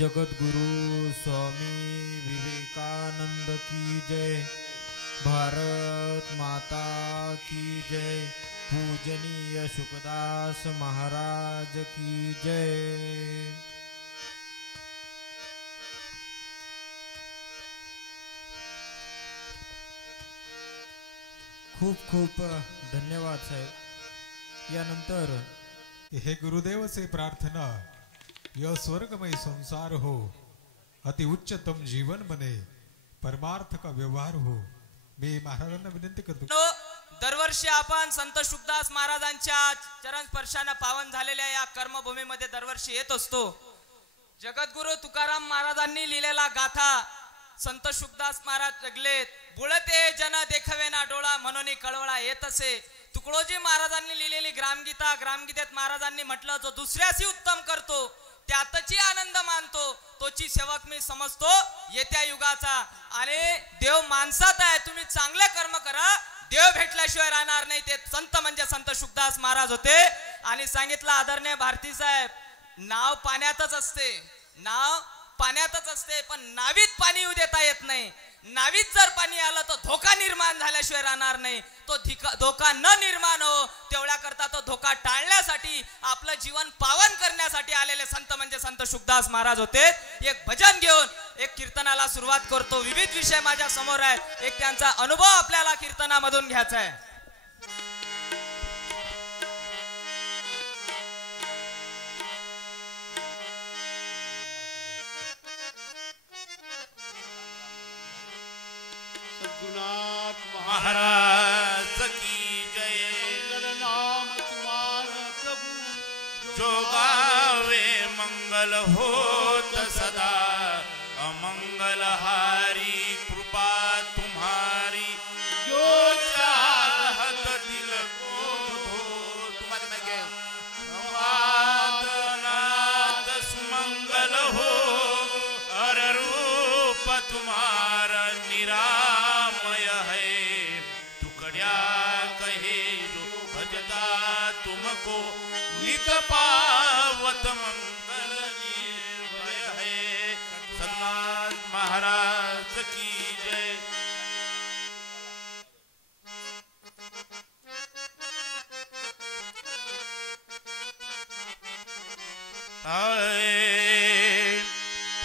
जगद्गुरु स्वामी विवेकानंद की जय। भारत माता की जय। पूजनीय शुकदास महाराज की जय। खूप खूप धन्यवाद साहेब। यानंतर हे गुरुदेव से प्रार्थना, यह स्वर्गमय संसार हो, अति उच्चतम जीवन बने, परमार्थ का व्यवहार हो। मी महाराजांना विनंती करतो, दरवर्षी आपण संत शुकदास महाराजांच्या चरण स्पर्शाने पावन झालेल्या या कर्मभूमीमध्ये दरवर्षी येत असतो। जगद्गुरु तुकाराम महाराजांनी लिहिलेला गाथा संत शुकदास महाराज जगलेत, बुळते जन देखवे ना डोळा म्हणून कळवळा येत असे। तुकडोजी महाराजांनी लिहिलेली ग्रामगीता, ग्रामगीतेत महाराजांनी म्हटलं, जो दुसऱ्याशी उत्तम करतो त्यातची आनंद मानतो, तोची सेवक मी समजतो येत्या युगाचा। आणि देव माणसात आहे, तुम्ही चांगले कर्म करा, देव भेटल्याशिवाय राहणार नाही। ते संत म्हणजे संत शुकदास महाराज होते। आणि सांगितलं आदरणीय भारती साहेब, नाव पाण्यातच असते, नाव पाण्यातच असते, पण नावीत पाणी येऊ देता येत नाही। नावीत जर पाणी आलं तर धोका निर्माण झाल्याशिवाय राहणार नाही। तो धोका न निर्माण हो तेवढ्या करता तो धोका टाळण्यासाठी आपलं जीवन पावन करण्यासाठी आलेले संत म्हणजे संत शुकदास महाराज होते। एक भजन घेऊन एक कीर्तनाला सुरुवात करतो। विविध विषय माझ्या समोर आहेत, एक त्यांचा अनुभव आपल्याला कीर्तनामधून घ्यायचा आहे। महाराज की जय। मंगल नाम तुम्हारा प्रभु, जो गावे मंगल होत सदा, अमंगल हारी कृपा तुम्हारी, जो चाहत दिल को धो। तुम्हारे में गए नाथ सुमंगल हो, अर रूप तुम्हारा निरामय है। तुमको नित पावत मंगल निर्भय है। सतनाथ महाराज की जय।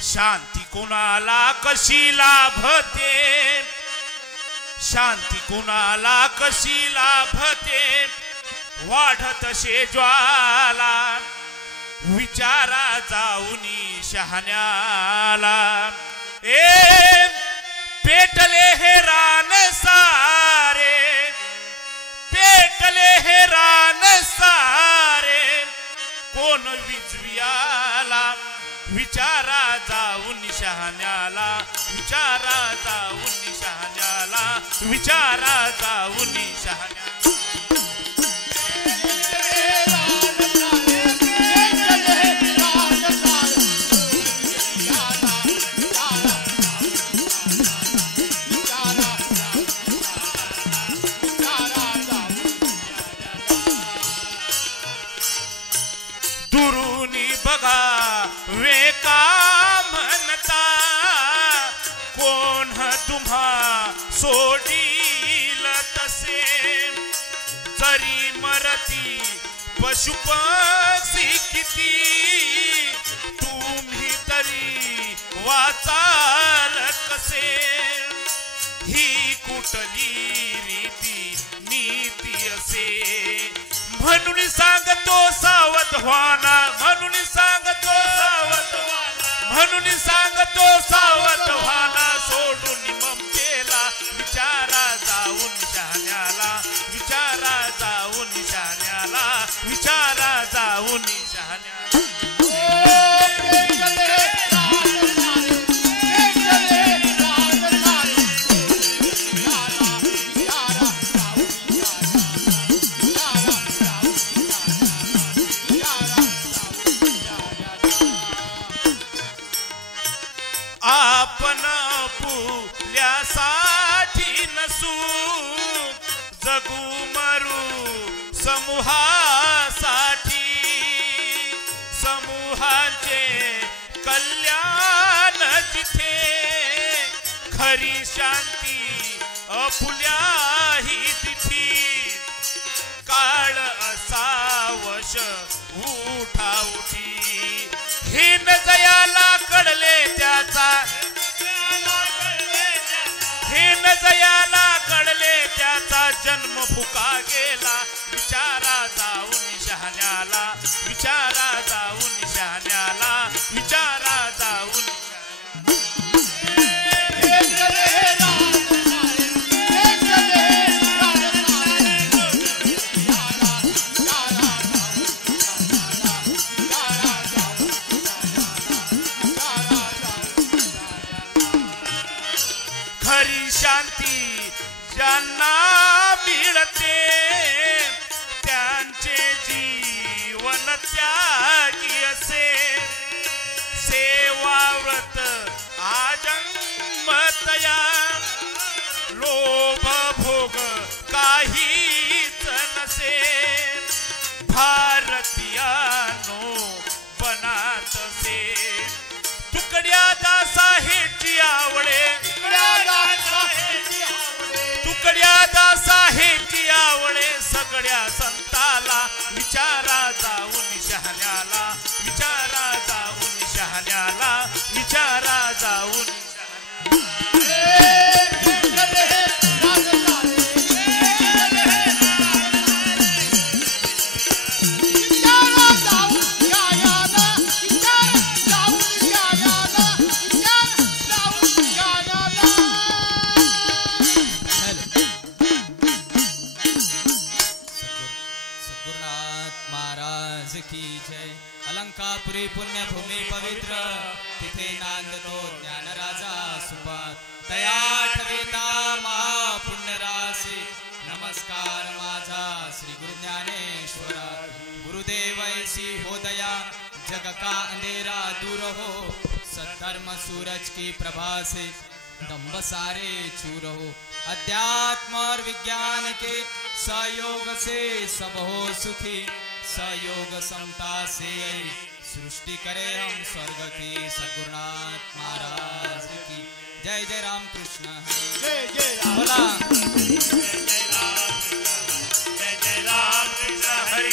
शांती कुणाला कशी लाभते, शांती कुणाला कशी लाभते, वाढत शे ज्वाला विचारा जाऊनी शहाण्याला। ए पेटले हे रान सारे, पेटले हे रान सारे, कोण विजवियाला विचारा जाऊनी शहाण्याला, विचारा जाऊनी शहाण्याला, विचारा जाऊनी शहाण्याला। दुरुनी बघा वेका म्हणता, कोण तुम्हा सोडील तसे, जरी मरती पशुपक्षी किती, तुम्ही तरी वाचाल कसे। ही कुठली रीती नीती असे, म्हणून सांगतो सावधवाना, म्हणून सांगतो सावधवाना, म्हणून सांगतो सावधवाना। सोडून ममतेला विचारा जाऊन शहाण्याला, विचारा जाऊन शहाण्याला, विचारा जाऊन शहाण्याला। आपण फुल्या ही तिथी काळ असावश उठा उठी हिन जयाला कळले त्याचा हिन जयाला कळले त्याचा जन्म फुका गेला विचारा जाऊन शहाण्याला विचारा जाऊन शहाण्याला विचारा जाऊन खरी शांती ज्यांना मिळते त्यांचे जीवन त्यागी असे सेवा व्रत आजन्मतया लोभ भोग काहीच नसे भारतीयानो बनात से तुकड्या दासाहेची आवडे तुकड्या दासाहेची आवडे सगळ्या संताला विचारा जाऊन शहाण्याला विचारा जाऊन शहाण्याला विचारा जाऊन अलंकापुरी पुण्यभूमी पवित्र तिथे नांदतो ज्ञानराजा सुपात तया ठवेता महापुण्यरासी नमस्कार माझा श्री गुरु ज्ञानेश्वर गुरुदेव ऐसी हो दया जग का अंधेरा दूर हो सद्धर्म सूरज की प्रभा से दम्भ सारे चूर हो अध्यात्म और विज्ञान के सहयोग से सब हो सुखी सहयोग समता से सृष्टि करे हम स्वर्ग की सद्गुरुनाथ महाराज की जय जय राम कृष्ण जय जय राम बोला जय जय राम कृष्ण हरि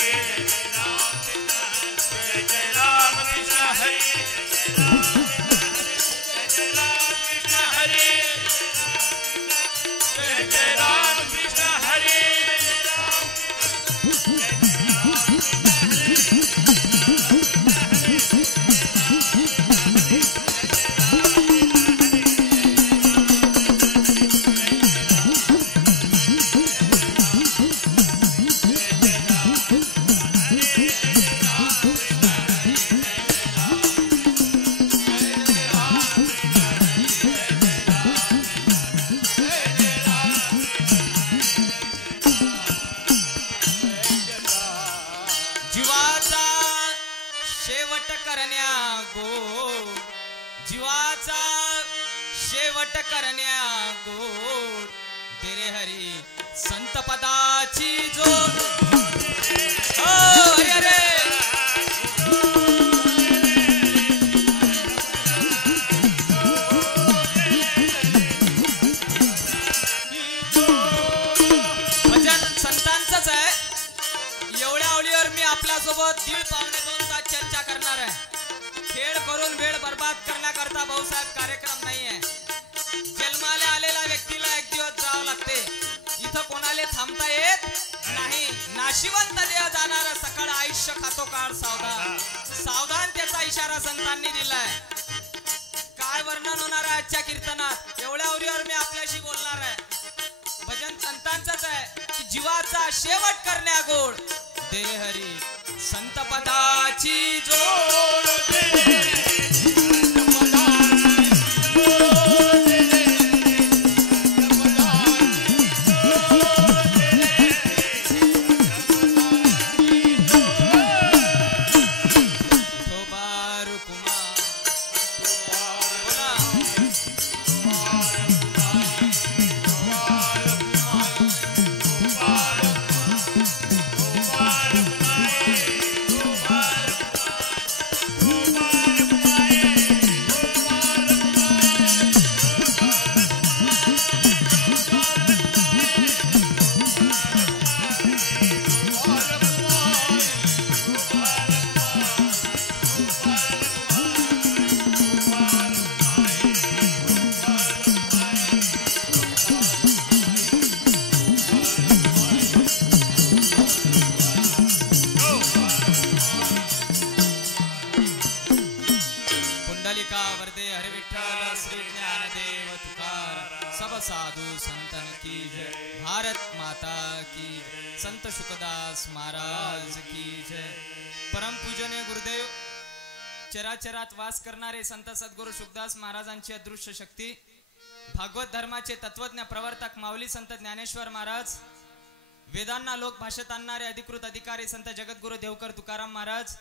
जय जय राम कृष्ण हरि जय जय राम कृष्ण हरि जय जय राम कृष्ण हरि शेवट करण्या गोड तेरे हरी संत पदाची जोड हरी हरे भजन संतांचंच आहे एवढ्या आवडीवर मी आपल्यासोबत 1.5 पावणे 2 तास चर्चा करणार आहे खेळ करून वेळ बर्बाद करण्याकरता भाऊसाहेब कार्यक्रम नाहीये जन्माला आलेल्या व्यक्तीला एक दिवस जावं लागते इथं कोणाला थांबता येत नाही नाशिवंत देह जाणार सकाळ आयुष्य खातो काळ सावधान सावधान त्याचा इशारा संतांनी दिलाय काय वर्णन होणार आहे आजच्या कीर्तनात एवढ्या आवडीवर मी आपल्याशी बोलणार आहे भजन संतांचंच आहे की जीवाचा शेवट करण्या गोड दे हरी संत पदाची जोड साधु संतन की जय, भारत माता की जय, संत सुखदास महाराज की जय. परम पूजनीय गुरुदेव, चराचरात वास करणारे संत सद्गुरु सुखदास महाराजांची अदृश्य शक्ती, भागवत धर्माचे तत्वज्ञ प्रवर्तक माऊली संत ज्ञानेश्वर महाराज, वेदांना लोक भाषेत आणणारे अधिकृत अधिकारी संत जगद्गुरु देवकर तुकाराम महाराज,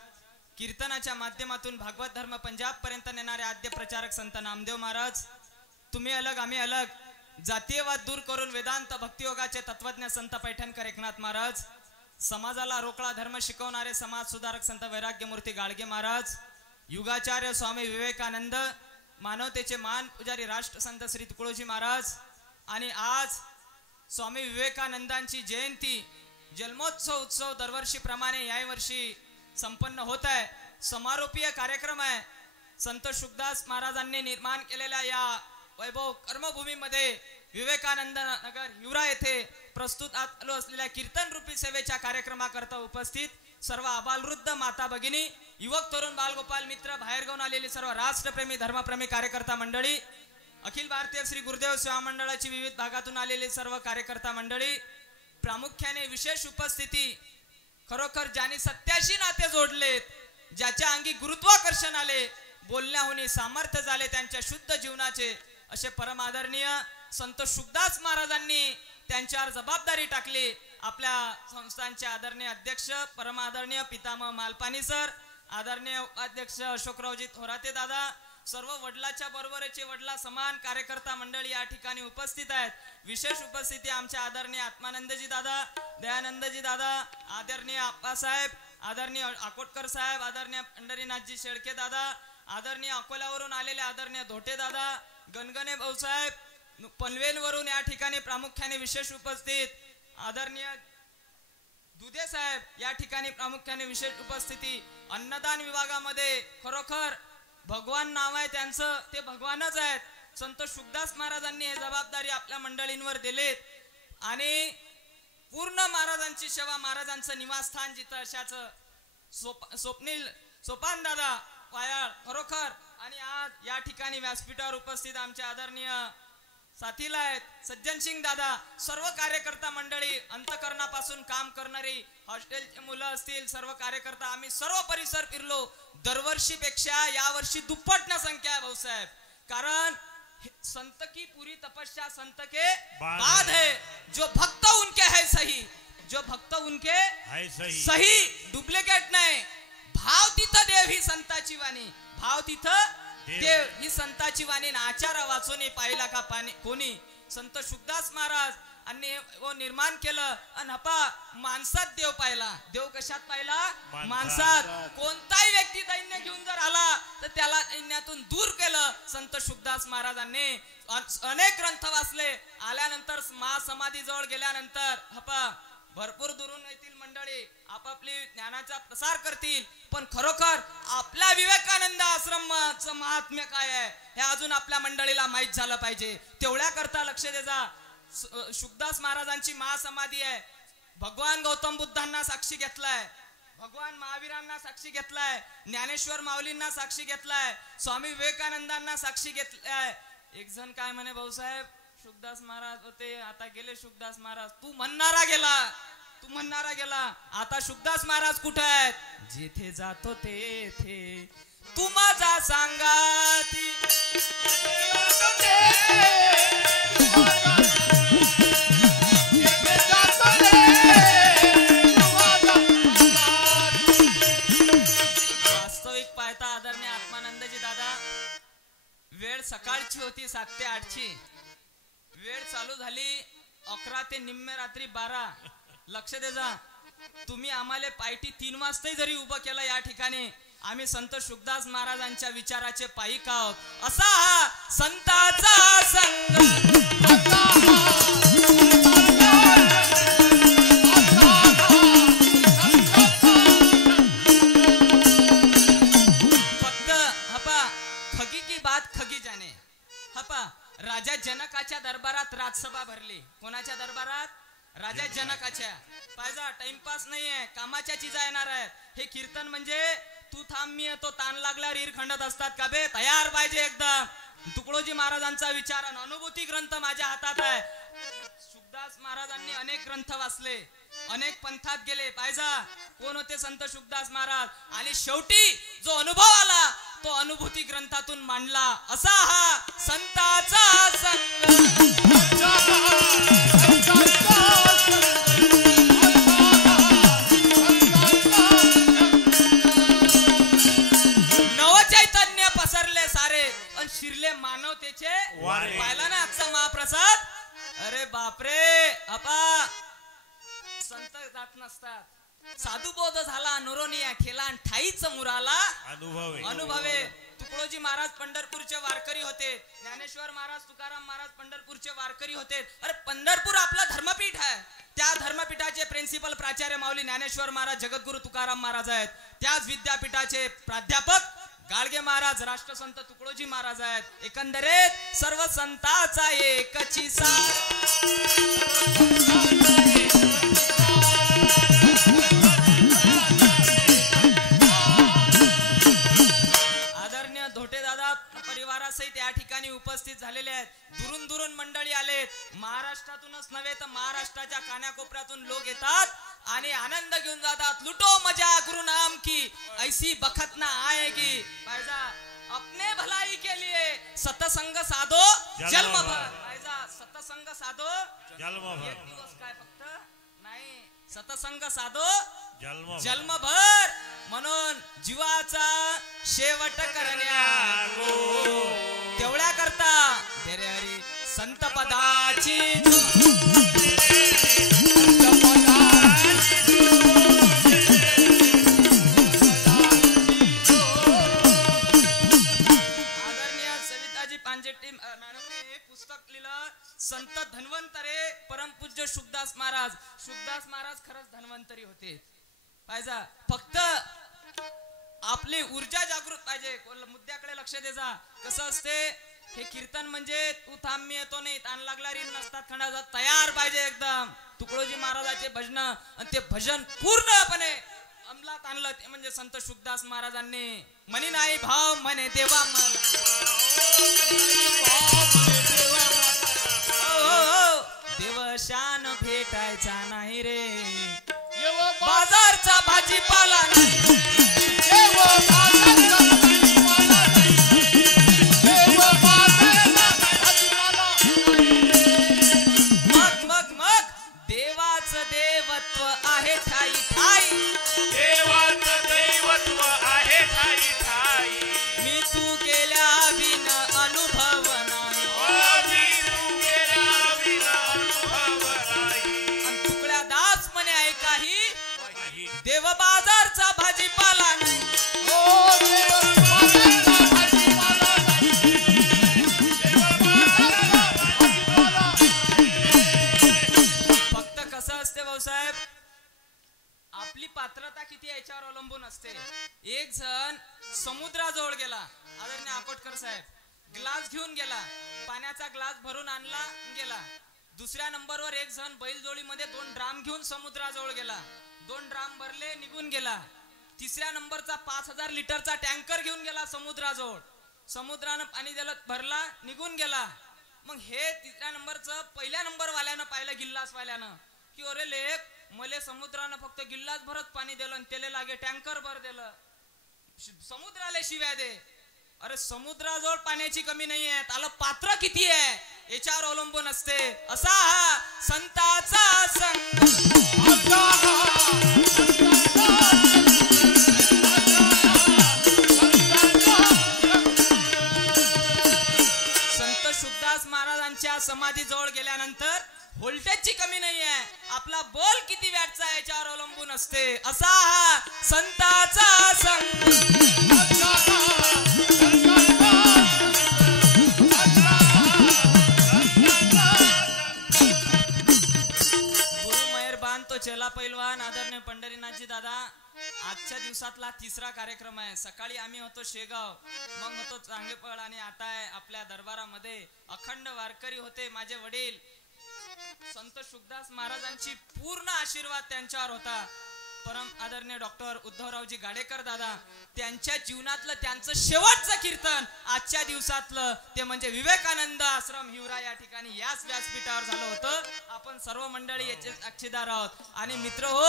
कीर्तनाच्या माध्यमातून भागवत धर्म पंजाब पर्यंत नेणारे आद्य प्रचारक संत नामदेव महाराज, तुम्ही अलग आम्ही अलग, जातीयवाद दूर करून वेदांत भक्तियोगाचे तत्वज्ञ संत पैठणकर एकनाथ महाराज, समाजाला रोकळा धर्म शिकवणारे समाज सुधारक संत वैराग्यमूर्ती गाडगे महाराज, युगाचार्य स्वामी विवेकानंद, मानवतेचे मान पुजारी राष्ट्रसंत श्री तुकडोजी महाराज, आणि आज स्वामी विवेकानंदांची जयंती जन्मोत्सव उत्सव दरवर्षीप्रमाणे याही वर्षी संपन्न होत आहे. समारोपीय कार्यक्रम आहे. संत सुखदास महाराजांनी निर्माण केलेल्या या वैभव कर्मभूमीमध्ये विवेकानंद नगर हिवरा येथे प्रस्तुत आलो असलेल्या कीर्तन रूपी सेवेच्या कार्यक्रमाकरता उपस्थित सर्व आबालवृद्ध माता भगिनी, युवक तरुण बालगोपाल मित्र, बाहेर गावून आलेली सर्व राष्ट्रप्रेमी धर्मप्रेमी कार्यकर्ता मंडळी, अखिल भारतीय श्री गुरुदेव सेवा मंडळाची विविध भागातून आलेले सर्व कार्यकर्ता मंडळी, प्रामुख्याने विशेष उपस्थिती, खरोखर ज्यांनी सत्याशी नाते जोडलेत, ज्याच्या अंगी गुरुत्वाकर्षण आले, बोलण्याहून सामर्थ्य झाले त्यांच्या शुद्ध जीवनाचे, असे परम आदरणीय संत सुखदास महाराजांनी त्यांच्यावर जबाबदारी टाकली. आपल्या संस्थांचे आदरणीय अध्यक्ष परम आदरणीय पितामह मालपानी सर, आदरणीय उपाध्यक्ष अशोकरावजी थोराते दादा, सर्व वडिलाच्या बरोबरीचे वडिला समान कार्यकर्ता मंडळी या ठिकाणी उपस्थित आहेत. विशेष उपस्थिती आमच्या आदरणीय आत्मानंदजी दादा, दयानंदजी दादा, आदरणीय आप्पासाहेब, आदरणीय आकोटकर साहेब, आदरणीय पंढरीनाथजी शेळके दादा, आदरणीय अकोल्यावरून आलेले आदरणीय धोटे दादा, गणगणे भाऊसाहेब, पनवेलवरून या ठिकाणी प्रामुख्याने विशेष उपस्थित आदरणीय दुधे साहेब, या ठिकाणी प्रामुख्याने विशेष उपस्थिती. अन्नदान विभागामध्ये खरोखर भगवान नाव आहे त्यांचं, ते भगवानच आहेत. संत सुखदास महाराजांनी हे जबाबदारी आपल्या मंडळींवर दिलेत आणि पूर्ण महाराजांची सेवा, महाराजांचं निवासस्थान जिथं अशाच स्वप्नील सोपान दादा पायाळ खरोखर, आणि आज या ठिकाणी व्यासपीठावर उपस्थित आमचे आदरणीय साथीला आहेत सज्जन सिंग दादा, सर्व कार्यकर्ता मंडळी, अंतकरणापासून काम करणारी, हॉस्टेलचे मुलं असतील, सर्व कार्यकर्ता, आम्ही सर्व परिसर फिरलो. दरवर्षीपेक्षा यावर्षी दुप्पट संख्या आहे भाऊसाहेब, कारण संत की पूरी तपस्या संत के बाद है, जो भक्त उनके है सही, जो भक्त उनके है सही, डुप्लिकेट नाही. भाव तिथं देव ही संताची वाणी, भाव तिथं देव ही संताची वाणी. आचार वाचून पाहिला का पाणी कोणी? संत सुखदास महाराज आणि निर्माण केलं, आणि माणसात देव पाहिला. देव कशात पाहिला? माणसात. कोणताही व्यक्ती दैन्य घेऊन जर आला तर त्याला दैन्यातून दूर केलं संत सुखदास महाराजांनी. अनेक ग्रंथ वाचले, आल्यानंतर महासमाधी जवळ गेल्यानंतर भरपूर दुरून येतील मंडळी, आपापली ज्ञानाचा प्रसार करतील, पण खरोखर आपल्या विवेकानंद आश्रमाचं महात्म्य काय आहे हे अजून आपल्या मंडळीला माहित झालं पाहिजे. तेवढ्या करता लक्ष द्या. सुखदास महाराजांची महासमाधी आहे. भगवान गौतम बुद्धांना साक्षी घेतलाय, भगवान महावीरांना साक्षी घेतलाय, ज्ञानेश्वर माऊलींना साक्षी घेतलाय, स्वामी विवेकानंदांना साक्षी घेतलाय. एक जण काय म्हणे भाऊसाहेब, सुखदास महाराज होते, आता गेले सुखदास महाराज. तू म्हणणारा गेला, आता सुखदास महाराज कुठे आहेत? जिथे जातो तेथे तू माझा सांगाती, वास्तविक पाहता आदरणीय आत्मानंदजी दादा, वेळ सकाळची होती 7 ते 8 ची, वेळ चालू झाली 11 ते निम्मे रात्री 12. लक्ष द्या, तुम्ही आम्हाला पायटी 3 वाजताही जरी उभं केलं या ठिकाणी, आम्ही संत सुखदास महाराजांच्या विचाराचे पायिक आहोत. असा हा संताचा संग, फक्त खगी की बात खगी जाने. राजा जनकाच्या दरबारात राजसभा भरली. कोणाच्या दरबारात? राजा जनकाच्या. पाहिजा, टाइमपास नाहीये, कामाच्या चीजा येणार आहेत. हे कीर्तन म्हणजे तू थांब मी येतो, ताण लागल्यावर हिर खंडत असतात का बे? तयार पाहिजे एकदम. तुकडोजी महाराजांचा विचार आणि अनुभूती ग्रंथ माझ्या हातात आहे. शुकदास महाराजांनी अनेक ग्रंथ वाचले, अनेक पंथात गेले. पाहिजा कोण होते संत शुकदास महाराज, आणि शेवटी जो अनुभव आला तो अनुभूती ग्रंथातून मांडला. असा हा संताचा संग. नवचैतन्य पसरले सारे आणि शिरले मानवतेचे वारे. पाहिला ना आजचा महाप्रसाद. अरे बापरे अपा, संत जात नसतात. साधुबोध झाला नोरोनिया खेला ठाईच मुराला अनुभवे. तुकडोजी महाराज पंढरपूरचे वारकरी होते, ज्ञानेश्वर महाराज तुकाराम महाराज पंढरपूरचे वारकरी होते. अरे पंढरपूर आपला धर्मपीठ आहे, त्या धर्मपीठाचे प्रिन्सिपल प्राचार्य माऊली ज्ञानेश्वर महाराज जगद्गुरु तुकाराम महाराज आहेत. त्याच विद्यापीठाचे प्राध्यापक गाडगे महाराज राष्ट्रसंत तुकडोजी महाराज आहेत. एकंदरीत सर्व संतांचा एकची सार. आदरणीय धोटे दादा परिवारासहित या ठिकाणी उपस्थित झालेले आहेत. दुरून दुरून मंडळी आलेत. महाराष्ट्रातूनच नव्हे तर महाराष्ट्राच्या कानाकोपऱ्यातून लोक येतात आणि आनंद घेऊन जातात. लुटो मजा गुरु नाम की ऐसी बखत ना आएगी. पाहिजा अपने भलाई के लिए सतसंग साधो जन्मभर. पाहिजा सतसंग साधो एक दिवस काय फक्त नाही, सतसंग साधो जन्मभर. म्हणून जीवाचा शेवट करण्या तेवढ्या करता तेरे हरी संत पदाची संत धन्वंतरे परमपूज्य शुकदास महाराज. शुकदास महाराज खरंच धन्वंतरी होते. पाहिजा फक्त आपली ऊर्जा जागृत पाहिजे. मुद्द्याकडे लक्ष दे जा. कसं असते हे कीर्तन म्हणजे तू थांब मी येतो नाही, ताण लागला रीन नसतात खंडाचा तयार पाहिजे एकदम. तुकडोजी महाराजाचे भजन आणि ते भजन पूर्णपणे अंमलात आणलं ते म्हणजे संत शुकदास महाराजांनी. म्हणी नाही भाव म्हणे देवा देवशान भेटायचा नाही रे, बाजारचा भाजीपाला नाही. मग देवाचं देवत्व आहे ठाई ठाई. देवाचं दैवत्व आहे ठाई ठाई. मी तू गेल्या बिन अनुभव नाही. तुकड्या दास म्हणे ऐकाही देव बाजारचा भाजीपाला नाही. फक्त कसं असते भाऊसाहेब, आपली पात्रता किती याच्यावर अवलंबून असते. एक जण समुद्राजवळ गेला, आदरणीय अकोटकर साहेब, ग्लास घेऊन गेला, पाण्याचा ग्लास भरून आणला गेला. दुसऱ्या नंबरवर एक जण बैलजोळीमध्ये 2 ड्राम घेऊन समुद्राजवळ गेला, 2 ड्राम भरले निघून गेला. तिसऱ्या नंबरचा 5000 लिटरचा टँकर घेऊन गेला समुद्राजवळ, समुद्रानं पाणी दिलं भरला निघून गेला. मग हे तिसऱ्या नंबरचं पहिल्या नंबर वाल्यानं पाहिलं, गिल्लास वाल्यानं, की अरे लेख मले समुद्रानं फक्त गिल्लास भरत पाणी दिलं आणि त्याला लागे टँकर भर दिलं, समुद्राला शिव्या दे. अरे समुद्राजवळ पाण्याची कमी नाही आहे, त्याला पात्र किती आहे याच्यावर अवलंबून असते. असा हा संताचा संग. संत शुकदास महाराजांच्या समाधी जवळ गेल्यानंतर व्होल्टेजची कमी नाही आहे, आपला बल किती वॅटचा आहे याच्यावर अवलंबून असते. असा हा संताचा संग. तो चेला पैलवान आदरणीय पंढरीनाथजी दादा, आजच्या दिवसातला 3रा कार्यक्रम आहे. सकाळी आम्ही होतो शेगाव, मग होतो चांगेपळ आणि आता आहे आपल्या दरबारामध्ये. अखंड वारकरी होते माझे वडील. संत शुकदास महाराजांची पूर्ण आशीर्वाद त्यांच्यावर होता. परम आदरणीय डॉक्टर उद्धवरावजी गाडेकर दादा त्यांच्या जीवनातलं त्यांचं शेवटचं कीर्तन आजच्या दिवसातलं ते म्हणजे विवेकानंद आश्रम हिवरा या ठिकाणी याच व्यासपीठावर झालं होतं. आपण सर्व मंडळी याचे साक्षीदार आहोत. आणि मित्र हो,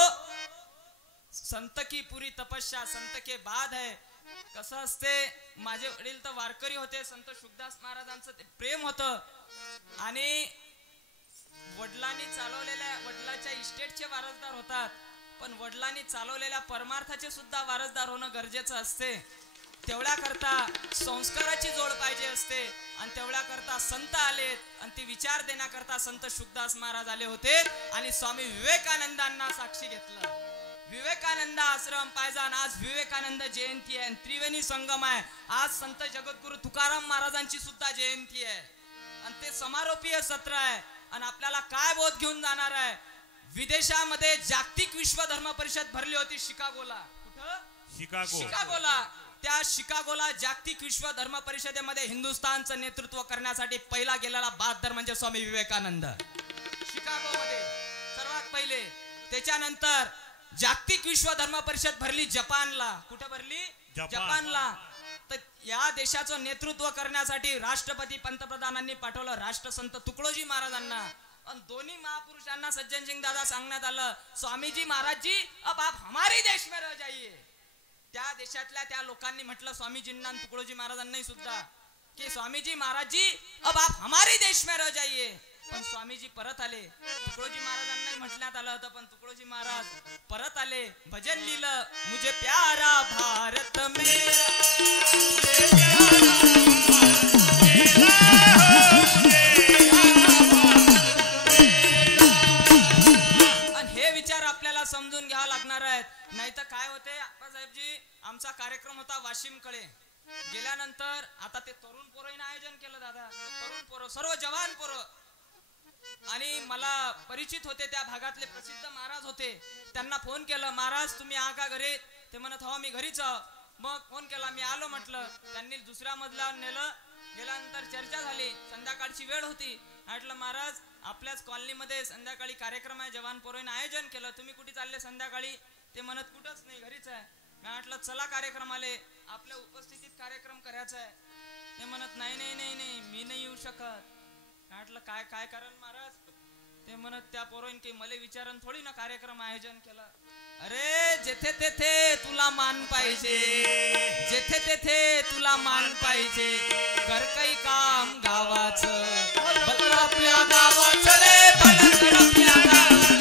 संत की पुरी तपस्या संत के बाद है. कसं असते, माझे वडील तर वारकरी होते, संत शुकदास महाराजांचं ते प्रेम होतं आणि वडिलांनी चालवलेल्या वडिलाच्या इस्टेटचे वारसदार होतात, पण वडिलांनी चालवलेल्या परमार्थाचे सुद्धा वारसदार होणं गरजेचं असते. तेवढ्या करता संस्काराची जोड पाहिजे असते आणि तेवढ्या करता संत आलेत आणि ते विचार देण्याकरता संत शुकदास महाराज आले होते आणि स्वामी विवेकानंदांना साक्षी घेतलं. विवेकानंद आश्रम पायजान आज विवेकानंद जयंती आहे, त्रिवेणी संगम आहे. आज संत जगद्गुरु तुकाराम महाराजांची सुद्धा जयंती आहे आणि ते समारोपीय सत्र आहे. आणि आपल्याला काय बोध घेऊन जाणार आहे, विदेशामध्ये जागतिक विश्व धर्म परिषद भरली होती शिकागोला. कुठं? शिकागोला. त्या शिकागोला जागतिक विश्व धर्म परिषदेमध्ये हिंदुस्थानचं नेतृत्व करण्यासाठी पहिला गेलेला बहादर म्हणजे स्वामी विवेकानंद. शिकागोमध्ये सर्वात पहिले. त्याच्यानंतर जागतिक विश्व धर्म परिषद भरली जपानला. कुठे भरली? जपानला. तर या देशाचं नेतृत्व करण्यासाठी राष्ट्रपती पंतप्रधानांनी पाठवलं राष्ट्रसंत तुकडोजी महाराजांना. आणि दोन्ही महापुरुषांना सज्जन सिंग दादा सांगण्यात आलं, स्वामीजी महाराज जी अब आप हमारे देश में रह जाइए. त्या देशातल्या त्या लोकांनी म्हटलं स्वामीजींना आणि तुकडोजी महाराजांनाही सुद्धा की स्वामीजी महाराज जी अब आप हमारे देश में रह जाइए. पण स्वामीजी परत आले. तुकडोजी महाराजांनाही म्हटण्यात आलं होतं, पण तुकडोजी महाराज परत आले. भजन लिहिलं, मुझे प्यारा भारत मेरा. आणि हे विचार आपल्याला समजून घ्यावं लागणार आहेत. नाही तर काय होते आप्पासाहेबजी, आमचा कार्यक्रम होता वाशिमकडे गेल्यानंतर आता ते तरुण पोरांनी आयोजन केलं दादा. तरुण पोरं, सर्व जवान पोरं, आणि मला परिचित होते त्या भागातले प्रसिद्ध महाराज होते. त्यांना फोन केलं, महाराज तुम्ही आ का घरी? ते म्हणत हो मी घरीच आहो. मग फोन केला, मी आलो म्हटलं. त्यांनी दुसऱ्या मजल्यावर नेलं. गेल्यानंतर चर्चा झाली. संध्याकाळची वेळ होती. म्हटलं महाराज आपल्याच कॉलनीमध्ये संध्याकाळी कार्यक्रम आहे, जवान पोरांनी आयोजन केलं, तुम्ही कुठे चालले संध्याकाळी? ते म्हणत कुठंच नाही, घरीच आहे. मी म्हटलं चला कार्यक्रमाले, आपल्या उपस्थितीत कार्यक्रम करायचा आहे. ते म्हणत नाही नाही नाही नाही मी नाही येऊ शकत. म्हटलं काय काय कारण महाराज? ते म्हणत त्या पोरांनी की मला विचारून थोडी ना कार्यक्रम आयोजन केलं. अरे जेथे तेथे तुला मान पाहिजे, जेथे तेथे तुला मान पाहिजे. कर काही काम गावाचं, बल आपल्या गावाचं रे, बल आपल्या गावाचं.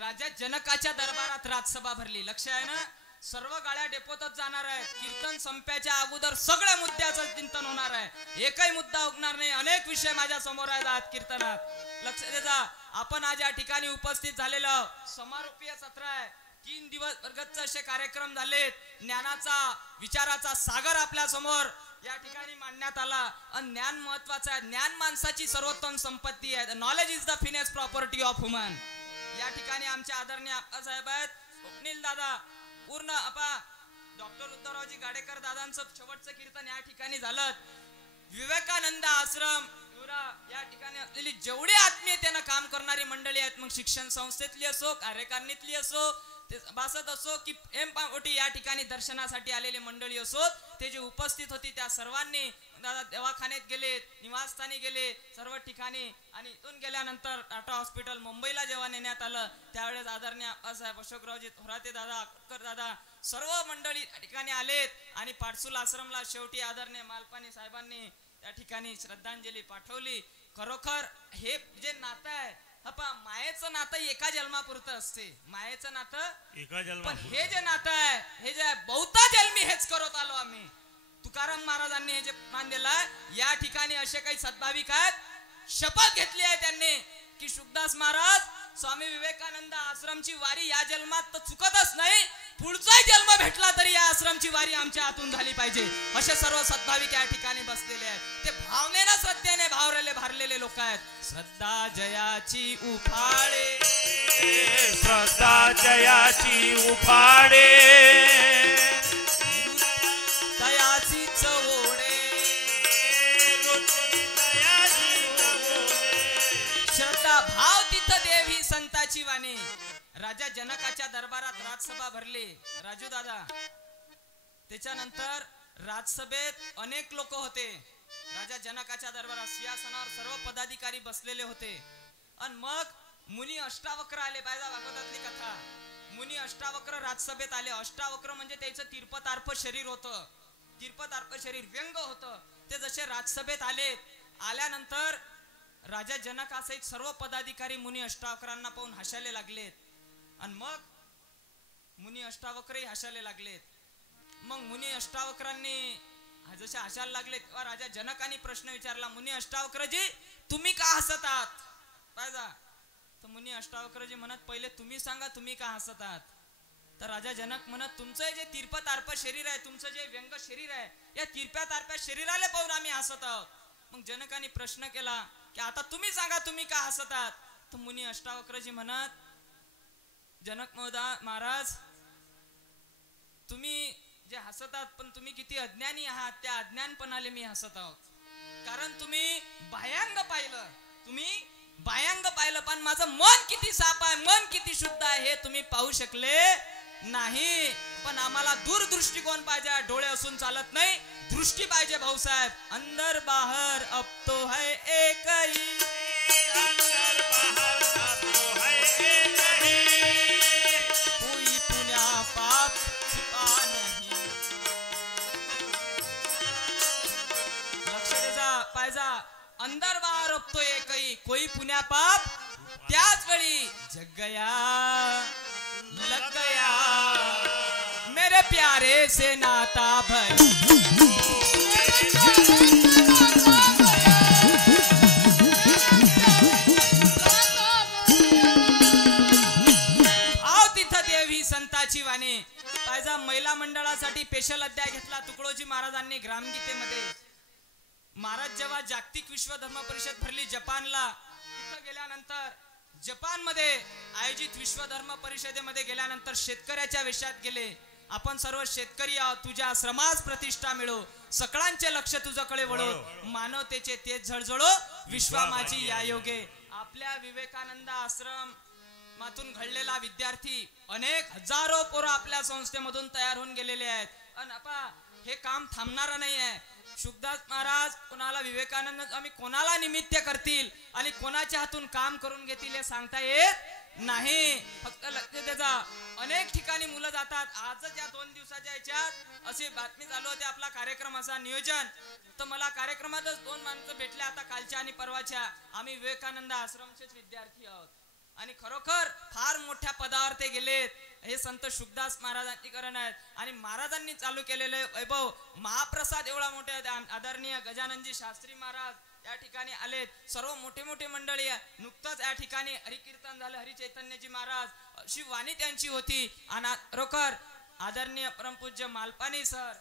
राजा जनकाच्या दरबारात राजसभा भरली. लक्ष आहे ना? सर्व गाड्या डेपोतच जाणार आहेत. कीर्तन संप्याच्या अगोदर सगळ्या मुद्द्याचं चिंतन होणार आहे. एकही मुद्दा उगणार नाही. अनेक विषय माझ्या समोर आहेत कीर्तनात. लक्ष द्या. आपण आज या ठिकाणी उपस्थित झालेलं समारोपीय सत्र आहे. 3 दिवस वर्गच असे कार्यक्रम झालेत. ज्ञानाचा विचाराचा सागर आपल्या समोर या ठिकाणी मांडण्यात आला. आणि ज्ञान महत्वाचं आहे. ज्ञान माणसाची सर्वोत्तम संपत्ती आहे. Knowledge is the finest property of human. या ठिकाणी आमचे आदरणीय आप्पासाहेब आहेत, स्वप्नील दादा, पूर्ण आपा डॉक्टर उद्धवरावजी गाडेकर दादांचं शेवटचं कीर्तन या ठिकाणी झालं. विवेकानंद आश्रम या ठिकाणी असलेली जेवढी आत्मीयतेनं काम करणारी मंडळी आहेत, मग शिक्षण संस्थेतली असो, कार्यकारिणीतली असो, ते सभासद असो की एमपाओटी या ठिकाणी दर्शनासाठी आलेली मंडळी असो, ते जे उपस्थित होती त्या सर्वांनी दादा दवाखान्यात गेले, निवासस्थानी गेले, सर्व ठिकाणी. आणि इथून गेल्यानंतर टाटा हॉस्पिटल मुंबईला जेव्हा नेण्यात आलं त्यावेळेस आदरणीय आप्पासाहेब अशोकरावजी थोराते दादा, अक्कर दादा, सर्व मंडळी या ठिकाणी आलेत. आणि पाटसूल आश्रमला शेवटी आदरणीय मालपानी साहेबांनी त्या ठिकाणी श्रद्धांजली पाठवली. खरोखर हे जे नातं आहे, मायेचं नातं एका जन्मापुरतं असते. मायेचं नातं एका जन्म, पण हे जे नातं आहे, हे जे बहुता जन्मी हेच करत आलो आम्ही. तुकाराम महाराजांनी हे जे मान दिला, या ठिकाणी असे काही सद्भाविक आहेत, शपथ घेतली आहे त्यांनी की शुकदास महाराज स्वामी विवेकानंद आश्रमची वारी या जन्मात तर चुकतच नाही, पुढचाही जन्म भेटला तरी या आश्रमची वारी आमच्या हातून झाली पाहिजे. असे सर्व सद्भाविक या ठिकाणी बसलेले आहेत. ते भावनेनं श्रद्धेने भारलेले लोक आहेत. श्रद्धा जयाची उफाळे, श्रद्धा जयाची उफाडे, दयाची चवोडे, दया बघा भाव तिथं देव ही संताची वाणी. राजा जनकाच्या दरबारात राजसभा भरली राजू दादा. त्याच्यानंतर राजसभेत अनेक लोक होते. राजा जनकाच्या दरबारात सिंहासनावर सर्व पदाधिकारी बसलेले होते. आणि मग मुनी अष्टावक्र आले. पाहिजे भागवतातली कथा. मुनी अष्टावक्र राजसभेत आले. अष्टावक्र म्हणजे त्याचं तिरपतार्प शरीर होतं. तिरपतार्प शरीर व्यंग होतं. ते जसे राजसभेत आले, आल्यानंतर राजा जनकासहित सर्व पदाधिकारी मुनी अष्टावक्रांना पाहून हसायला लागलेत. आणि मग मुनी अष्टावक्रही हसायला लागलेत. मग मुनी अष्टावक्रांनी जसे हसायला लागले तेव्हा राजा जनकाने प्रश्न विचारला, मुनी अष्टावक्रजी तुम्ही का हसत आहात? पाहिजा तर मुनी अष्टावक्रजी म्हणत, पहिले तुम्ही सांगा तुम्ही का हसत आहात? तर राजा जनक म्हणत, तुमचं जे तिरपतार्प शरीर आहे, तुमचं जे व्यंग शरीर आहे, या तिरप्यातार्प्या शरीराला पाहून आम्ही हसत आहोत. मग जनकाने प्रश्न केला की आता तुम्ही सांगा तुम्ही का हसत आहात? तर मुनी अष्टावक्रजी म्हणत, जनक महाराज तुम्ही जे हसत आहात पण तुम्ही किती अज्ञानी आहात, त्या अज्ञानपणाले मी हसत आहोत. कारण तुम्ही बाह्यांग पाहिलं, तुम्ही बाह्यांग पाहिलं, पण माझं मन किती साफ आहे, मन किती शुद्ध आहे हे तुम्ही पाहू शकले नाही. पण आम्हाला दूरदृष्टिकोन पाहिजे. डोळे असून चालत नाही, दृष्टी पाहिजे भाऊसाहेब. अंदर बाहर अब तो है एक ही, अंदर बाहर अब तो है एक ही, कोई पुण्या पाप छिपा नहीं. लक्ष द्यायचा पाहिजे. अंदर बाहर अब तो एकही, कोई पुण्या पाप. त्याच वेळी जग गया लग गया, मेरे प्यारे से नाता भय. भाव तिथं देव ही संताची वाणी. पाहिजा महिला मंडळासाठी स्पेशल अध्याय घेतला तुकडोजी महाराजांनी ग्रामगीतेमध्ये. महाराज जेव्हा जागतिक विश्व धर्म परिषद भरली जपानला, तिथं गेल्यानंतर जपानमध्ये आयोजित विश्व धर्म परिषदेमध्ये गेल्यानंतर शेतकऱ्याच्या वेशात गेले. आपण सर्व शेतकरी आहोत, तुझ्या श्रमास प्रतिष्ठा मिळो, सकळांचे लक्ष तुझ्याकडे वळो, मानवतेचे तेज झळझळो, विश्वा माझी या योगे. आपल्या विवेकानंद आश्रम मातून घडलेला विद्यार्थी अनेक हजारो पोरं आपल्या संस्थेमधून तयार होऊन गेलेले आहेत. आणि हे काम थांबणार नाही आहे. शुकदास महाराज कोणाला विवेकानंद स्वामी कोणाला निमित्त करतील आणि कोणाच्या हातून काम करून घेतील हे सांगता येत नाही. फक्त लक्ष द्यायचा. अनेक ठिकाणी मुलं जातात. आजच या 2 दिवसाच्या याच्यात अशी बातमी चालू होती आपला कार्यक्रमाचा नियोजन. तर मला कार्यक्रमातच 2 माणसं भेटले आता कालच्या आणि परवाच्या. आम्ही विवेकानंद आश्रमचेच विद्यार्थी आहोत आणि खरोखर फार मोठ्या पदावर ते गेलेत. हे संत शुकदास महाराजांची करण आहेत. आणि महाराजांनी चालू केलेले वैभव महाप्रसाद एवढा मोठे आदरणीय गजाननजी शास्त्री महाराज या ठिकाणी आलेत. सर्व मोठे मोठे मंडळी. नुकतंच या ठिकाणी हरिकीर्तन झालं. हरिचैतन्यजी महाराज अशी वाणी त्यांची होती. आणि खरोखर आदरणीय परमपूज्य मालपाणी सर,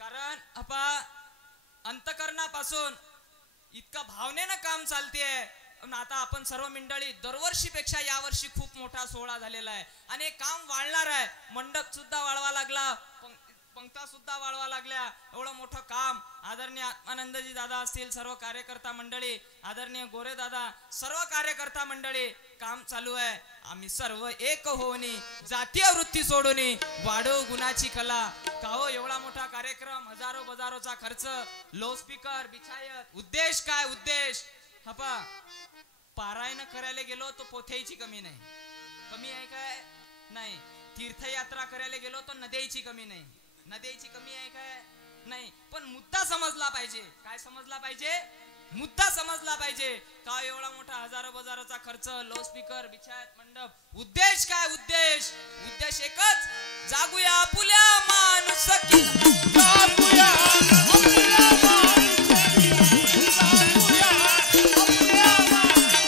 कारण अंतकरणापासून इतका भावनेनं काम चालतेय. आता आपण सर्व मंडळी दरवर्षीपेक्षा यावर्षी खूप मोठा सोहळा झालेला आहे आणि हे काम वाढणार आहे. मंडप सुद्धा वाढवा लागला, पंक्ता सुद्धा वाढवा लागल्या. एवढं मोठं काम आदरणीय आत्मानंदजी दादा असतील, सर्व कार्यकर्ता मंडळी, आदरणीय गोरे दादा, सर्व कार्यकर्ता मंडळी, काम चालू आहे. आम्ही सर्व एक होऊनी, जातीय वृत्ती सोडून वाढव गुणाची कला. का हो एवढा मोठा कार्यक्रम, हजारो बजारोचा खर्च, लो स्पीकर बिछायत. उद्देश काय? उद्देश पारायण करायला गेलो तो पोथ्याची कमी नाही. कमी आहे काय? नाही. तीर्थयात्रा करायला गेलो तो नद्याची कमी नाही. नद्याची कमी आहे काय? नाही. पण मुद्दा समजला पाहिजे. काय समजला पाहिजे? मुद्दा समजला पाहिजे. का एवढा मोठा हजारो बाजाराचा खर्च, लो स्पीकर बिछायत मंडप. उद्देश काय? उद्देश एकच, जागूया आपुल्या माणुसकी, जागूया आपुल्या माणुसकी, जागूया आपुल्या माणुसकी.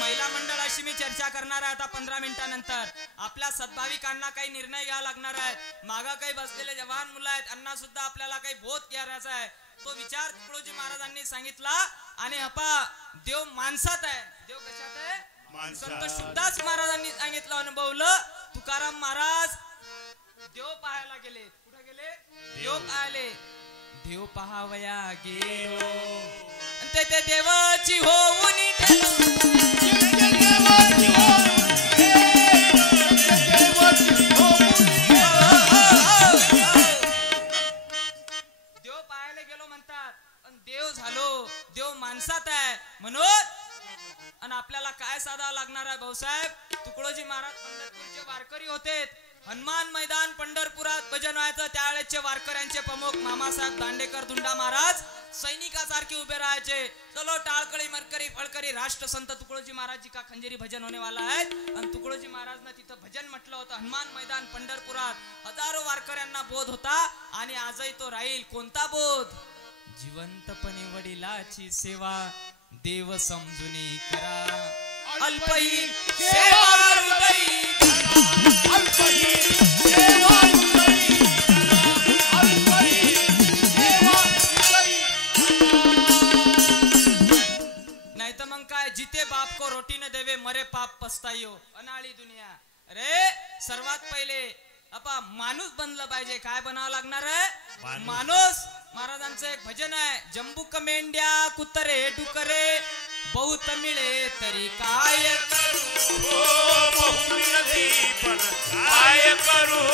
महिला मंडळाशी मी चर्चा करणार आहे आता 15 मिनिटांनंतर. आपल्या सद्भाविकांना काही निर्णय घ्यावा लागणार आहे. मागा काही बसलेले जवान मुलं आहेत, यांना सुद्धा आपल्याला काही बोध करायचा आहे. तो विचार तुकडोजी महाराजांनी सांगितला. आणि देव माणसात आहे. देव कशात आहे? संत शुकदास महाराजांनी सांगितलं, अनुभवलं. तुकाराम महाराज देव पाहायला गेले. कुठे गेले? देव पाहायले. देव पाहावया गेलो म्हणते ते देवाची होऊन देव पाहायला गेलो म्हणतात पण देव झालो देव माणसात आहे म्हणून आणि आपल्याला काय साधावं लागणार आहे भाऊसाहेब. तुकडोजी महाराज पंढरपूरचे वारकरी होते. हनुमान मैदान पंढरपुरात भजन व्हायचं त्यावेळेचे वारकऱ्यांचे प्रमुख मामासाहेब दांडेकर दुंडा महाराज सैनिकासारखे उभे राहायचे. चलो टाळकळी मरकरी फळकरी राष्ट्रसंत तुकडोजी महाराज जी का खंजेरी भजन होने वाला आहे. आणि तुकडोजी महाराजनं तिथं भजन म्हटलं होतं. हनुमान मैदान पंढरपुरात हजारो वारकऱ्यांना बोध होता आणि आजही तो राहील. कोणता बोध? जिवंतपणे वडिलाची सेवा देव समजून करा. अल्पही सेवा हृदयी धरा. अल्पही सेवा हृदयी धरा. अल्पही सेवा हृदयी नाही तर मग काय जिते बाप को रोटी न देवे मरे पाप पस्तायो. अनाळी दुनिया. अरे सर्वात पहिले आपा माणूस बनलं पाहिजे. काय बनावं लागणार आहे? माणूस. महाराजांचं एक भजन आहे. जंबूक मेंढ्या कुत्रे डुकरे बहुत मिळे तरी काय करू. बहु मिळती पण काय करू.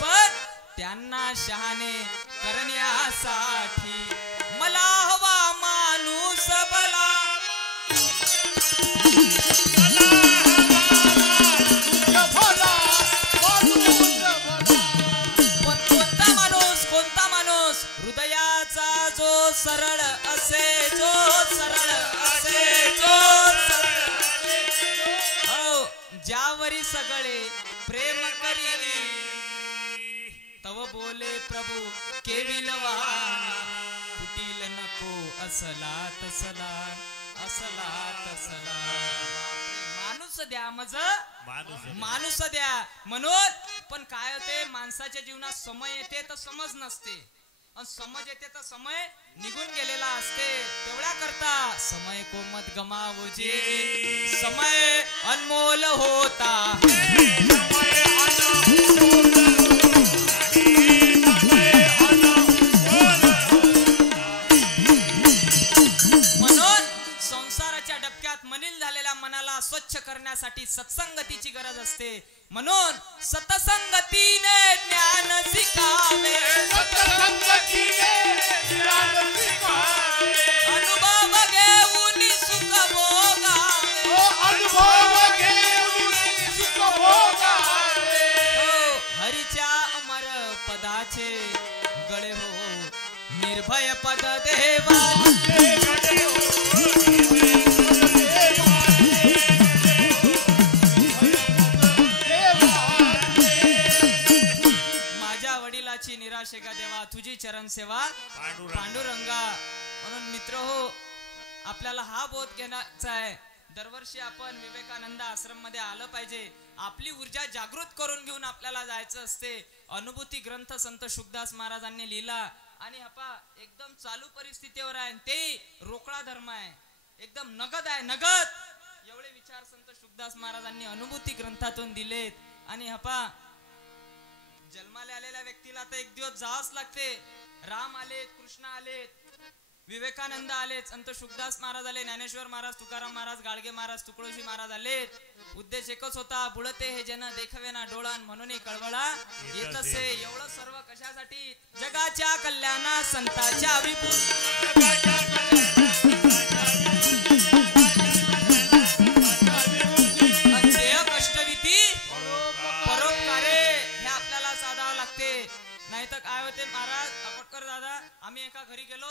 पण त्यांना शहाणे करण्यासाठी मला हवा माणूस बला. कोणता माणूस? हृदयाचा जो सरळ असे जो सरळ असे जो सरळ हो ज्यावरी सगळे प्रेम करी तव बोले प्रभू केविलवाना. कुटील नको असला तसला असला तसला. माणूस द्या मज माणूस द्या म्हणून. पण काय होते माणसाच्या जीवनात समय येते तर समज नसते आणि समज येते तर समय निघून गेलेला असते. तेवढ्या करता समय को मत गमावजे. समय अनमोल होता. म्हणून संसाराच्या डबक्यात मलिन झालेल्या मनाला स्वच्छ करण्यासाठी सत्संगतीची गरज असते. म्हणून सतसंगतीने ज्ञान शिकावे. अनुभव घेऊन सुख भोगावे. हो हरीच्या अमर पदाचे गळे हो निर्भय पद देवा. निराशे का देवा तुझी चरण सेवा पांडुरंगा. म्हणून मित्र हो आपल्याला हा बोध घेण्याचा आहे. दरवर्षी आपण विवेकानंद आश्रम मध्ये आलं पाहिजे. आपली ऊर्जा जागृत करून घेऊन आपल्याला जायचं असते. अनुभूती ग्रंथ संत शुकदास महाराजांनी लिहिला आणि हा एकदम चालू परिस्थितीवर आहे. ते रोकडा धर्म आहे. एकदम नगद आहे. नगद एवढे विचार संत शुकदास महाराजांनी अनुभूती ग्रंथातून दिलेत. आणि जन्माला आलेल्या व्यक्तीला तर एक दिवस जावंच लागते. राम आलेत, कृष्ण आलेत, विवेकानंद आलेत, संत शुकदास महाराज आले, ज्ञानेश्वर महाराज, तुकाराम महाराज, गाडगे महाराज, तुकडोजी महाराज आलेत. उद्देश एकच होता. बुडते हे जन देखवे ना डोळान म्हणून कळवळा येत असे. एवढं सर्व कशासाठी? जगाच्या कल्याणा संताच्या कष्टविधी परोपकारे हे आपल्याला साधावं लागते. नाही तर काय होते महाराज आपटकर दादा, आम्ही एका घरी गेलो.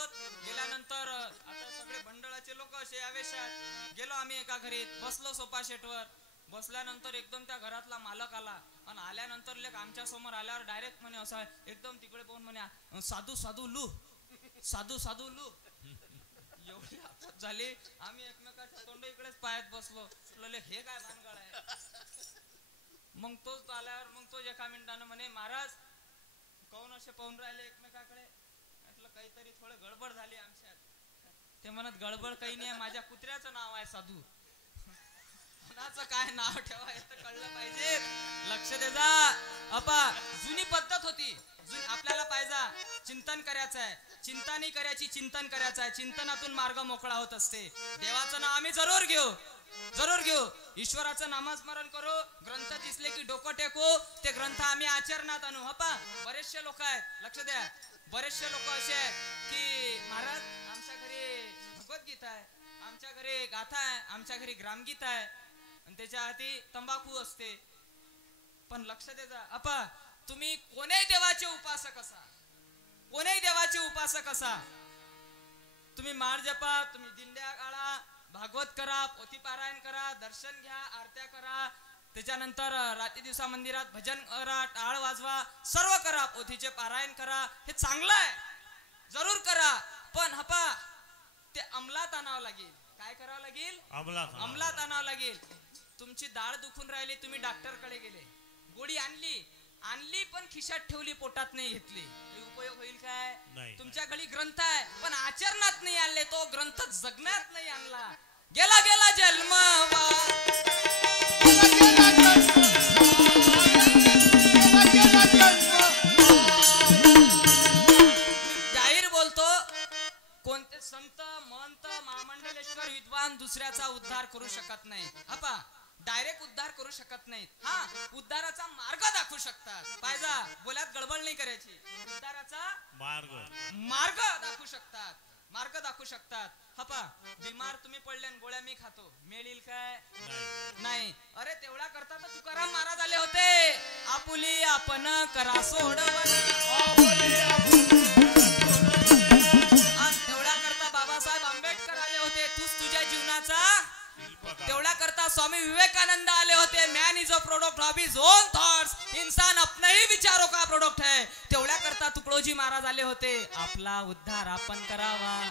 गेल्यानंतर आता सगळे भंडळाचे लोक असे आवेशात गेलो. आम्ही एका घरी बसलो सोफा सेटवर. बसल्यानंतर एकदम त्या घरातला मालक आला आणि आल्यानंतर लेख आमच्या समोर आल्यावर डायरेक्ट म्हणे असं एकदम तिकडे पाहून म्हणे साधू साधू लू साधू साधू लू. एवढी आपत झाली. आम्ही एकमेकाच्या तोंड इकडेच पायात बसलो. हे काय भानगड आहे. मग तोच आल्यावर मग तोच एका मिनिटानं म्हणे महाराज कोण असे पाहून राहिले एकमेकाकडे. म्हटलं काहीतरी थोडं गडबड झाली आमच्यात. ते म्हणत गडबड काही नाही, माझ्या कुत्र्याचं नाव आहे साधू. कोणाचं काय नाव ठेवा हे तर कळलं पाहिजे. लक्ष दे जा. अपा जुनी पद्धत होती. आपल्याला पाहिजे चिंतन करायचं आहे. चिंता नाही करायची, चिंतन करायचं आहे. चिंतनातून मार्ग मोकळा होत असते. देवाचं नाव आम्ही जरूर घेऊ, जरूर घेऊ. ईश्वराचं नामस्मरण करू. ग्रंथ दिसले की डोकं टेकू. ते ग्रंथ आम्ही आचरणात आणू. हपा बरेचसे लोक आहेत, लक्ष द्या, बरेचसे लोक असे आहेत की महाराज आमच्या घरी भगवद्गीता आहे, आमच्या घरी गाथा आहे, आमच्या घरी ग्रामगीता आहे आणि त्याच्या हाती तंबाखू असते. पण लक्ष द्या अपा, तुम्ही कोणत्याही देवाचे उपासक असा, कोणत्याही देवाचे उपासक असा, तुम्ही माळ जपा, तुम्ही दिंड्या काढा, भागवत करा, पोथी पारायण करा, दर्शन घ्या, आरत्या करा, त्याच्यानंतर रात्री दिवसा मंदिरात भजन करा, टाळ वाजवा, सर्व करा, पोथीचे पारायण करा, हे चांगलं आहे, जरूर करा. पण हपा ते अंमलात आणावं लागेल. काय करावं लागेल? अंमलात आणावं लागेल. तुमची दाढ दुखून राहिली, तुम्ही डॉक्टर कडे गेले, गोळी आणली पण खिशात ठेवली, पोटात नाही घेतली, उपयोग होईल काय? तुमच्या घरी ग्रंथ आहे पण आचरणात नाही आणले, तो ग्रंथ जगण्यात नाही आणला, गेला गेला जन्म. जाहीर बोलतो, कोणते संत महंत महामंडलेश्वर विद्वान दुसऱ्याचा उद्धार करू शकत नाही. अपा डायरेक्ट उद्धार करू शकत नाहीत. हा उद्धाराचा मार्ग दाखवू शकतात. पाहिजा बोल्यात गडबड नाही करायची. उद्धाराचा मार्ग दाखवू शकतात, मार्ग दाखवू शकतात. हपा बिमार तुम्ही पडले, गोळ्या मी खातो, मिळेल काय? नाही. अरे तेवढा करता तर तुकाराम महाराज आले होते. आपुली आपण करा सोडवण, तेवढा करता बाबासाहेब आंबेडकर आले होते. तूच तुझ्या जीवनाचा तेवढा करता स्वामी विवेकानंद आले होते. Man is a product of his on thoughts, इंसान अपने ही विचारों का प्रोडक्ट है. तेवढ्या करता तुकडोजी महाराज आले होते. आपला उद्धार आपण करावा,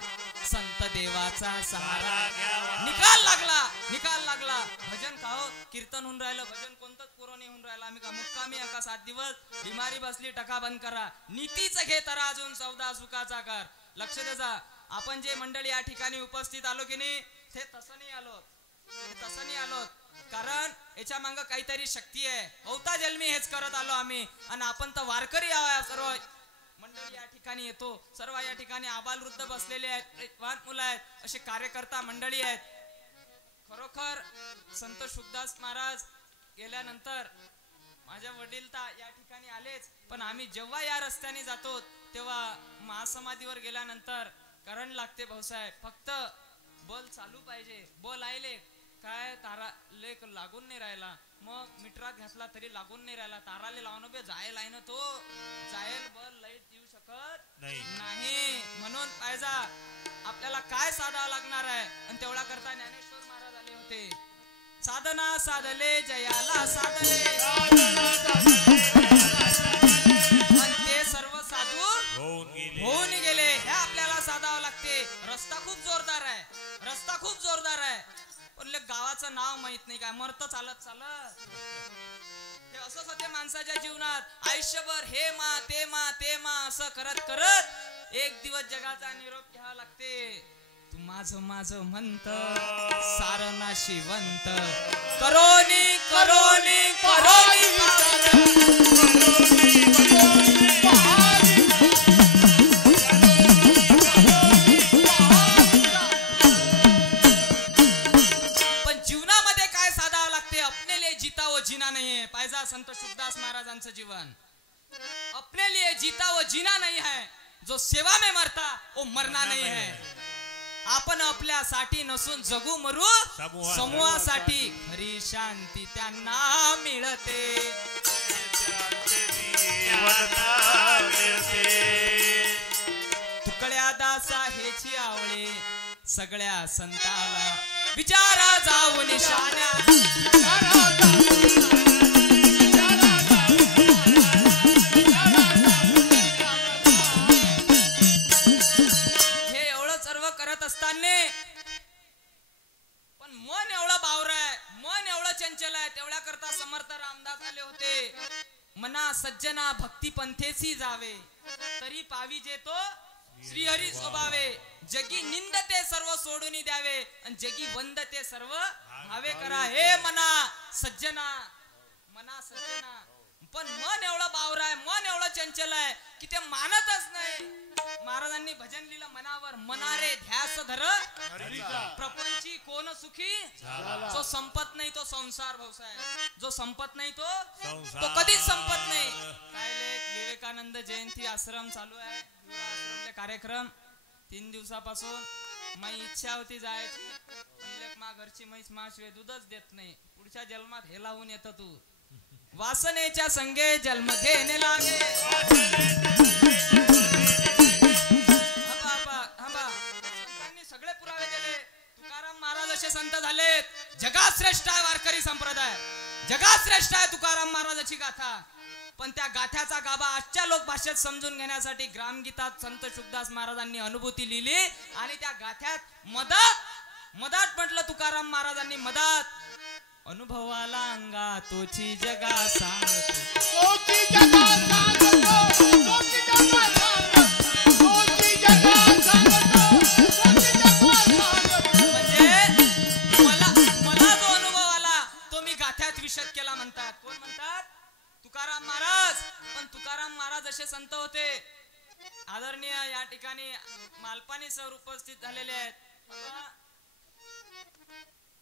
संत देवाचा सहारा घ्यावा. निकाल लागला. भजन का हो, कीर्तन होऊन राहिलं, भजन कोणतंच पुरं नाही होऊन राहिलं. आम्ही का मुक्कामी एका 7 दिवस, बिमारी बसली टका बंद करा, नीतीच घे तरा अजून सौदा सुखाचा कर. लक्ष द्या. आपण जे मंडळी या ठिकाणी उपस्थित आलो की नाही, ते तसं नाही आलो, कारण याच्या मांग काहीतरी शक्ती आहे. बहुता जन्मी हेच करत आलो आम्ही, आणि आपण तर वारकरी आहोत. सर्व मंडळी या ठिकाणी येतो, सर्व या ठिकाणी आबालवृद्ध बसलेले आहेत, लहान मुलं आहेत, असे कार्यकर्ता मंडळी आहेत. खरोखर संत शुकदास महाराज गेल्यानंतर माझ्या वडील तर या ठिकाणी आलेच, पण आम्ही जेव्हा या रस्त्याने जातो तेव्हा महासमाधीवर गेल्यानंतर करंट लागते भाऊसाहेब. फक्त बल चालू पाहिजे. बल आले काय, तारा लेक लागून नाही राहिला, मग मीटरात घातला तरी लागून नाही राहिला, ताराले लावून बे जायला आहे ना, तो जायल बल लाईट देऊ शकत नाही. म्हणून पाहिजा आपल्याला काय साधावं लागणार आहे. आणि तेवढा करता ज्ञानेश्वर महाराज आले होते. साधना साधले जयाला साधले, आणि ते सर्व साधू होऊन गेले. हे आपल्याला साधावं लागते. रस्ता खूप जोरदार आहे, पण गावाचं नाव माहित नाही. काय मरत चालत हे असंच होते माणसाच्या जीवनात. आयुष्यभर हे मा असं करत एक दिवस जगाचा निरोप घ्यावा लागते. तू माझं म्हणत सारना शिवंत, करोनी जीना नहीं है. पायजा संत शुकदास महाराजांचं जीवन, अपने लिए जीता वो जीना नहीं है, जो सेवा में मरता वो मरना नहीं है. आपण आपल्यासाठी नसून जगू मरू समूहासाठी. खरी शांती त्यांना मिळते. तुकड्या दासा हेची आवळे, सगळ्या संताला विचारा जाऊन निशाण्या. हे एवढं सर्व करत असताना पण मन एवढं बावरा आहे, मन एवढं चंचल आहे. तेवढ्या करता समर्थ रामदास आले होते. मना सज्जना भक्ती पंथेसी जावे, तरी पावी जे तो श्रीहरी स्वभावे जगी निंदते सर्व सोडून द्यावे आणि जगी वंदते सर्व भावे करा. हे सज्जना पण मन एवढं बावरा आहे, मन एवढं चंचल आहे की ते मानतच नाही. महाराजांनी भजन लिहिलं मनावर, मनारे ध्यास धर प्रपंची कोण सुखी. जो संपत नाही तो संसार भाऊसाहेब, जो संपत नाही तो कधीच संपत नाही. काय विवेकानंद जयंती आश्रम चालू आहे, आश्रमले कार्यक्रम 3 दिवसापासून. माझी इच्छा होती जायची, पण मा घरची म्हैस माशिवाय दूधच देत नाही. पुढच्या जन्मात हे लावून येतं तू. वासनेच्या संगे जन्म घेणे लागे. संतांनी सगळे पुरावे दिले. तुकाराम महाराज असे संत झालेत. जगात श्रेष्ठ आहे वारकरी संप्रदाय, जगात श्रेष्ठ आहे तुकाराम महाराजाची गाथा. पण त्या गाथ्याचा गाभा आजच्या लोक भाषेत समजून घेण्यासाठी ग्रामगीतात संत शुकदास महाराजांनी अनुभूती लिहिली. आणि त्या गाथ्यात मदत म्हटलं तुकाराम महाराजांनी. मदत अनुभवाला अंगा तोची जगा सांगतो, म्हणजे मला जो अनुभव आला तो मी गाथ्यात विशद केला म्हणतात. कोण म्हणतात? तुकाराम महाराज. पण तुकाराम महाराज असे संत होते. आदरणीय या ठिकाणी मालपाणी सर उपस्थित झालेले आहेत.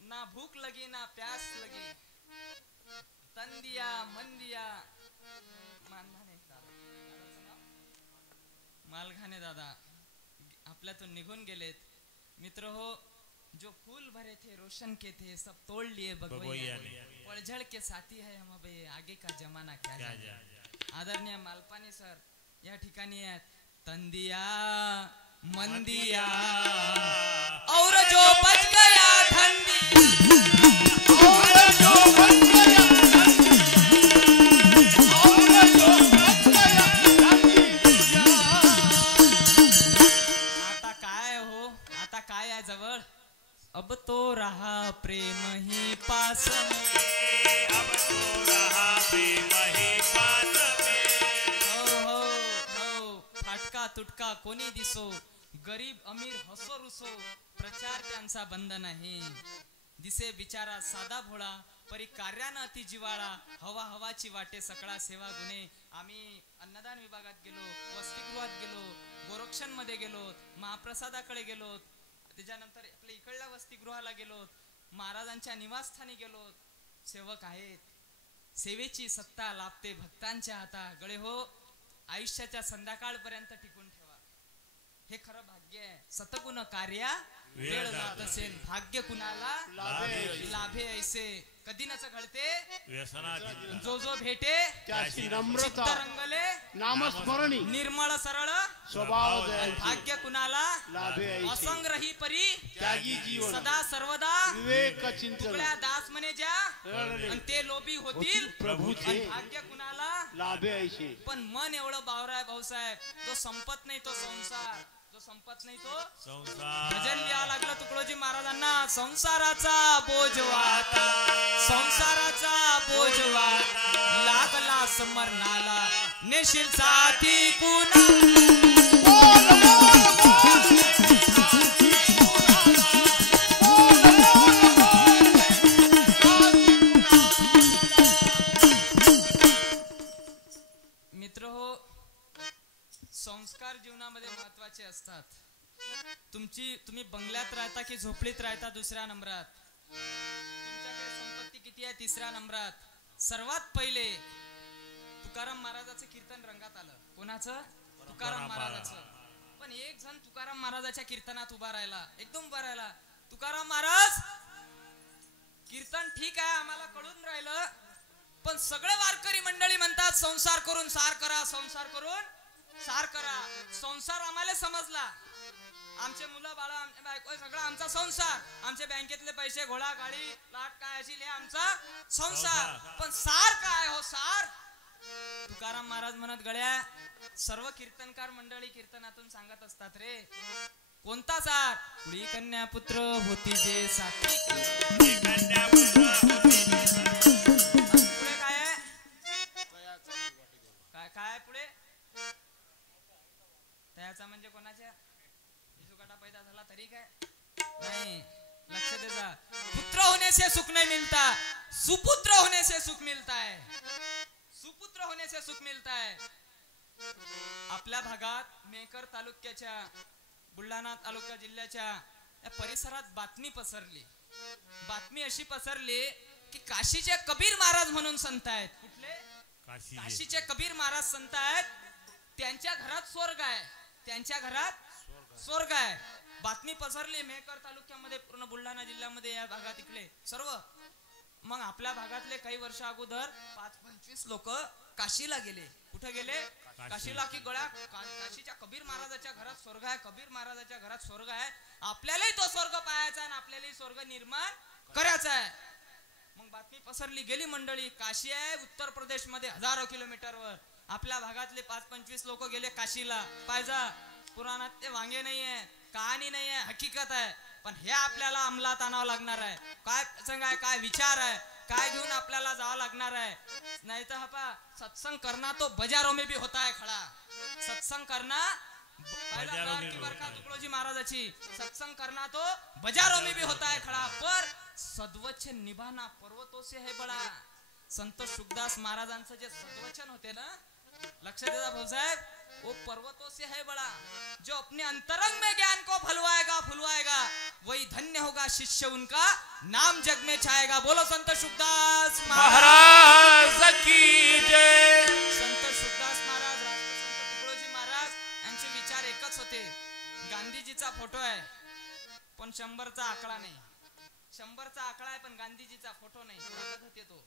ना भूक लगी ना प्यास लगी, तन दिया मन दिया. मालघाने दादा आपल्यातून निघून गेलेत. मित्र हो, जो फूल भरे थे रोशन के थे सब तोड़ लिए बगवैया ने. पळझड़ के साथी है हम अबे आगे का जमाना क्या जाने. आदरणीय मालपानी सर या ठिकाणी आहेत. तन दिया मन दिया और जो बच गया धन दिया, और जो बच गया और जो बच गया धन दिया. आता काय हो, आता काय आहे जवळ. अब तो रहा प्रेम ही पास में, अब तो रहा प्रेम ही पास में. हो फाटका तुटका कोणी दिसो, गरीब अमीर हसो रुसो, प्रचार त्यांचा बंद नाही. दिसे बिचारा साधा भोळा, परी कार्यानं अति जिवाळा. हवाची वाटे सकळा सेवा गुणे. आम्ही अन्नदान विभागात गेलो, वसतिगृहात गेलो, गोरक्षण मध्ये गेलो, महाप्रसादाकडे गेलो, त्याच्यानंतर आपल्या इकडल्या वसतिगृहाला गेलो, महाराजांच्या निवासस्थानी गेलो. सेवक आहेत, सेवेची सत्ता लाभते भक्तांच्या हाता. गळे हो, आयुष्याच्या संध्याकाळपर्यंत टिकून ठेवा. हे खरं भाग्य आहे. सतगुण कार्या वेळ जात असेल, भाग्य कुणाला लाभे ऐसे. कधी नच घडते व्यसनात, जो भेटे त्याची नम्रता, रंगले नामस्मरणी, निर्मळ सरळ स्वभाव. भाग्य कुणाला लाभे ऐसे. असंग्रही परी त्यागी जीवन, सदा सर्वदा विवेक चिंतन. दास म्हणे ज्या आणि ते लोभी होतील प्रभूचे. भाग्य कुणाला लाभे ऐसे. पण मन एवढं बावराय भाऊसाहेब, तो संपत नाही तो संसार, जो संपत नाही तो संसार. भजन लिहा लागलं तुकडोजी महाराजांना. संसाराचा बोज वाटा, संसाराचा बोज वाटा, लागला स्मरणाला नेशील साथी कुणा. मित्र हो, संस्कार जीवनामध्ये महत्वाचे असतात. तुम्ही बंगल्यात राहता की झोपडीत राहता दुसऱ्या नंबरात. तुमच्याकडे संपत्ती किती आहे तिसऱ्या नंबरात. सर्वात पहिले तुकाराम महाराजाचं कीर्तन रंगात आलं. कोणाचं? तुकाराम महाराजाचं. पण एक जण तुकाराम महाराजाच्या कीर्तनात उभा राहिला, एकदम उभा राहिला. तुकाराम महाराज, कीर्तन ठीक आहे आम्हाला कळून राहिलं, पण सगळे वारकरी मंडळी म्हणतात संसार करून सार करा, संसार करून सार करा. संसार आम्हाला समजला, आमचे मुलं बाळा, आमचे बायको, सगळं आमचा संसार, आमचे बँकेतले पैसे, घोडा गाडी लाट काय असेल हे आमचा संसार. पण सार काय हो सार? तुकाराम महाराज म्हणत, गळ्या सर्व कीर्तनकार मंडळी कीर्तनातून सांगत असतात रे, कोणता सार? कुळी कन्या पुत्र होती जे सात्विक. पुढे काय आहे? काय पुढे? त्याचा म्हणजे कोणाच्या? दे जा. पुत्र होने से सुख नहीं मिलता, सुपुत्र होने से सुख मिलता है. सुपुत्र होने से सुख मिलता है. आपल्या भागात मेकर तालुक्याच्या, बुलढाणा तालुका जिल्ह्याच्या या परिसरात बातमी पसरली. बातमी अशी पसरली की काशीचे कबीर महाराज म्हणून संत आहेत. कुठले? काशीचे कबीर महाराज संत आहेत. त्यांच्या घरात स्वर्ग आहे. त्यांच्या घरात स्वर्ग आहे. बातमी पसरली मेकर तालुक्यामध्ये, पूर्ण बुलढाणा जिल्ह्यामध्ये, या भागात इकडे सर्व. मग आपल्या भागातले काही वर्ष अगोदर 5-25 लोक काशीला गेले. कुठे गेले? काशीला. की गळ्या काशीच्या कबीर महाराजाच्या घरात स्वर्ग आहे, कबीर महाराजाच्या घरात स्वर्ग आहे. आपल्यालाही तो स्वर्ग पाहायचा आणि आपल्यालाही स्वर्ग निर्माण करायचा आहे. मग बातमी पसरली, गेली मंडळी. काशी आहे उत्तर प्रदेश मध्ये, हजारो किलोमीटरवर. आपल्या भागातले 5-25 लोक गेले काशीला. पाहिजा पुराणात ते वांगे नाहीये, कहाणी नाहीये, हकीकत आहे. पण हे आपल्याला अंमलात आणावं लागणार आहे. काय प्रसंग आहे, काय विचार आहे, काय घेऊन आपल्याला जावं लागणार आहे. नाही तर हा सत्संग करना तो बाजारों में भी होता है खड़ा. सत्संग करना तुकडोजी महाराजाची, सत्संग करना तो बाजारों में भी होता है खड़ा, पर सद्वचन निभाना पर्वतों से है बड़ा. संत शुकदास महाराजांचं जे सद्वचन होते ना, लक्ष देता भाऊसाहेब, वो पर्वतों से है बड़ा. जो अपने अंतरंग में ज्ञान को फलवाएगा फुलवाएगा, वही धन्य होगा शिष्य, उनका नाम जग में छाएगा. बोलो संत शुकदास महाराज की जय. संत शुकदास महाराज, राष्ट्रसंत तुकडोजी महाराज यांचे विचार एकच होते. गांधीजीचा फोटो आहे पण 100चा आकडा नाही. 100चा आकडा आहे पण गांधीजीचा फोटो नाही. कागद होते, तो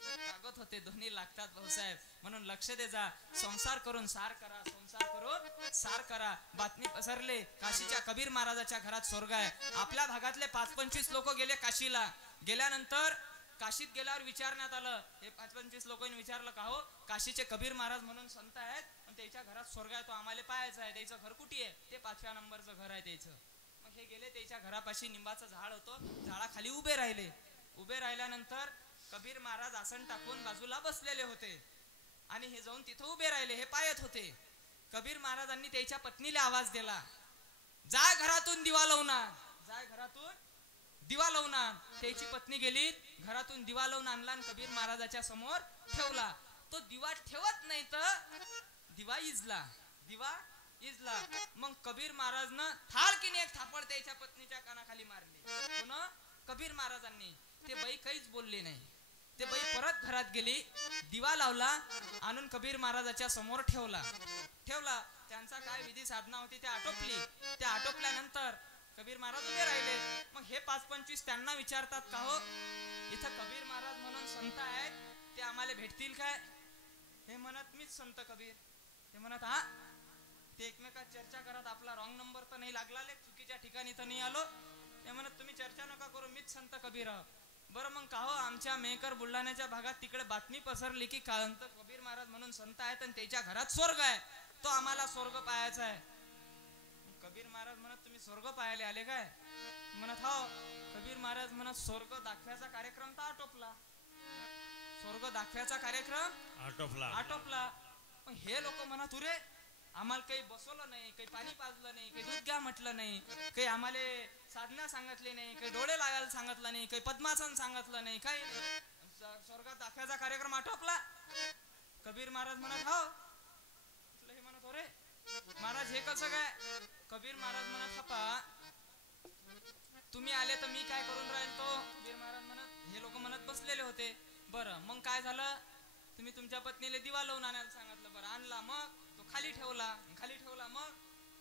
कागद होते, दोन्ही लागतात भाऊसाहेब. म्हणून लक्ष दे जा. संसार करून सार करा, संसार करून सार करा. बातमी पसरले काशीच्या कबीर महाराजाच्या घरात स्वर्ग आहे. आपल्या भागातले 5-25 लोक गेले काशीला. गेल्यानंतर काशीत गेल्यावर विचारण्यात आलं, हे 5-25 लोकांनी विचारलं, का हो काशीचे कबीर महाराज म्हणून संत आहेत आणि त्याच्या घरात स्वर्ग आहे, तो आम्हाला पाहायचा आहे. त्याचं घर कुठे आहे? ते 5व्या नंबरचं घर आहे त्याचं. मग हे गेले, त्याच्या घरापाशी निंबाचं झाड होतं, झाडाखाली उभे राहिले. उभे राहिल्यानंतर कबीर महाराज आसन टाकून बाजूला बसलेले होते आणि हे जाऊन तिथं उभे राहिले, हे पाहत होते. कबीर महाराजांनी त्याच्या पत्नीला आवाज दिला, जा घरातून दिवा लावून आण, जा घरातून दिवा लावून आण. त्याची पत्नी गेली, घरातून दिवा लावून आणला आणि कबीर महाराजाच्या समोर ठेवला. तो दिवा ठेवत नाही तर दिवा इजला, दिवा इजला. मग कबीर महाराजनं थाळकीने एक थापड त्याच्या पत्नीच्या कानाखाली मारली. कोण? कबीर महाराजांनी. ते बाई काहीच बोलले नाही. ते बाई परत घरात गेली, दिवा लावला, आणून कबीर महाराजाच्या समोर ठेवला. त्यांचा काय विधी साधना होती ते आटोपली. ते आटोपल्यानंतर कबीर महाराज उभे राहिले. मग हे 5-25 त्यांना विचारतात, का हो इथं कबीर महाराज म्हणून संत आहेत, ते आम्हाला भेटतील काय? हे म्हणत, मीच संत कबीर. ते म्हणत, हा. ते एकमेकात चर्चा करत, आपला रॉंग नंबर तर नाही लागला, चुकीच्या ठिकाणी तर नाही आलो. ते म्हणत, तुम्ही चर्चा नका करू, मीच संत कबीर आहो. बरं मग का हो आमच्या मेकर बुलढाण्याच्या भागात तिकडे बातमी पसरली की संत कबीर महाराज म्हणून संत आहेत आणि त्याच्या घरात स्वर्ग आहे, तो आम्हाला स्वर्ग पाहायचा आहे. कबीर महाराज म्हणत, तुम्ही स्वर्ग पाहायला आले काय? म्हणत, हो. कबीर महाराज म्हणत, स्वर्ग दाखवायचा कार्यक्रम तर आटोपला. स्वर्ग दाखवायचा कार्यक्रम आटोपला. पण हे लोक म्हणत, उरे आम्हाला काही बसवलं नाही, काही पाणी पाजलं नाही, काही दूध घ्या म्हटलं नाही, काही आम्हाला साधना सांगितली नाही, काही डोळे लावायला सांगितलं नाही, काही पद्मासन सांगितलं नाही, काही नाही. स्वर्गात दाखवायचा कार्यक्रम आटोपला. कबीर महाराज म्हणत, हो. हे म्हणत, अरे महाराज हे कसं काय? कबीर महाराज म्हणत, हपा तुम्ही आले तर मी काय करून राहील तो? कबीर महाराज म्हणत, हे लोक म्हणत बसलेले होते. बरं मग काय झालं? तुम्ही तुमच्या पत्नीला दिवा लावून आणायला सांगितलं. बरं आणला, मग तो खाली ठेवला, मग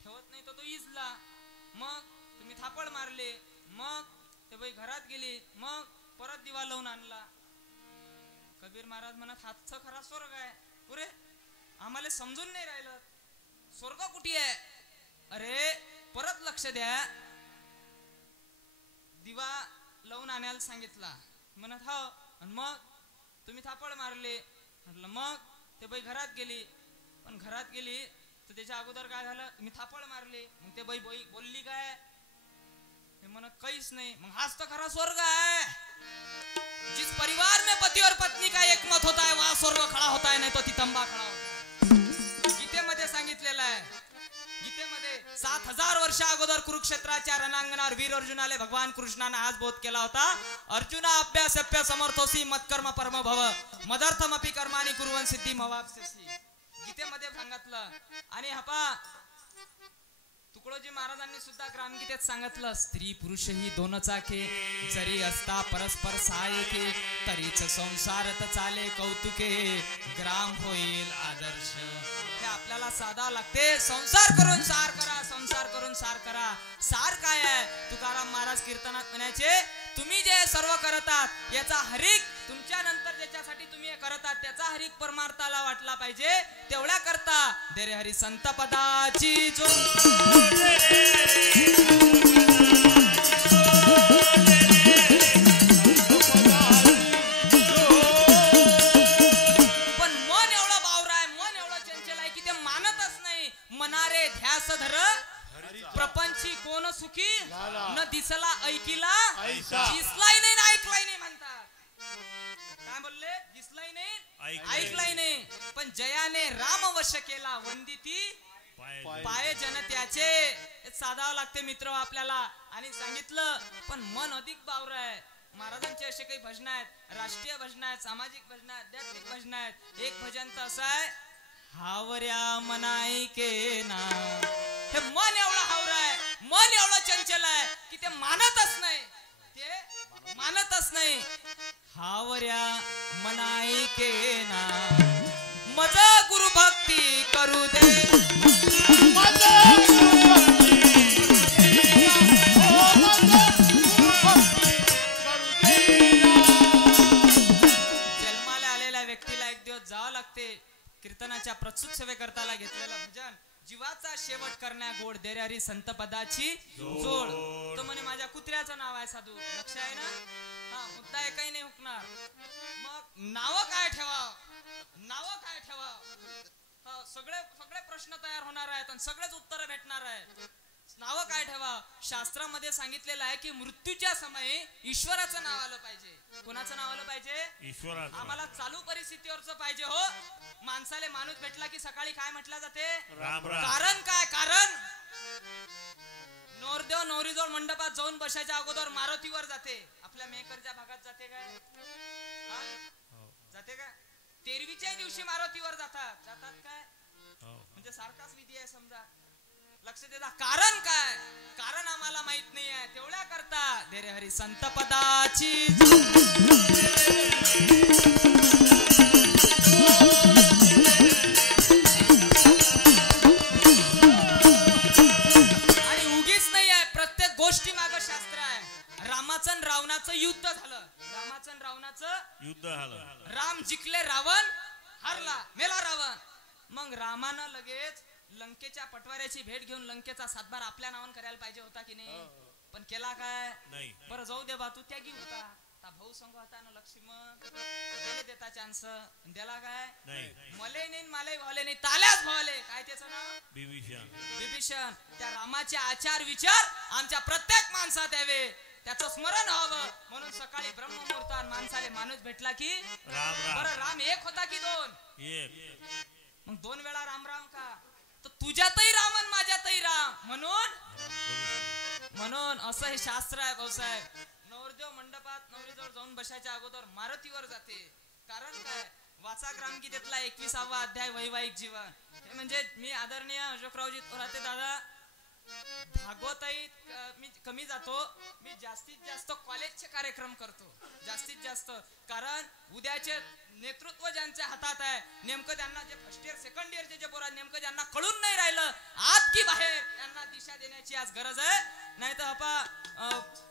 ठेवत नाही तर तो इजला. मग तुम्ही थापड मारले, मग ते बाई घरात गेली, मग परत दिवा लावून आणला. कबीर महाराज म्हणत, हातचं खरा स्वर्ग आहे. पुरे आम्हाला समजून नाही राहिलं, स्वर्ग कुठे आहे? अरे परत लक्ष द्या. दिवा लावून आणायला सांगितला. म्हणत, हो. आणि मग तुम्ही थापड मारले. म्हटलं मग ते बाई घरात गेली. पण घरात गेली तर त्याच्या अगोदर काय झालं? मी थापड मारले. मग ते बाई बोलली काय? हे म्हणत, काहीच नाही. मग हाच तर खरा स्वर्ग आहे. जिस परिवार में पति और पत्नी का एक मत होता है वहां स्वर्ग खड़ा होता है, नहीं तो तितंबा खड़ा होता है. गीतेमध्ये सांगितलेलं आहे. गीतेमध्ये 7 5000 वर्षा अगोदर कुरुक्षेत्राच्या रणांगणावर वीर अर्जुनाले भगवान कृष्णाने हाच बोध केला होता. अर्जुना अभ्यासप्य समर्थोसी मत्कर्म परम भव मदर्थमपि कर्माणि कुर्वन् सिद्धी मवाप्स्यसि. गीतेमध्ये सांगितलं. आणि हपा तुकडोजी महाराजांनी सुद्धा ग्रामगीतेत सांगितलं, स्त्री पुरुष ही दोन चाके जरी असता परस्पर सहाय्यके तरीच संसारत चाले कौतुके ग्राम होईल आदर्श. हे आपल्याला साधा लागते. संसार करून सार करा, संसार करून सार करा. सार काय आहे? तुकाराम महाराज कीर्तनात म्हणायचे, तुम्ही जे सर्व करतात याचा हरिक तुमच्या नंतर ज्याच्यासाठी तुम्ही हे करतात त्याचा हरिक परमार्थाला वाटला पाहिजे. तेवढ्या करता देरे हरी संत पदाची जो पण मन एवढं बावरा आहे, मन एवढं चंचल आहे की ते मानतच नाही. मनारे ध्यास धर प्रपंची कोण सुखी न दिसला ऐकिला दिसलाय नाही ना ऐकलाय नाही म्हणतात. काय बोलले? दिसलाय नाही ऐकलाय नाही. पण जयाने राम वश केला वंदिती पाय जनत्याचे. साधावं लागते मित्र आपल्याला. आणि सांगितलं पण मन अधिक बावर आहे. महाराजांचे असे काही भजन आहेत, राष्ट्रीय भजन आहेत, सामाजिक भजन आहेत, आध्यात्मिक भजन आहेत. एक भजन तर असं आहे, हावऱ्या मनाईके ना. हे मन एवढं हावर आहे, मन एवढं चंचल आहे की ते मानतच नाही, ते मानतच नाही. हावऱ्या मनाईके ना मज गुरु भक्ती करू दे. जन्माला आलेल्या व्यक्तीला एक दिवस जावं लागते. कीर्तनाच्या प्रस्तुत सेवेकरताला घेतलेलं भजन जीवाचा शेवट करण्या गोड देरे हरी संत पदाची जोड. तो म्हणे माझ्या कुत्र्याचं नाव आहे साधू. लक्ष आहे ना? हा, मुद्दा एकही नाही हुकणार. मग नाव काय ठेवाव, नाव काय ठेवाव, सगळे सगळे प्रश्न तयार होणार आहेत आणि सगळेच उत्तर भेटणार आहेत. नाव काय ठेवाव? शास्त्रामध्ये सांगितलेलं आहे की मृत्यूच्या समयी ईश्वराचं नाव आलं पाहिजे. कोणाचं नाव आलं पाहिजे? ईश्वराचं. आम्हाला चालू परिस्थितीवरच पाहिजे. हो, माणसाले माणूस भेटला की सकाळी काय म्हटलं जाते? राम राम. कारण काय? कारण नवरदेव नवरीजवळ मंडपात जाऊन बसायच्या अगोदर मारुतीवर जाते. आपल्या मेकरच्या भागात जाते काय? जाते काय? तेरवीच्या दिवशी मारुतीवर जातात. जातात काय? म्हणजे सारखाच विधी आहे समजा. लक्ष देता. कारण काय? कारण आम्हाला माहित नाही आहे. तेवढ्या करता देरे हरी संत पदाची आणि उगीच नाही आहे. प्रत्येक गोष्टी माग शास्त्र आहे. रामाचं आणि रावणाचं युद्ध झालं. रामाचं आणि रावणाचं युद्ध झालं. राम जिंकले, रावण हरला, मेला रावण. मग रामानं लगेच लंकेच्या पटवाऱ्याची भेट घेऊन लंकेचा सातबार आपल्या नावानं करायला पाहिजे होता की नाही? पण केला काय? नाही. बरं जाऊ दे बा, तू त्यागी होता. भाऊ संघ होता ना लक्ष्मण, त्याला देता चान्स. द्याला काय? मले नाही माले भावले नाही, ताल्याच भावले. काय त्याचं नाव? विभीषण. विभीषण. त्या रामाचे आचार विचार आमच्या प्रत्येक माणसात यावे, त्याचं स्मरण व्हावं म्हणून सकाळी ब्रह्ममुहूर्तात माणसाले माणूस भेटला की बरं राम एक होता की दोन? एक. मग दोन वेळा राम राम का? तर तुझ्यातही राम आणि माझ्यातही राम म्हणून असं हे शास्त्र आहे भाऊसाहेब. नवरदेव मंडपात नवरीजवळ जाऊन बसायच्या अगोदर मारुतीवर जाते. कारण काय? वाचा ग्रामगीतेतला 21वा अध्याय वैवाहिक जीवन. हे म्हणजे मी आदरणीय अशोकरावजी थोराते दादा भागवताई मी कमी जातो. मी जास्तीत जास्त कॉलेजचे कार्यक्रम करतो जास्तीत जास्त. कारण उद्याचे नेतृत्व ज्यांच्या हातात आहे, नेमकं त्यांना जे फर्स्ट इयर सेकंड इयरचे जे पोरं नेमकं ज्यांना कळून नाही राहिलं आत की बाहेर, त्यांना दिशा देण्याची आज गरज आहे. नाही तर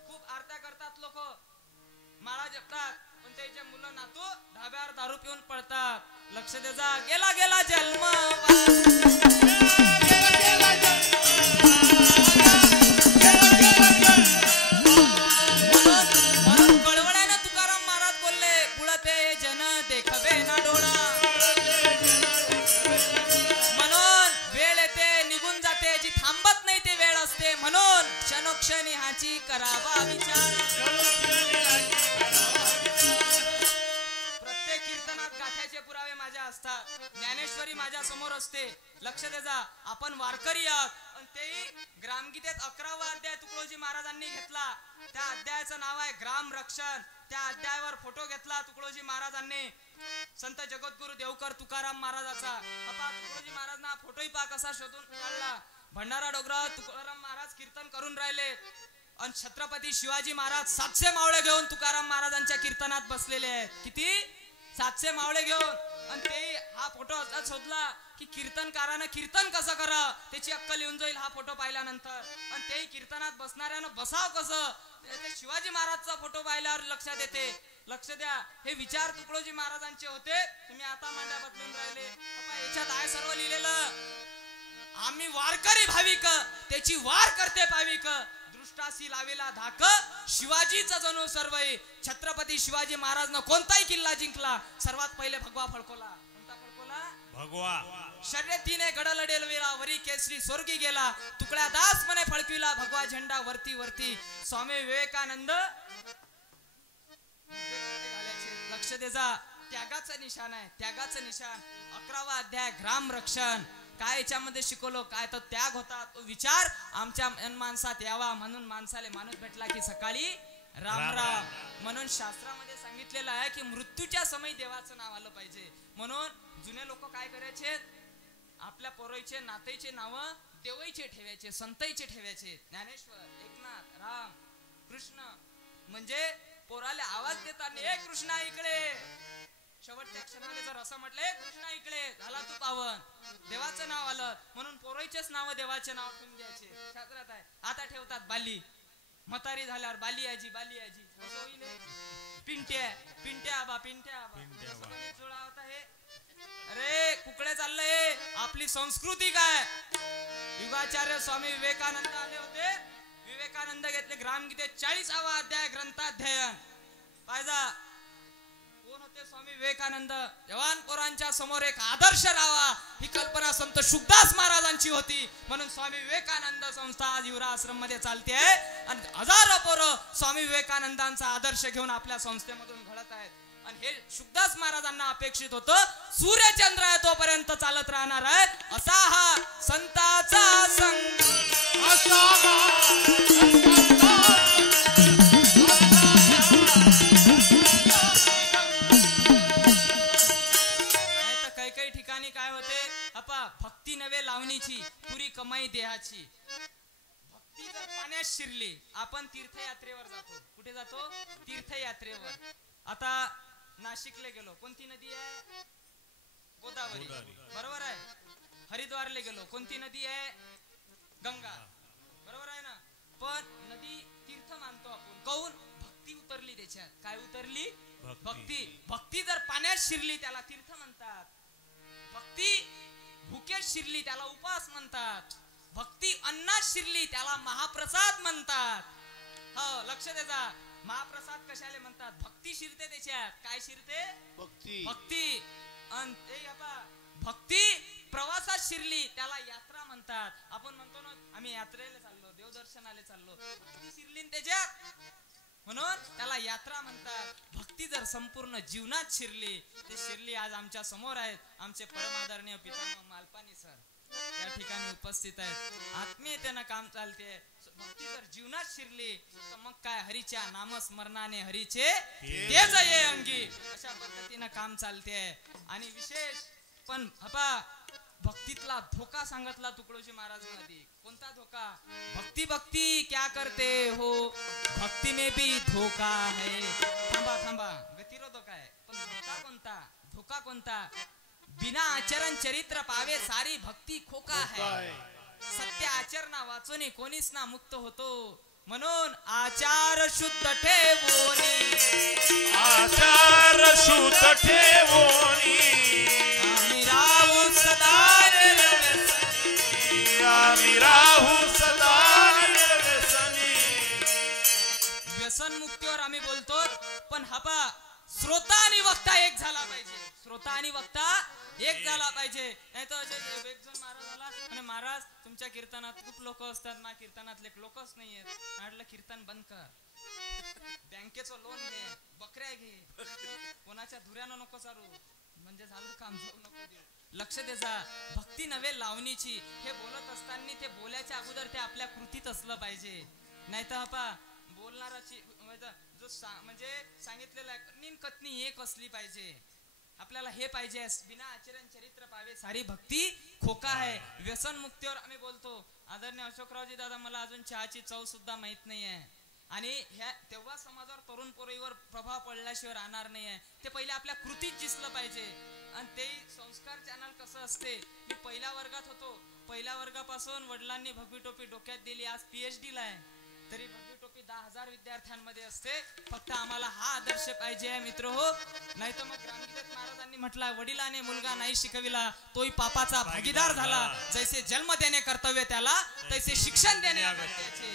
खूप आरत्या करतात लोक, माळा जपतात, पण त्याचे मुलं नातू ढाब्यावर दारू पिऊन पडतात. लक्ष दे जा. गेला गेला जन्म कळवळ्यानं तुकाराम महाराज बोलले, पुढते जन देखवे ना डोळा. म्हणून वेळ येते निघून जाते, जी थांबत नाही ते वेळ असते. म्हणून क्षणोक्षणी हाची करावा विचार. प्रत्येक कीर्तनात गाथ्याचे पुरावे माझ्या असतात. ज्ञानेश्वरी माझ्या समोर असते. लक्ष दे. अध्यायाचं नाव आहे ग्राम रक्षण. त्या अध्यायावर फोटो घेतला तुकडोजी महाराजांनी संत जगद्गुरु देवकर तुकाराम महाराजाचा. बापा तुकडोजी महाराजांना फोटोही पहा कसा शोधून काढला. भंडारा डोंगरावर तुकाराम महाराज कीर्तन करून राहिले आणि छत्रपती शिवाजी महाराज 700 मावळे घेऊन तुकाराम महाराजांच्या कीर्तनात बसलेले आहेत. किती? 700 मावळे घेऊन. आणि ते हा फोटो असा शोधला की कीर्तनकारानं कीर्तन कसं करा त्याची अक्कल येऊन जाईल हा फोटो पाहिल्यानंतर. आणि तेही कीर्तनात बसणाऱ्यानं बसाव कसं ते शिवाजी महाराजचा फोटो पाहिल्यावर लक्षात येते. लक्ष द्या, हे विचार तुकडोजी महाराजांचे होते. तुम्ही आता मांड्या बदलून राहिले. याच्यात आहे सर्व लिहिलेलं. आम्ही वारकरी भाविक त्याची वार करते भाविक दृष्टासी लावेला धाक शिवाजीचा जणू सर्व. छत्रपती शिवाजी महाराजनं कोणताही किल्ला जिंकला सर्वात पहिले भगवा फडकवला. कोणता फडकवला? भगवा. शर्यतीने गड लढेलविला वरी केसरी स्वर्गी गेला तुकड्या दास मने फडकविला भगवा झेंडा वरती वरती. स्वामी विवेकानंद लक्ष द्यायचा त्यागाचं निशाण आहे. त्यागाचं निशाण. 11वा अध्याय ग्राम रक्षण. काय याच्यामध्ये शिकवलं? काय तो त्याग होता. तो विचार आमच्या माणसात यावा म्हणून माणसाला माणूस भेटला की सकाळी राम राम. म्हणून शास्त्रामध्ये सांगितलेलं आहे की मृत्यूच्या समयी देवाचं नाव आलं पाहिजे. म्हणून जुने लोक काय करायचे? आपल्या पोराईचे नातेचे नाव देवाईचे ठेवायचे, संताईचे ठेवायचे. ज्ञानेश्वर, एकनाथ, राम, कृष्ण. म्हणजे पोराला आवाज देताना ए कृष्णा इकडे. शेवटच्या क्षणाला जर असं म्हटलं कृष्णा इकडे झाला तू पावन. देवाचं नाव आलं म्हणून पोराईचेच नाव देवाचे नाव ठेवून द्यायचे. शास्त्रात आहे. आता ठेवतात बाली. म्हातारी झाल्यावर बाली आजी बाली आजी. असं होईल. पिंट्या पिंट्या आबा पिंट्या आबा. जोडा होता हे. अरे कुकडे चाललंय. आपली संस्कृती काय? युगाचार्य स्वामी विवेकानंद आले होते. विवेकानंद घेतले ग्रामगीते 40वा अध्याय ग्रंथाध्ययन. पाहिजा कोण होते? स्वामी विवेकानंद. जवान पोरांच्या समोर एक आदर्श राहावा ही कल्पना संत शुकदास महाराजांची होती. म्हणून स्वामी विवेकानंद संस्था आज युवरा आश्रम मध्ये चालते आहे आणि हजारो पोरं स्वामी विवेकानंदांचा आदर्श घेऊन आपल्या संस्थेमधून घडत आहेत. आणि हे शुकदास महाराजांना अपेक्षित होतं. सूर्यचंद्र आहे तोपर्यंत चालत राहणार आहे असा हा संताचा संग. काही ठिकाणी काय होते? अपा भक्ती नव्हे लावणीची पुरी कमाई देहाची. भक्ती जर पाण्यात शिरली. आपण तीर्थयात्रेवर जातो. कुठे जातो? तीर्थयात्रेवर. आता नाशिकला गेलो. कोणती नदी आहे? गोदावरी. बरोबर आहे. हरिद्वारला गेलो. कोणती नदी आहे? गंगा. बरोबर आहे ना. पण नदी तीर्थ मानतो आपण. काऊन? भक्ती उतरली त्याच्यात. काय उतरली? भक्ती. भक्ती जर पाण्यात शिरली त्याला तीर्थ म्हणतात. भक्ती भुकेत शिरली त्याला उपास म्हणतात. भक्ती अन्नात शिरली त्याला महाप्रसाद म्हणतात. हो लक्ष द्यायचा. महाप्रसाद कशाले म्हणतात? भक्ती शिरते त्याच्यात. काय शिरते? भक्ती. भक्ती. भक्ती प्रवासात शिरली त्याला यात्रा म्हणतात. आपण म्हणतो ना आम्ही यात्रेला चाललो, देवदर्शनाला चाललो. भक्ती शिरली त्याच्यात म्हणून त्याला यात्रा म्हणतात. भक्ती जर संपूर्ण जीवनात शिरली ते शिरली. आज आमच्या समोर आहेत आमचे परमादरणीय पितामह मालपाणी सर या ठिकाणी उपस्थित आहेत. आत्मीयतेनं काम चालते. भक्ती जर जीवनात शिरली तर मग काय हरीच्या नामस्मरणाने हरीचे तेज ये अंगी अशा पद्धतीनं काम चालते. आणि विशेष पण भक्तीतला धोका सांगितला तुकडोजी महाराज मध्ये. कोणता धोका? भक्ती भक्ती क्या करते हो भक्ती में भी धोका है. थांबा थांबा गतिरोधक आहे पण धोका कोणता? धोका कोणता? बिना आचरण चरित्र पावे सारी भक्ती खोका है. सत्य आचरणा वाचून कोणीच ना मुक्त होतो. म्हणून आचार शुद्ध ठेवोनी. आचार शुद्ध ठेवोनी. आम्ही राहू सदा निर्व्यसनी. आम्ही राहू सदा निर्व्यसनी. व्यसन मुक्तीवर आम्ही बोलतो पण श्रोता आणि वक्ता एक झाला पाहिजे. श्रोता आणि वक्ता एक झाला पाहिजे. नाही तर असे एक जण महाराज आला आणि महाराज तुमच्या कीर्तनात खूप लोक असतात. ना कीर्तनातले लोकच नाहीयेत. म्हटलं कीर्तन बंद कर. बँकेचं लोन घे, बकऱ्या घे, कोणाच्या धुऱ्यानं नको चालू. म्हणजे झालं काम जाऊ नको देऊ. लक्ष द्यायचा. भक्ती नव्हे लावणीची. हे बोलत असताना ते बोलायच्या अगोदर ते आपल्या कृतीत असलं पाहिजे. नाही तर बोलणाराची म्हणजे सांगितलेलं आहे नीन कथनी एक असली पाहिजे. आपल्याला हे पाहिजे बिना आचरण चरित्र पावे सारी भक्ती खोका आहे. व्यसन मुक्तीवर आम्ही बोलतो. आदरणीय अशोकरावजी दादा मला अजून चहाची चव सुद्धा माहित नाही आहे आणि ह्या तेव्हा समाजावर तरुण पोरीवर प्रभाव पडल्याशिवाय राहणार नाही आहे. ते पहिले आपल्या कृतीत दिसलं पाहिजे आणि ते संस्कार चॅनल कसं असते. मी पहिल्या वर्गात होतो. पहिल्या वर्गापासून वडिलांनी भगवी टोपी डोक्यात दिली. आज PhD ला आहे तरी भगवी टोपी 10,000 विद्यार्थ्यांमध्ये असते. फक्त आम्हाला हा आदर्श पाहिजे मित्र हो. नाही तर मग ग्रामगीतेत महाराजांनी म्हटलं वडिलाने मुलगा नाही शिकविला तोही पापाचा भागीदार झाला. जैसे जन्म देणे कर्तव्य त्याला तैसे शिक्षण देणे अगत्याचे.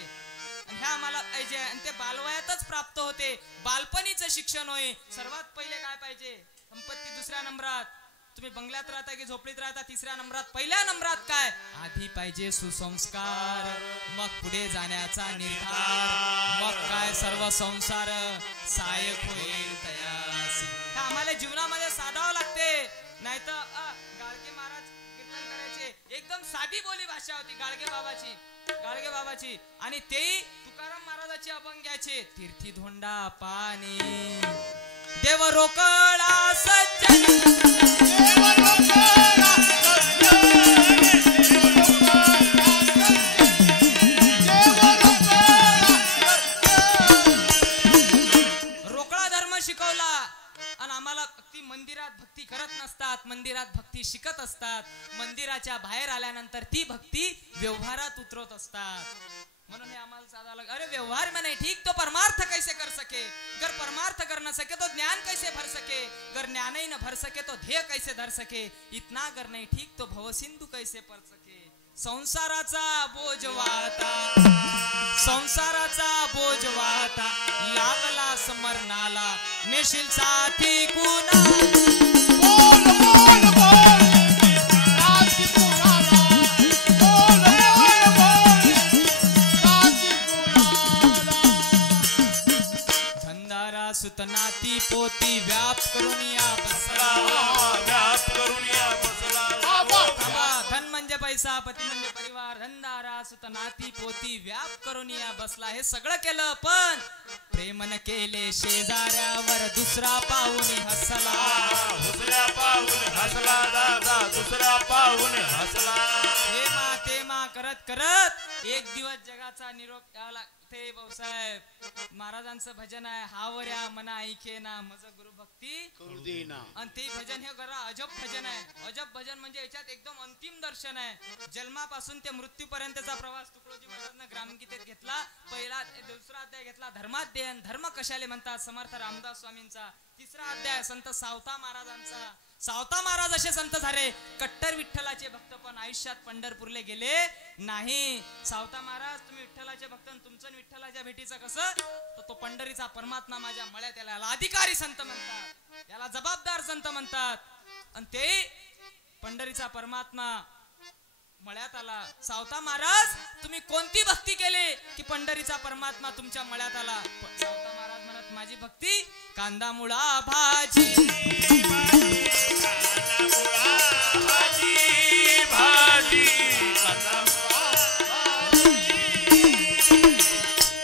ह्या आम्हाला पाहिजे आणि ते बालवयातच प्राप्त होते. बालपणीचं शिक्षण होय. सर्वात पहिले काय पाहिजे. संपत्ती दुसऱ्या नंबरात. तुम्ही बंगल्यात राहता की झोपडीत राहता तिसऱ्या नंबरात. पहिल्या नंबरात काय आधी पाहिजे सुसंस्कार मग पुढे जाण्याचा निर्धार मग काय सर्व संसार सहाय्यक होईल तयासी. आम्हाला जीवनामध्ये साधावं लागते. नाहीतर गाडगे महाराज कीर्तन करायचे. एकदम साधी बोली भाषा होती गाडगे बाबाची आणि तेही तुकाराम महाराजाची अभंग्याचे. तीर्थी धोंडा पाणी देव रोकडा सज्जन रोकडा धर्म शिकवला आणि आम्हाला भक्ती मंदिरात भक्ती करत नसतात. मंदिरात भक्ती शिकत असतात. मंदिराच्या बाहेर आल्यानंतर ती भक्ती व्यवहारात उतरत असतात. म्हणून हे आम्हाला साधा लग अरे व्यवहार में नहीं ठीक तो परमार्थ कैसे कर सके. अगर परमार्थ कर न सके तो ज्ञान कैसे भर सके. अगर ज्ञान ही न भर सके तो ध्येय कैसे धर सके. इतना अगर नहीं ठीक तो भवसिंधू कैसे पर सके. संसाराचा बोज वाहता लागला स्मरणाला नेशील साथी कुणा. सुतनाती पोती व्याप करून या बसला. धन म्हणजे पैसा पती म्हणजे परिवार धंदारा सुतनाती पोती व्याप करून या बसला. हे सगळं केलं पण प्रेमन केले शेजाऱ्यावर दुसरा पाऊनी हसला. हे मा करत एक दिवस जगाचा निरोप याला. ते भाऊसाहेब महाराजांचं भजन आहे हावऱ्या मना ऐके ना मज गुरु भक्ती करू दे ना. आणि ते भजन हे जरा अजब भजन आहे. अजब भजन म्हणजे याच्यात एकदम अंतिम दर्शन आहे. जन्मापासून ते मृत्यूपर्यंतचा प्रवास तुकडोजी महाराजांना ग्रामगीतेत घेतला. पहिला दुसरा अध्याय घेतला धर्माध्ययन. धर्म कशाले म्हणतात समर्थ रामदास स्वामींचा. तिसरा अध्याय संत सावता महाराजांचा. सावता महाराज असे संत झाले कट्टर विठ्ठलाचे भक्त पण आयुष्यात पंढरपूरले गेले नाही. सावता महाराज तुम्ही विठ्ठलाचे भक्त तुमचं विठ्ठलाच्या भेटीचं कसं तर तो पंढरीचा परमात्मा माझ्या मळ्यात याला अधिकारी संत म्हणतात. याला जबाबदार संत म्हणतात. आणि ते पंढरीचा परमात्मा मळ्यात आला. सावता महाराज तुम्ही कोणती भक्ती केली की पंढरीचा परमात्मा तुमच्या मळ्यात आला. सावता महाराज म्हणत माझी भक्ती कांदा मुळा भाजी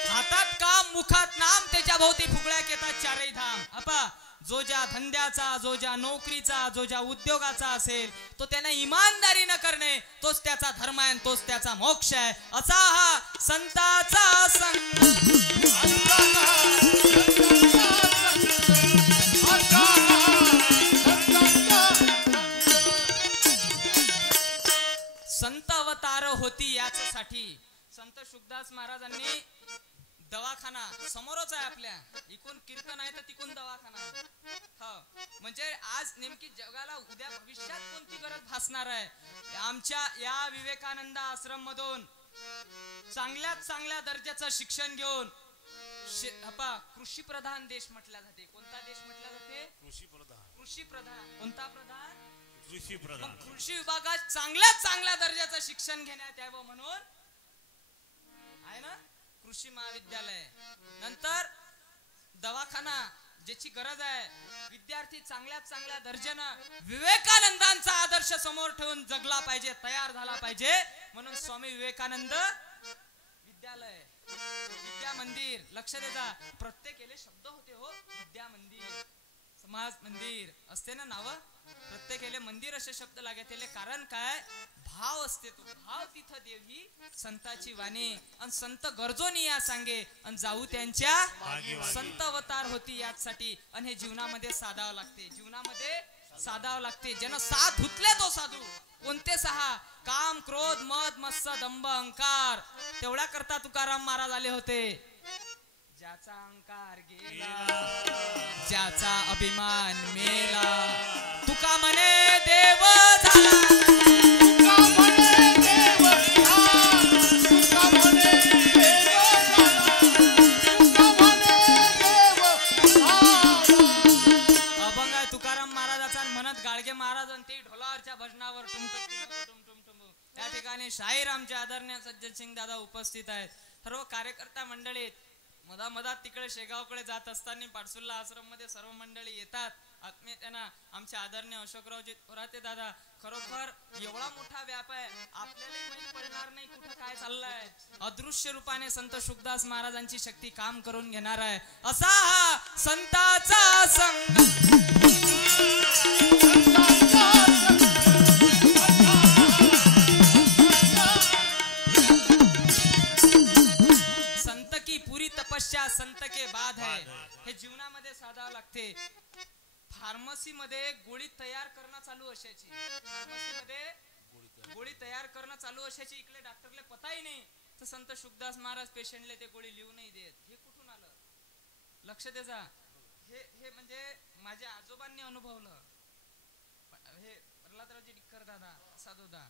हातात काम मुखात नाम त्याच्या भोवती फुगड्या येतात चारही धाम. आपा जो ज्या धंद्याचा जो ज्या नोकरीचा जो ज्या उद्योगाचा असेल तो त्याने इमानदारी न करणे तोच त्याचा धर्म आहे तोच त्याचा मोक्ष आहे. असा हा संताचा संग. संत अवतार होती याच्यासाठी संत शुकदास महाराजांनी दवाखाना समोरच आहे आपल्या इकून कीर्तन आहे तर तिकून दवाखाना. हो म्हणजे आज नेमकी जगाला उद्या भविष्यात कोणती गरज भासणार आहे. आमच्या या विवेकानंद आश्रम मधून चांगल्यात चांगल्या दर्जाचं शिक्षण घेऊन कृषी प्रधान देश म्हटला जाते. कोणता देश म्हटला जाते. कृषी प्रधान. कोणता प्रधान. कृषी विभागात चांगल्यात चांगल्या दर्जाचं शिक्षण घेण्यात यावं म्हणून आहे ना कृषी महाविद्यालय. नंतर दवाखाना ज्याची गरज आहे. विद्यार्थी चांगल्यात चांगल्या दर्जानं विवेकानंदांचा आदर्श समोर ठेवून जगला पाहिजे तयार झाला पाहिजे. म्हणून स्वामी विवेकानंद विद्यालय विद्या मंदिर मंदिर लक्ष द्या प्रत्येक याले शब्द होते हो विद्या मंदिर समाज मंदिर असते ना नाव प्रत्येक याले मंदिर असे शब्द लागत याले कारण काय भाव असते तो भाव तिथं देव ही संताची वाणी आणि संत गरजोनी या सांगे आणि जाऊ त्यांच्या संत अवतार होती यासाठी आणि हे जीवनामध्ये साधावं लागते जीवनामध्ये साधावं लागते ज्यानं साथ धुतले तो साधू कोणते सहा काम क्रोध मद मत्सर दंभ अहंकार तेवढ्या करता तुकाराम महाराज आले होते ज्याचा अहंकार गेला ज्याचा अभिमान मेला तुका म्हणे देव झाला तुका म्हणे देव झाला, तुका म्हणे देव झाला, तुका म्हणे देव झाला. अभंग आहे तुकाराम महाराजाचा आणि म्हणत गाडगे महाराज आणि ते ढोलावरच्या भजनावर टुमटुम या ठिकाणी शाहीर आमचे आदरणीय सज्जन सिंग दादा उपस्थित आहेत सर्व कार्यकर्ता मंडळीत मधामधात तिकडे शेगावकडे जात असताना पाटसुल्ला आश्रम मध्ये सर्व मंडळी येतात आत्मीयतेना आमचे आदरणीय अशोकरावजी थोराते दादा खरोखर एवढा मोठा व्याप आहे आपल्याला माहित पडणार नाही कुठं काय चाललंय अदृश्य रूपाने संत शुकदास महाराजांची शक्ती काम करून घेणार आहे असा हा संताचा संग संत की पुरी तपस्या संत के बाद है हे जीवनामध्ये साधावं लागते फार्मसी मध्ये गोळी तयार करणं चालू असायची फार्मसी मध्ये गोळी तयार करणं चालू असायची इकडे डॉक्टरले पताही नाही तर संत शुकदास महाराज पेशंटले ते गोळी लिहू नाही देत हे कुठून आलं लक्ष द्यायचा हे म्हणजे माझ्या आजोबांनी अनुभवलं हे प्रल्हादरावजी डिक्कर दादा साधूदा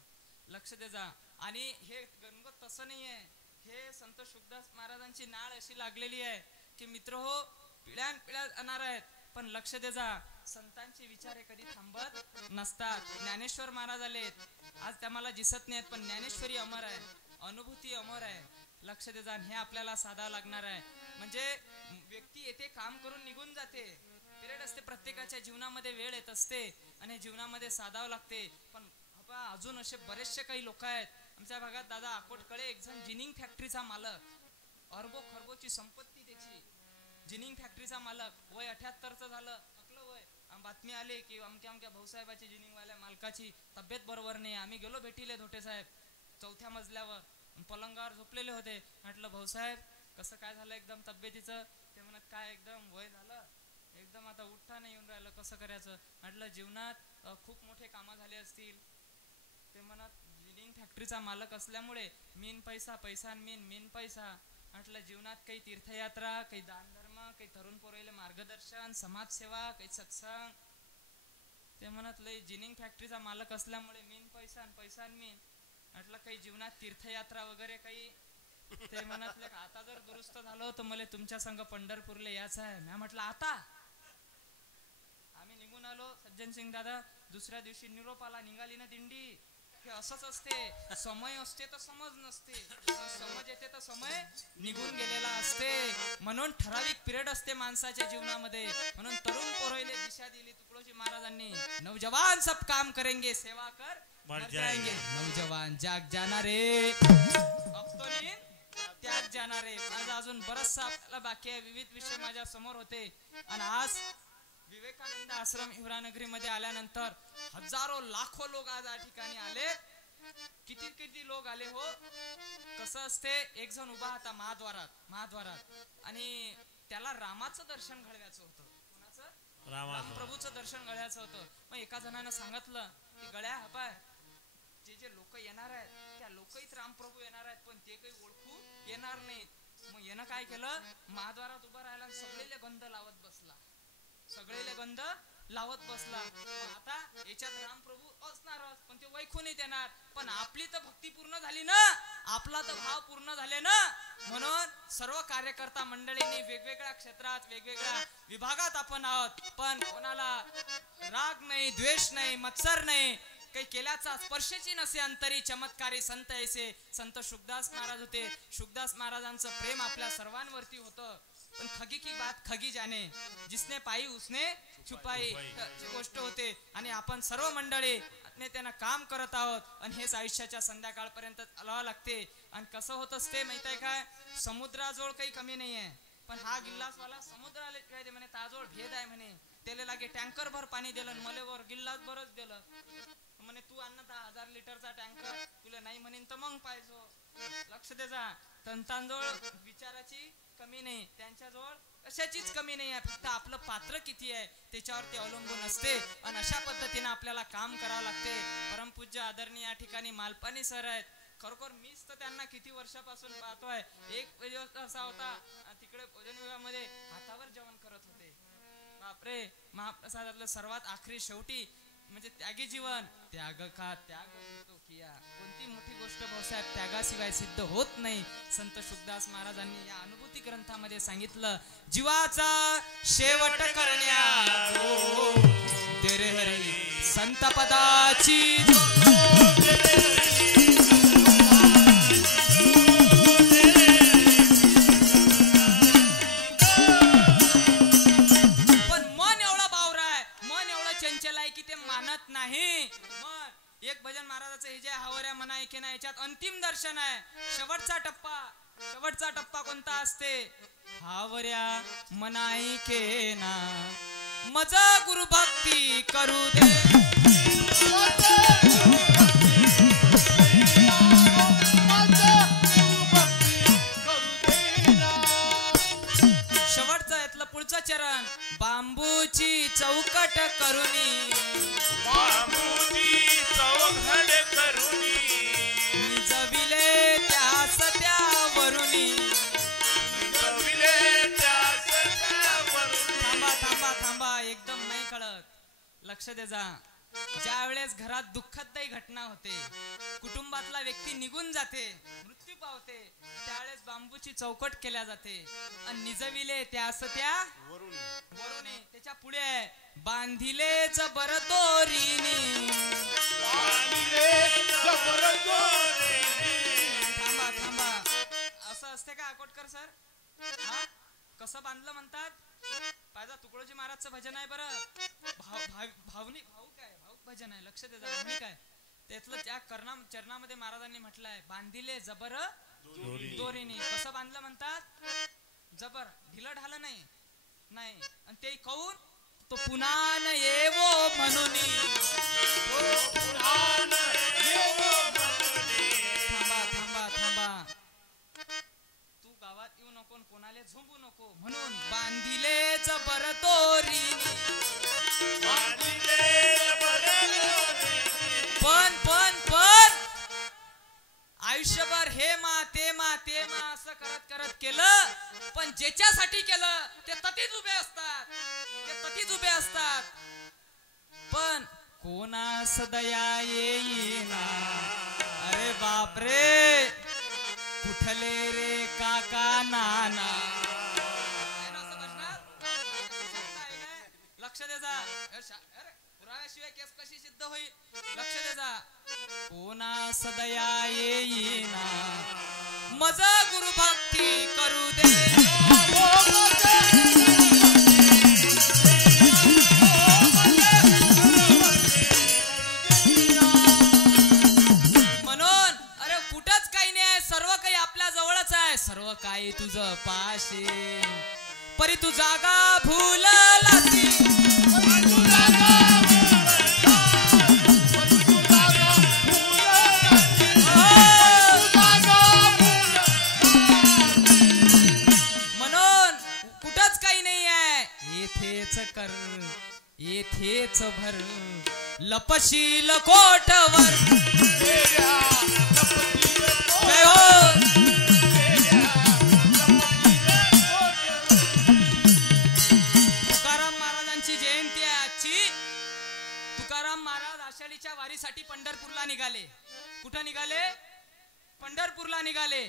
लक्ष द्यायचा आणि हे गणगत तसं नाहीये हे संत शुकदास महाराजांची नाळ अशी लागलेली आहे की मित्र हो पिढ्यान पिढ्या येणार आहेत पण लक्ष द्यायचा संतांचे विचार हे कधी थांबत नसतात ज्ञानेश्वर महाराज आलेत आज त्या मला दिसत नाहीत पण ज्ञानेश्वरी अमर आहे अनुभूती अमर आहे लक्ष द्यायचा हे आपल्याला साधावं लागणार आहे म्हणजे व्यक्ती येते काम करून निघून जाते पिरियड असते प्रत्येकाच्या जीवनामध्ये वेळ येत असते आणि जीवनामध्ये साधावं लागते पण अजून असे बरेचसे काही लोक आहेत आमच्या भागात दादा अकोटकडे एक जण जिनिंग फॅक्टरीचा मालक अरबो खरबोची संपत्ती त्याची जिनिंग फॅक्टरीचा मालक वय 78चं झालं थकलं वय बातमी आली की अमक्या अमक्या भाऊसाहेबाची जिनिंगवाल्या मालकाची तब्येत बरोबर नाही आम्ही गेलो भेटीले धोटे साहेब 4थ्या मजल्यावर पलंगावर झोपलेले होते म्हटलं भाऊसाहेब कसं काय झालं एकदम तब्येतीचं ते म्हणत काय एकदम वय झालं एकदम आता उठता नाही येऊन राहिलं कसं करायचं म्हटलं जीवनात खूप मोठे कामं झाले असतील ते म्हणत जिनिंग फॅक्टरीचा मालक असल्यामुळे मेन पैसा पैसा मेन पैसा म्हटलं जीवनात काही तीर्थयात्रा काही दानधर्म काही तरुण पोरायले मार्गदर्शन समाजसेवा काही सत्संग ते म्हणत लय जिनिंग फॅक्टरीचा मालक असल्यामुळे मेन पैसा मेन म्हटलं काही जीवनात तीर्थयात्रा वगैरे काही ते म्हणत आता जर दुरुस्त झालो तर मला तुमच्या संग पंढरपूरला यायचं आहे मी म्हटलं आता आम्ही निघून आलो सज्जन सिंग दादा दुसऱ्या दिवशी निरोप आला निघाली ना दिंडी हे असंच असते समय असते तर समज नसते समज येते तर समय निघून गेलेला असते म्हणून ठराविक पिरियड असते माणसाच्या जीवनामध्ये म्हणून तरुण पोरायले दिशा दिली तुकडोजी महाराजांनी नौजवान सब काम करेंगे सेवा कर मर जाएंगे नौजवान जाग जाणारे अब तो नींद त्याग जाणारे आज अजून बरचसा आपल्याला बाकी आहे विविध विषय माझ्या समोर होते आणि आज विवेकानंद आश्रम हिवरानगरी मध्ये आल्यानंतर हजारो लाखो लोक आज या ठिकाणी आले किती लोक आले हो कसं असते एक जण उभा होता महाद्वारात आणि त्याला रामाचं दर्शन घडवायचं होतं कोणाचं रामप्रभूचं दर्शन घडवायचं होतं मग एका जणानं सांगितलं की गळ्या हपाय जे लोक येणार आहेत त्या लोकहीच रामप्रभू येणार आहेत पण ते काही ओळखू येणार नाहीत मग यानं काय केलं महाद्वारात उभा राहिला सगळेले गंध लावत बसला आता याच्यात रामप्रभू असणारच पण ते वैखून येणार पण आपली तर भक्ती पूर्ण झाली ना आपला तर भाव पूर्ण झाले ना म्हणून सर्व कार्यकर्ता मंडळींनी वेगवेगळ्या क्षेत्रात वेगवेगळ्या विभागात आपण आहोत पण कोणाला राग नाही द्वेष नाही मत्सर नाही काही केल्याचा स्पर्शची नसे अंतरी चमत्कारी संत ऐसे संत शुकदास महाराज होते शुकदास महाराजांचं प्रेम आपल्या सर्वांवरती होतं पण खगी की बात खगी जाने जिसने पाई उसने छुपाई गोष्ट होते आणि आपण सर्व मंडळी नेत्यानं काम करत आहोत आणि हेच आयुष्याच्या संध्याकाळपर्यंत चालावं लागते. आणि कसं होत असते माहित आहे काय, समुद्राजवळ काही कमी नाही आहे, पण हा गिल्लासवाला समुद्राला काय ते म्हणे ताजवळ भेद आहे म्हणे. त्याला लागे टँकर भर पाणी दिलं आणि मला वर गिल्लास भरच दिलं. म्हणे तू अन्न 10,000 लिटरचा टँकर तुला नाही म्हणेन तर मग पाहिजो. लक्ष दे जा, संतांजवळ विचाराची कमी नाही, त्यांच्याजवळ कशाचीच कमी नाही आहे. फक्त आपलं पात्र किती आहे त्याच्यावर ते अवलंबून असते. आणि अशा पद्धतीने आपल्याला काम करावं लागते. परमपूज्य आदरणीय या ठिकाणी मालपाणी सर आहेत. खरोखर मीच तर त्यांना किती वर्षापासून पाहतोय. एक दिवस असा होता तिकडे भोजन विभागामध्ये हातावर जेवण करत होते. बापरे, महाप्रसादातलं सर्वात आखरी शेवटी म्हणजे त्यागी जीवन, त्याग का त्याग तो किया. कोणती मोठी गोष्ट भाऊसाहेब त्यागाशिवाय सिद्ध होत नाही. संत शुकदास महाराजांनी या अनुभूती ग्रंथामध्ये सांगितलं, जीवाचा शेवट करण्या तेरे हरी संत पदाची नाही. मग एक भजन महाराजाचं हे जे हावऱ्या मना ऐके ना याच्यात अंतिम दर्शन आहे. शेवटचा टप्पा कोणता असते, हावऱ्या मना ऐके ना मज गुरु भक्ती करू दे. शेवटचं यातलं पुढचं चरण, बांबूची चौकट करुनी निजविले त्यास त्यावरुनी. थांबा एकदम नाही कळत, लक्ष दे जा. ज्या वेळेस घरात दुःखदायी घटना होते, कुटुंबातला व्यक्ती निघून जाते, मृत्यू पावते, त्यावेळेस बांबूची चौकट केल्या जाते. आणि निजविले त्यास त्या वरुनी, त्याच्या पुढे बांधिले जबर दोरीने. थांबा असं असते का अकोटकर सर? हा कसं बांधलं म्हणतात? पाहिजे तुकडोजी महाराजचं भजन आहे बरं, भाऊक भजन आहे. लक्ष द्या, भावनिक आहे. त्यातलं त्या चरणामध्ये महाराजांनी म्हटलंय, बांधिले जबर दोरीने. कसं बांधलं म्हणतात? जबर, ढिलं ढालं नाही. आणि ते कौन, तो पुन्हा न येवो म्हणून. थांबा तू गावात येऊ नको, कोणाला झोंबू नको म्हणून बांधिले जबर दोरीने. पण आयुष्यभर हे मा ते मा असं करत केलं, पण ज्याच्यासाठी केलं ते ततीच उभे असतात. पण कोणास दया येईना. अरे बापरे, कुठले रे काका नाना. लक्ष दे जा, पुराव्याशिवाय केस कशी सिद्ध होईल? लक्ष दे जा. कोणास दया येईना मज गुरु भक्ती करू दे. म्हणून अरे कुठंच काही नाही आहे, सर्व काही आपल्या जवळच आहे. सर्व काही तुझं पाशे, परी तू जागा भूललासी. येथेच भर लपशील कोटवर. तुकाराम महाराजांची जयंती आहे आजची. तुकाराम महाराज आषाढीच्या वारीसाठी पंढरपूरला निघाले. कुठं निघाले? पंढरपूरला निघाले.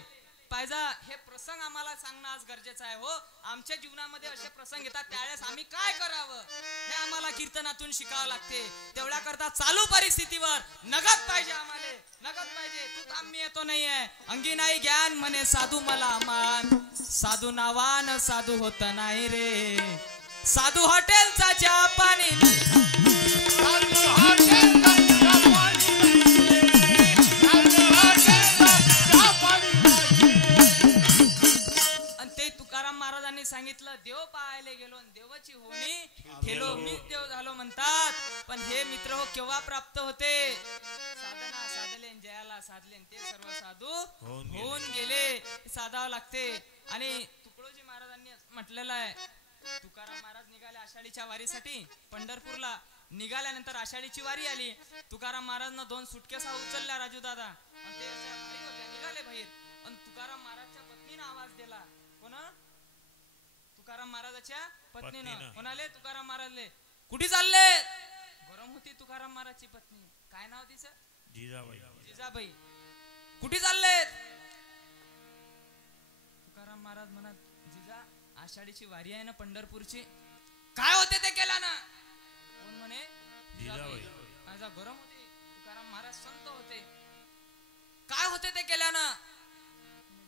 पाहिजा हे प्रसंग आम्हाला सांगणं आज गरजेचं आहे. हो, आमच्या जीवनामध्ये असे प्रसंग येतात, त्यावेळेस आम्ही काय करावं हे आम्हाला कीर्तनातून शिकावं लागते. तेवढ्या करता चालू परिस्थितीवर नगद पाहिजे, आम्हाला नगद पाहिजे. तू काम मी येतो नाहीये, अंगी नाही ज्ञान म्हणे साधू मला मान. साधू नावान साधू होत नाही रे, साधू हॉटेलचा चहा पाणी. पाहायला गेलो आणि देवाची होणी ठेलो मीच देव झालो म्हणतात. पण हे मित्र हो केव्हा प्राप्त होते? साधना साधले आणि जयाला साधले आणि ते सर्व साधू होऊन गेले. साधावं लागते. आणि तुकडोजी महाराजांनी म्हटलेलं आहे, तुकाराम महाराज निघाले आषाढीच्या वारीसाठी पंढरपूरला. निघाल्यानंतर आषाढीची वारी आली. तुकाराम महाराजनं 2 सुटकेसा उचलल्या राजू दादा आणि ते अशा वारी होत्या, निघाले बाहेर. आणि तुकाराम महाराजच्या पत्नीनं आवाज दिला. कोण? तुकाराम महाराजाच्या पत्नीनं. कोणाले? तुकाराम महाराजले. कुठे चालले? गरम होती तुकाराम महाराजची पत्नी. काय नाव तिचं? जिजाबाई. जिजाबाई. कुठे चाललेत? तुकाराम महाराज म्हणत, जिजा आषाढीची वारी आहे ना पंढरपूरची. काय होते ते केला ना? कोण म्हणे? जिजाबाई. माझा गरम होती. तुकाराम महाराज संत होते. काय होते ते केल्यानं?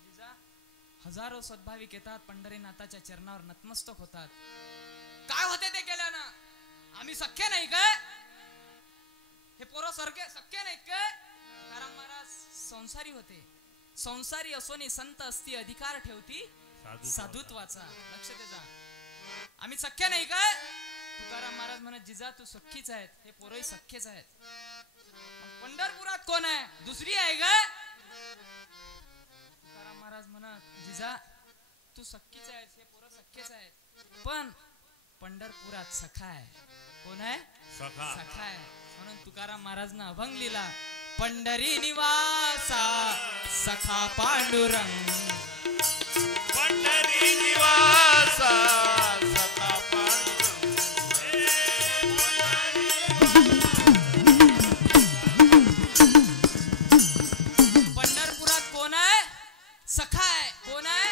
जिजा हजारो सद्भाविक येतात, पंढरीनाथाच्या चरणावर नतमस्तक होतात. काय होते ते केल्यानं? आम्ही सख्य नाही काय? हे पोरं सारखे सख्य नाहीत काय? तुकाराम महाराज संसारी होते. संसारी असोनी संत असती अधिकार ठेवती साधुत्वाचा. लक्ष देजा. आम्ही सख्य नाही काय? तुकाराम महाराज म्हणत, जिजा तू सख्खीच आहेत, हे पोरही सख्यच आहेत. पंढरपुरात कोण आहे? दुसरी आहे का? तुकाराम महाराज म्हणत, जिजा तू सख्खीच आहेस, हे पोरं सख्यच आहेत. पण पंढरपुरात सखा आहे. कोण आहे? सखा आहे. म्हणून तुकाराम महाराजनं अभंग लिहिला, पंढरी निवासा सखा पांडुरंग. पंढरी निवासा सखा पांडुरंग. पंढरपुरात कोण आहे? सखा आहे. कोण आहे?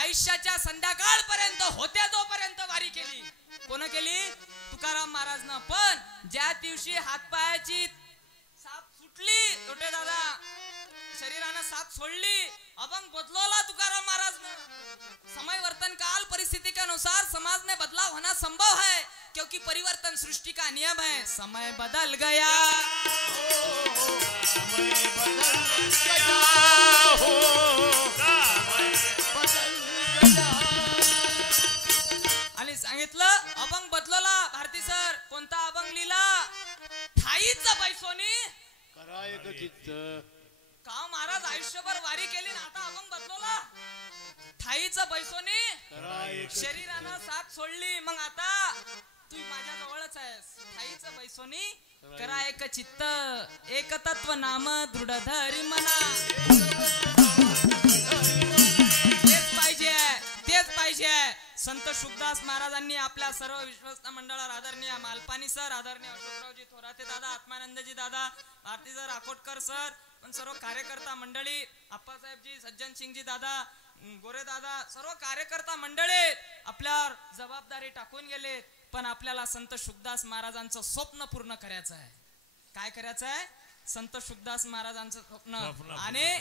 आयुष्याच्या संध्याकाळपर्यंत होत्या जोपर्यंत वारी केली. कोण केली? तुकाराम महाराजनं. पण ज्या दिवशी हातपायाची साथ सुटली, छोटे दादा शरीरानं साथ सोडली, अभंग बदलवला तुकाराम महाराजनं. समय वर्तन काल परिस्थिति के अनुसार समाज में बदलाव होना संभव है, क्योंकि परिवर्तन सृष्टि का नियम है. समय बदल गया, समय बदल गया हो, बदल गया. आणि सांगितलं अभंग बदलवला. भारती सर कोणता अभंग लिहिला? ठाईच बैसोनी करा एक चित्त. का महाराज आयुष्यभर वारी केली ना आता अभंग बदलवला? ठाईच बैसोनी करा एक शरीरानं साथ सोडली. मग आता तू माझ्या जवळच आहेस. ठाईच बैसोनी करा एक चित्त, एक तत्व नाम दृढ धरी मना. तेच पाहिजे, तेच पाहिजे. संत शुकदास महाराजांनी आपल्या सर्व विश्वस्त मंडळावर आदरणीय मालपानी सर, आदरणीय अशोकरावजी थोराते दादा, आत्मानंदजी दादा, भारती सर, अकोटकर सर, पण सर्व कार्यकर्ता मंडळी, आप्पासाहेबजी, सज्जन सिंगजी दादा, गोरे दादा, सर्व कार्यकर्ता मंडळी आपल्यावर जबाबदारी टाकून गेले. पण आपल्याला संत शुकदास महाराजांचं स्वप्न पूर्ण करायचं आहे. काय करायचं आहे? संत शुकदास महाराजांचं स्वप्न. आणि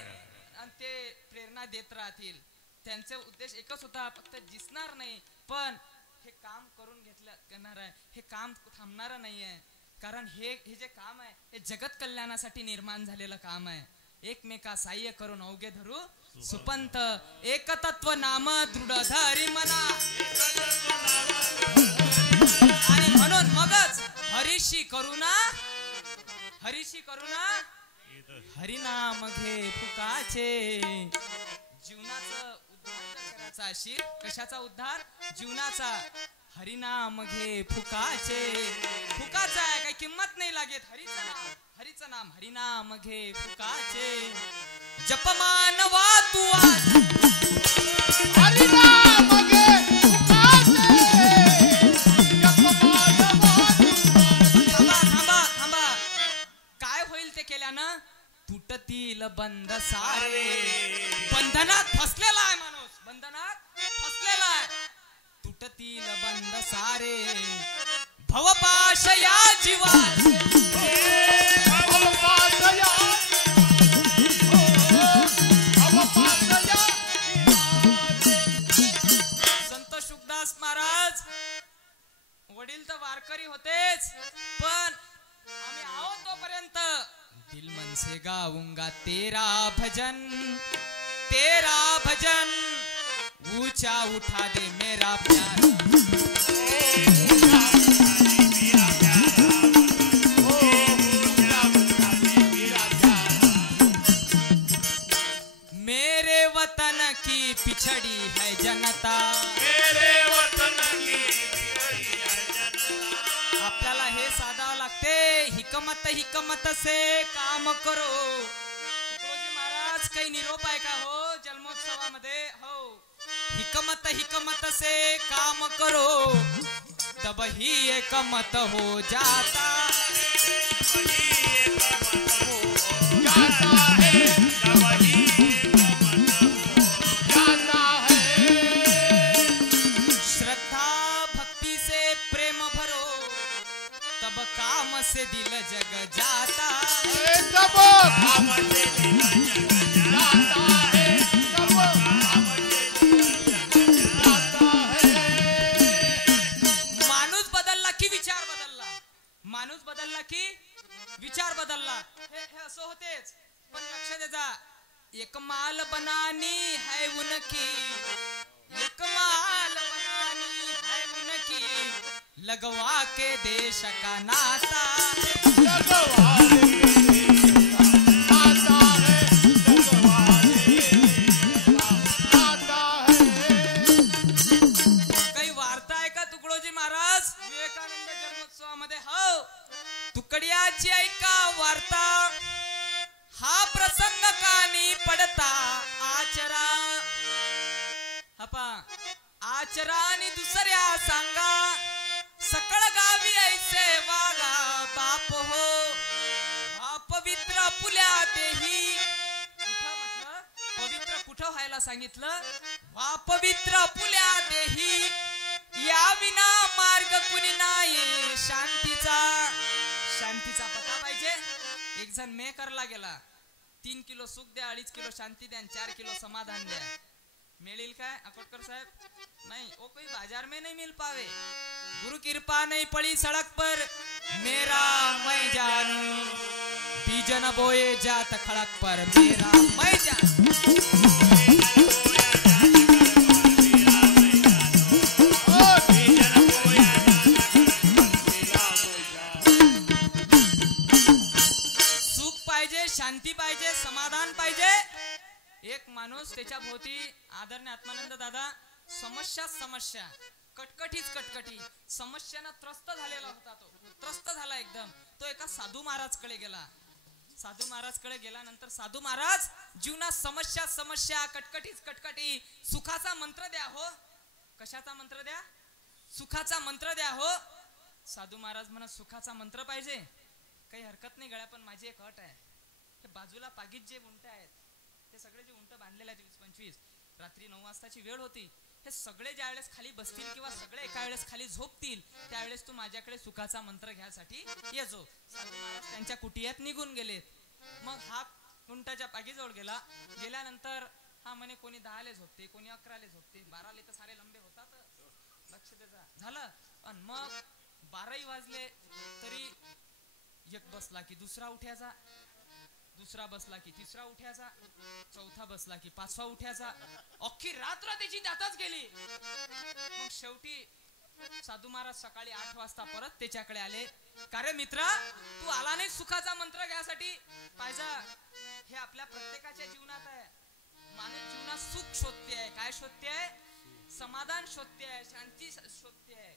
ते प्रेरणा देत राहतील. त्यांचे उद्देश एकच होता, फक्त दिसणार नाही, पण हे काम करून घेणार आहे. हे काम थांबणार नाहीये. कारण हे जे काम आहे हे जगत कल्याणासाठी निर्माण झालेलं काम आहे. एकमेका सहाय्य करून अवघे धरू सुपंत, एकतत्व नाम दृढ धरी मना. आणि म्हणून मगच हरीशी करुणा, हरीशी करुणा, हरिनाम घे फुकाचे. जीवनाचं उद्धार करायचा असेल, कशाचा उद्धार? जीवनाचा. हरिनाम घे फुकाचे. फुकाचा आहे, काही किंमत नाही लागेल. हरीचं नाम, हरीचं नाम, हरिनाम घे फुकाचे. जपमान वा तू आज, हरिनाम घे फुकाचे. जपमान वा तू आज. थांबा थांबा थांबा. काय होईल ते केल्यानं? तुटतील बंध सारे. बंधनात फसलेला आहे माणूस, बंधनात फसलेला आहे. तुटतील बंध सारे, भवपाश या जीवात. अवपासया, अवपासया. संत शुकदास महाराज वडील तर वारकरी होतेच, पण आम्ही आहोत तोपर्यंत दिल मन से गाऊंगा तेरा भजन, तेरा भजन. ऊंचा उठा दे मेरा प्यार। मेरे वतन की पिछड़ी है जनता, मेरे वतन की बिगड़ी है जनता। आपल्याला हे साधावं लागते, हिकमत हिकमत से काम करो। तुकडोजी महाराज काही निरोप आहे का हो जन्मोत्सवामध्ये? हो, हिकमत हिकमत से काम करो तब ही एकमत हो जाता। वही एक मत हो जाता है, वही एक मत हो जाता है। श्रद्धा भक्ति से प्रेम भरो तब काम से दिल जग जाता। अरे तब काम से दिल जग जाता है, तब काम से दिल जग जाता है। माणूस बदलला की विचार बदलला, माणूस बदलला की विचार बदलला। हे असं होतेच, पण लक्ष द्या, एक माल बनानी है उनकी, एक माल बनानी है उनकी, लगवा के देश का नाता। लगवाए आता है, लगवाए आता है। काही वार्ता आहे का तुकडोजी महाराज विवेकानंद जन्मोत्सवामध्ये? हो, तुकड्याची ऐका वार्ता, हा प्रसंग कानी पडता आचरा। हपा आचरा आणि दुसऱ्या सांगा, सकळ गावी ऐसे वागा बाप हो, हा पवित्र पुल्या देही। कुठं म्हटलं पवित्र, कुठं व्हायला सांगितलं? वा पवित्र पुल्या देही, या विना मार्ग कुणी नाही शांतीचा। शांतीचा पता पाहिजे। एक जण मेकरला गेला, 3 किलो सुख द्या, 2.5 किलो शांती द्या, 4 किलो समाधान द्या। मिळेल काय अकोटकर साहेब? नहीं, वो कोई बाजार में नहीं मिल पावे। गुरु कृपा नहीं पड़ी सड़क पर, मेरा मैं जानू, बीजन बोए जात खड़क पर, मेरा मैं जानू। सुख पाहिजे, शांती पाहिजे, समाधान पाहिजे। एक माणूस त्याच्या भोवती, आदरणीय आत्मानंद दादा, समस्या कटकटीच कटकटी, समस्यानं त्रस्त झालेला होता। तो त्रस्त झाला एकदम। तो एका साधू महाराज कडे गेला। साधू महाराज कडे गेल्यानंतर साधू महाराज, जीवनात समस्या कटकटीच कटकटी, सुखाचा मंत्र द्या हो। कशाचा मंत्र द्या? सुखाचा मंत्र द्या हो। साधू महाराज म्हणत, सुखाचा मंत्र पाहिजे, काही हरकत नाही गळ्या, पण माझी एक अट आहे। हे बाजूला पागीत जे उंट आहेत, ते सगळे जे उंट बांधलेले आहेत 20-25, रात्री 9 वाजताची वेळ होती, हे सगळे ज्या वेळेस खाली बसतील किंवा सगळे एका वेळेस खाली झोपतील, त्यावेळेस तू माझ्याकडे सुखाचा मंत्र घ्यासाठी येजो। साधू महाराज त्यांच्या कुटियात निघून गेलेत। मग हा उंटाच्या पागीजवळ गेला। गेल्यानंतर हा म्हणे, कोणी 10 झोपते, कोणी 11 झोपते, 12 तर सारे लंबे होतात, लक्ष द्यायचा झालं। आणि मग 12 वाजले तरी एक बसला की दुसरा उठायचा, दुसरा बसला की तिसरा उठायचा, चौथा बसला की 5वा उठायचा। अख्खी रात्र त्याची त्यातच गेली। मग शेवटी साधू महाराज सकाळी 8 वाजता परत त्याच्याकडे आले। का रे मित्रा, तू आला नाही सुखाचा मंत्र घ्यासाठी? पाहिजे, हे आपल्या प्रत्येकाच्या जीवनात आहे। माणूस जीवनात सुख शोधते आहे, काय शोधते आहे? समाधान शोधते आहे, शांती शोधते आहे।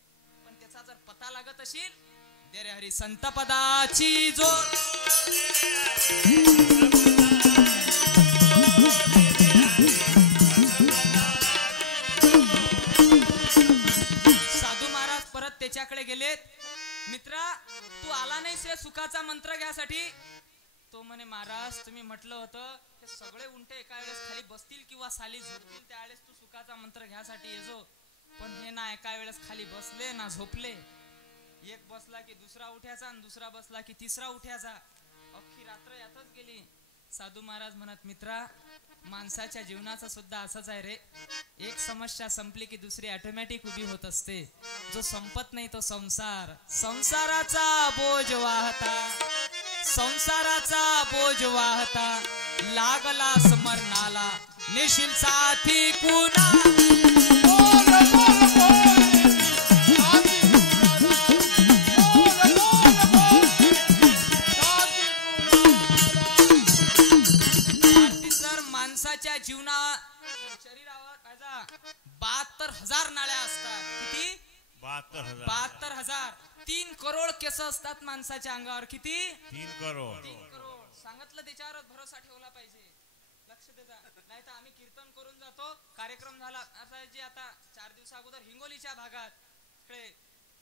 पण त्याचा जर पता लागत असेल, दे रे हरी संत पदाची जोड, साधू महाराज परत त्याच्याकडे गेलेत। मित्रा, तू आला नाहीस रे सुखाचा मंत्र घ्यासाठी? तो म्हणे, महाराज तुम्ही म्हटलं होतं हे सगळे उंट एका वेळेस खाली बसतील किंवा साली झोपतील, त्यावेळेस तू सुखाचा मंत्र घ्यासाठी येजो। पण हे ना एका वेळेस खाली बसले ना झोपले। एक बसला की दुसरा उठायचा आणि दुसरा बसला की तिसरा उठायचा। अख्खी रात्र यातच गेली। साधू महाराज म्हणत, मित्रा, माणसाच्या जीवनाचं सुद्धा असंच आहे रे। एक समस्या संपली की दुसरी ऑटोमॅटिक उभी होत असते। जो संपत नाही तो संसार, संसाराचा बोज वाहता, संसाराचा बोज वाहता, लागला स्मरणाला नेशील साथी कुणा बोल बोल बोल साथी कुणाला बोल बोल बोल साथी कुणाला आरती सर माणसाच्या जीवना शरीरावर कायचा 72,000 नाड्या असतात. किती? 72,000. 72,000. 3 करोड केस असतात माणसाच्या अंगावर. किती? 3 करोड. 3 करोड. सांगितलं त्याच्यावरच भरोसा ठेवला पाहिजे. लक्ष देता नाही तर आम्ही कीर्तन करून जातो. कार्यक्रम झाला आता जे आता 4 दिवसा अगोदर हिंगोलीच्या भागात इकडे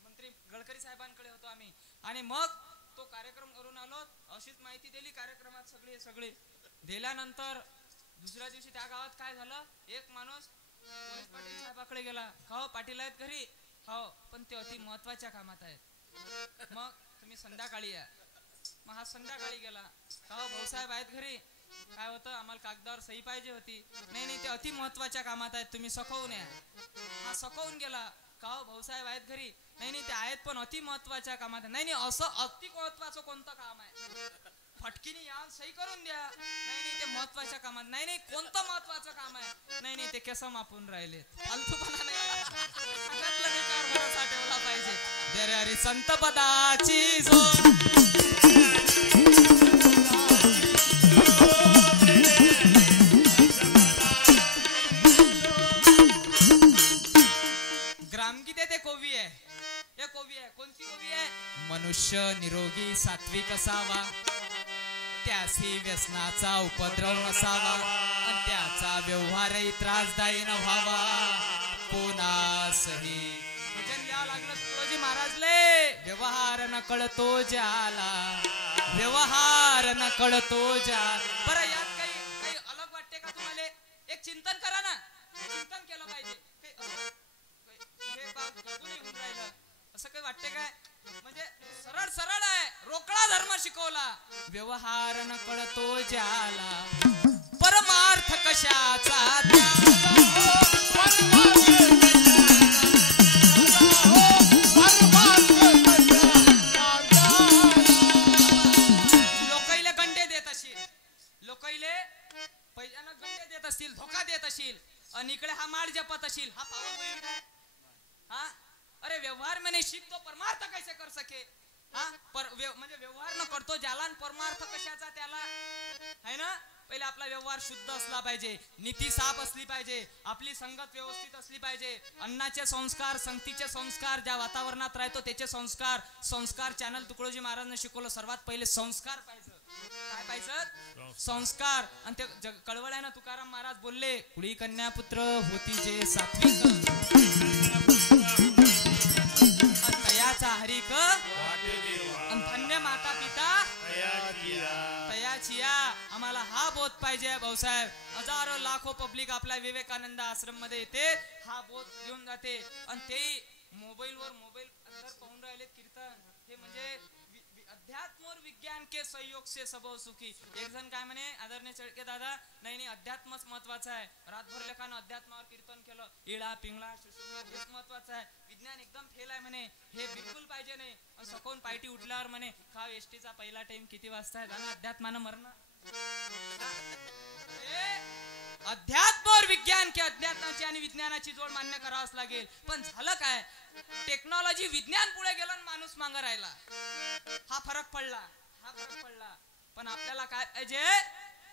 मंत्री गडकरी साहेबांकडे होतो आम्ही आणि मग तो कार्यक्रम करून आलो. अशीच माहिती दिली कार्यक्रमात सगळे दिल्यानंतर दुसऱ्या दिवशी त्या गावात काय झालं. एक माणूस पोलीस पाटील साहेबाकडे गेला. हो पाटील आहेत घरी. हो पण ते अति महत्वाच्या कामात आहेत. मग तुम्ही संध्याकाळी या. मग हा संध्याकाळी गेला. हो भाऊसाहेब आहेत घरी. काय होतं आम्हाला कागदावर सही पाहिजे होती. नाही ते अति महत्वाच्या कामात आहेत तुम्ही सखवून या. हा सखवून गेला. का हो भाऊसाहेब आहेत घरी. नाही ते आहेत पण अति महत्वाच्या कामात. नाही असं अति महत्वाचं कोणतं काम आहे. फटकीने या सही करून द्या. नाही ते महत्वाच्या कामात. नाही कोणतं महत्वाचं काम आहे. नाही ते केस मापून राहिले. फालतूपणा नाही. सांगितलं त्याच्यावर भरोसा ठेवला पाहिजे. देरे हरी संत पदाची जोड ग्रामगीत आहे. ते कोवी आहे. हे कोवी आहे. कोणती कोवी आहे. मनुष्य निरोगी सात्विक असावा. त्यासी व्यसनाचा उपद्रव नसावा आणि त्याचा व्यवहारही त्रासदायी न व्हावा. कोणासही भजन लिहावं लागलं तुळोजी महाराजले. व्यवहार न कळतो ज्याला. व्यवहार न कळतो ज्या. बरं यात काही अलग वाटते का तुम्हाला. एक चिंतन करा ना. चिंतन केलं पाहिजे. हे बाप गडबडी होऊन राहिलं असं काही वाटते काय. म्हणजे सरळ आहे. रोकडा धर्म शिकवला. व्यवहार न कळतो ज्याला. परमार्थ कशाचा लोकाईले गंडे देत असतील. लोकाईले पैशानं गंडे देत असतील. धोका देत असतील आणि इकडे हा माळ जपत असतील. हा पावन होईल काय. हा अरे व्यवहार मैंने शिक तो परमार्थ कैसे कर सके. हा म्हणजे व्यवहार न करतो ज्याला आणि परमार्थ कशाचा त्याला है ना. पहिले आपला व्यवहार शुद्ध असला पाहिजे. नीती साफ असली पाहिजे. आपली संगत व्यवस्थित असली पाहिजे. अन्नाचे संस्कार संगतीचे संस्कार ज्या वातावरणात राहतो त्याचे संस्कार चॅनल तुकडोजी महाराजांनी शिकवलं. सर्वात पहिले संस्कार पाहिजे. काय पाहिजे. संस्कार. आणि ते कळवळ्यानं तुकाराम महाराज बोलले कुडी कन्या पुत्र होती जे सात्विक तयाचा हरिक धन्य माता पिता तयाचिया. आम्हाला हा बोध पाहिजे भाऊसाहेब. हजारो लाखो पब्लिक आपल्या विवेकानंद आश्रम मध्ये येते. हा बोध घेऊन जाते आणि ते मोबाईल अंदर पाहून राहिले कीर्तन. हे म्हणजे अध्यात्म और विज्ञान के सहयोग से सब सुखी. एक जण काय म्हणे आदरणीय चळके दादा. नाही अध्यात्मच महत्वाचं आहे. रातभर लेखानं अध्यात्मावर कीर्तन केलं. इळा पिंगळा सुषुम्ना हेच महत्वाचं आहे. विज्ञान एकदम फेल आहे म्हणे. हे बिलकुल पाहिजे नाही. सकाळून पायटी उठल्यावर म्हणे खाव एसटीचा पहिला टाइम किती वाजता आहे. आणि अध्यात्मानं मरण. अध्यात्म और विज्ञान के अध्यात्माची आणि विज्ञानाची जोड मान्य करावंच लागेल. पण झालं काय टेक्नॉलॉजी विज्ञान पुढे गेलं आणि माणूस मागं राहिला. हा फरक पडला. पण आपल्याला काय पाहिजे.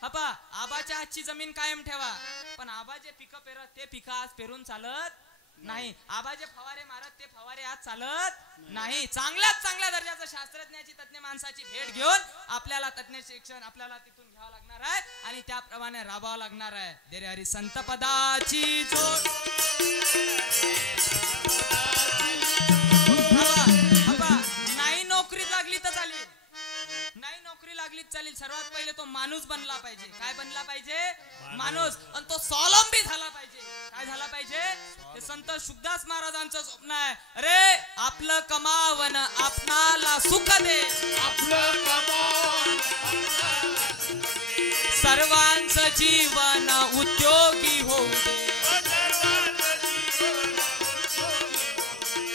हपा आबाच्या हातची जमीन कायम ठेवा. पण आबा जे पिकं पेरत ते पिकं आज पेरून चालत नाही. आबा जे फवारे मारत ते फवारे आज चालत नाही. चांगल्या दर्जाचं शास्त्रज्ञाची तज्ञ माणसाची भेट घेऊन आपल्याला तज्ञ शिक्षण आपल्याला तिथून घ्यावं लागणार आहे आणि त्याप्रमाणे राबावं लागणार आहे. देरे हरी संत पदाची जोड. नाही नोकरी लागली तर चालेल. नाही नोकरी लागलीच चालेल. सर्वात पहिले तो माणूस बनला पाहिजे. काय बनला पाहिजे. माणूस. आणि तो स्वावलंबी झाला पाहिजे. काय झाला पाहिजे. हे संत शुकदास महाराजांचं स्वप्न आहे. अरे आपलं कमावन आपणाला सुख दे. आपलं कमावन सर्वांचं जीवन उद्योगी होऊ दे.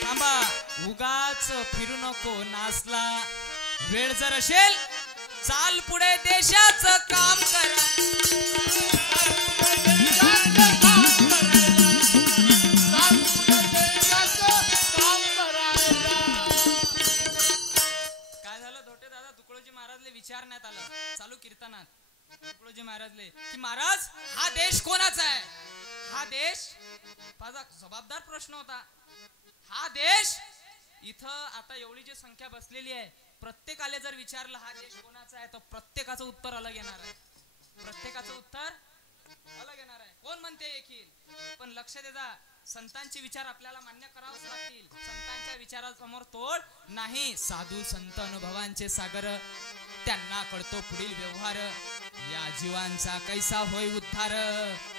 थांबा उगाच फिरू नको नासला. वेळ जर असेल चाल पुढे देशाचं काम करा. तुकडोजी महाराजले की महाराज हा देश कोणाचा आहे? हा देश माझा जबाबदार प्रश्न होता. हा देश इथं आता एवढी जी संख्या बसलेली आहे, प्रत्येकाला जर विचारलं हा देश कोणाचा आहे तर प्रत्येकाचं उत्तर अलग येणार आहे. प्रत्येकाचं उत्तर अलग येणार आहे. कोण म्हणते येईल, पण लक्ष द्या, संतांचे विचार आपल्याला मान्य करावेच लागतील. संतांच्या विचारासमोर तोड नाही. साधू संत अनुभवांचे सागर, त्यांना कळतो पुढील व्यवहार. या जीवांचा कैसा होय उद्धार,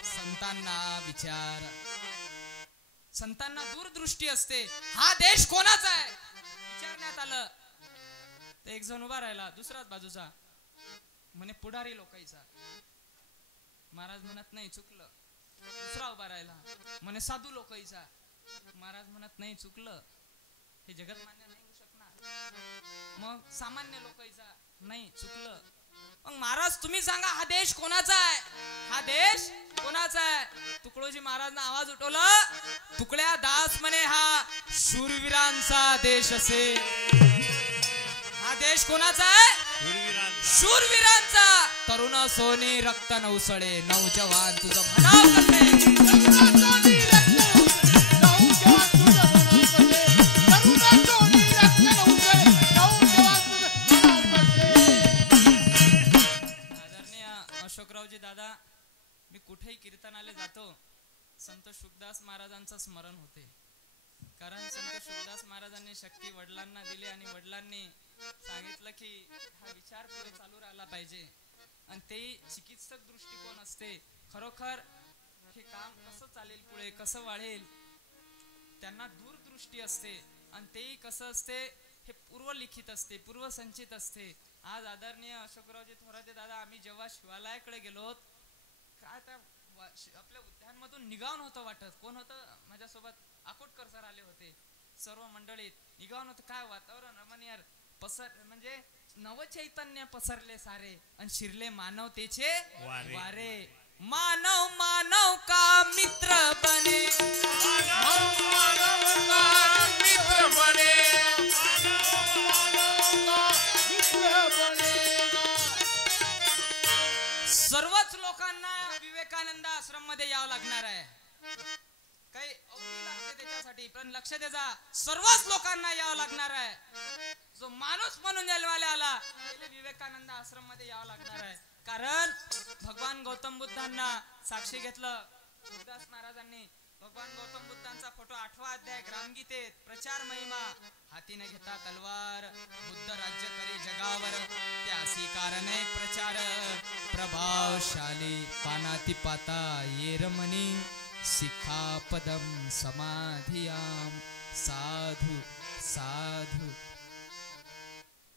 संतांना विचार. संतांना दूरदृष्टी असते. हा देश कोणाचा आहे विचारण्यात आलं तर एक जण उभा राहिला दुसऱ्याच बाजूचा, म्हणे पुढारी लोकांचा. महाराज म्हणत नाही चुकलं. दुसरा उभा राहिला म्हणे साधू लोकांचा. महाराज म्हणत नाही चुकलं, हे जगत मान्य नाही होऊ शकणार. मग सामान्य लोकांचा, नाही चुकलं. मग महाराज तुम्ही सांगा हा देश कोणाचा आहे? हा देश कोणाचा आहे? तुकडोजी महाराजने आवाज उठवला, तुकड्या दास म्हणे हा शूरवीरांचा देश असे. हा देश कोणाचा आहे? शूरवीरांचा. तरुण सोने रक्त नवसळे, नौजवान तुझं म्हणाव कसे. अशोकरावजी दादा, मी कुठेही कीर्तनाले जातो संत शुकदास महाराजांचं स्मरण होते. कारण संत शुकदास महाराजांनी शक्ती वडिलांना दिली आणि वडिलांनी सांगितलं की हा विचार पुढे चालू राहिला पाहिजे. आणि तेही चिकित्सक दृष्टिकोन असते. खरोखर हे काम कसं चालेल पुढे, कसं वाढेल, त्यांना दूरदृष्टी असते. आणि तेही कसं असते, हे पूर्वलिखित असते, पूर्वसंचित असते. आज आदरणीय अशोकरावजी थोराते दादा, आम्ही जेव्हा शिवालयाकडे गेलो, काय त्या आपल्या उद्यानमधून निघावून होतं वाटत. कोण होतं माझ्यासोबत? आकोटकर सर आले होते. सर्व मंडळीत निघावून होतं. काय वातावरण रमणीय पसर, म्हणजे नवचैतन्य पसरले सारे आणि शिरले मानवतेचे वारे. मानव मानव का मित्र बने, मित्र बने, सर्वच लोकांना विवेकानंद आश्रम मध्ये यावं लागणार आहे. काही अवधी लागते त्याच्यासाठी, पण लक्ष द्या, सर्वच लोकांना यावं लागणार आहे. जो माणूस म्हणून जन्माला आला त्याला विवेकानंद आश्रम मध्ये यावं लागणार आहे. कारण भगवान गौतम बुद्धांना साक्षी घेतलं शुकदास महाराजांनी. भगवान गौतम बुद्धांचा फोटो 8वा अध्याय ग्रामगीतेत. प्रचार महिमा, हातीने घेता तलवार, बुद्ध राज्य करे जगावर, त्यासी कारणे प्रचार, प्रभावशाली पानाती पाता येरमणी, शिखापदम समाधियाम, साधू साधू.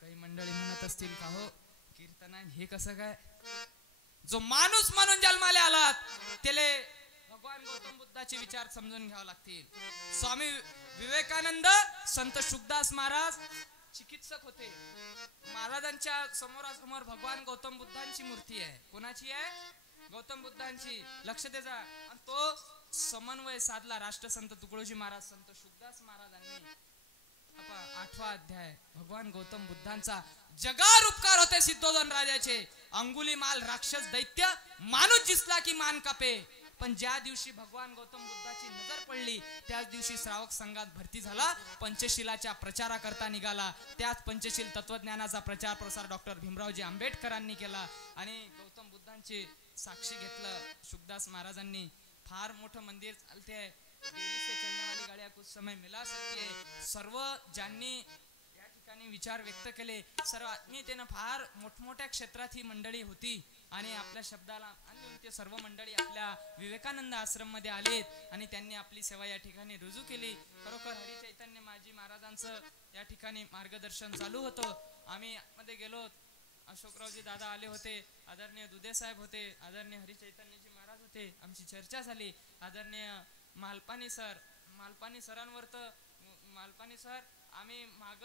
काही मंडळी म्हणत असतील का हो कीर्तना हे कसं काय? जो माणूस म्हणून जन्माला आलात त्याला भगवान गौतम बुद्धाचे विचार समजून घ्यावे लागतील. स्वामी विवेकानंद, संत शुकदास महाराज चिकित्सक होते. महाराजांच्या समोरासमोर भगवान गौतम बुद्धांची मूर्ती आहे. कोणाची आहे? गौतम बुद्धांची. लक्ष द्या. आणि तो समन्वय साधला राष्ट्रसंत तुकडोजी महाराज, संत शुकदास महाराजांनी. 8वा अध्याय भगवान गौतम बुद्धांचा जगावर उपकार होते सिद्धोधन राजाचे. अंगुलीमाल राक्षस दैत्य माणूस दिसला की मान कापे. पण ज्या दिवशी भगवान गौतम बुद्धाची नजर पडली त्याच दिवशी श्रावक संघात भरती झाला. पंचशिलाच्या प्रचाराकरता निघाला. त्याच पंचशील तत्वज्ञानाचा प्रचार प्रसार डॉक्टर भीमरावजी आंबेडकरांनी केला. आणि गौतम बुद्धांची साक्षी घेतलं शुकदास महाराजांनी. फार मोठं मंदिर चालते आहे. देरी से चलने वाली गाड्या कुछ समय मिला सकती है. सर्व ज्यांनी या ठिकाणी विचार व्यक्त केले, सर्व आत्मीयतेनं फार मोठमोठ्या क्षेत्रात ही मंडळी होती. आणि आपल्या शब्दाला आणि ते सर्व मंडळी आपल्या विवेकानंद आश्रम मध्ये आलेत आणि त्यांनी आपली सेवा या ठिकाणी रुजू केली. खरोखर हरी चैतन्य माजी महाराजांचं या ठिकाणी मार्गदर्शन चालू होतं. आम्ही मध्ये गेलो, अशोकरावजी दादा आले होते, आदरणीय दुधे साहेब होते, आदरणीय हरी चैतन्यजी महाराज होते. आमची चर्चा झाली. आदरणीय मालपानी सरांवर तर मालपानी सर, आम्ही माग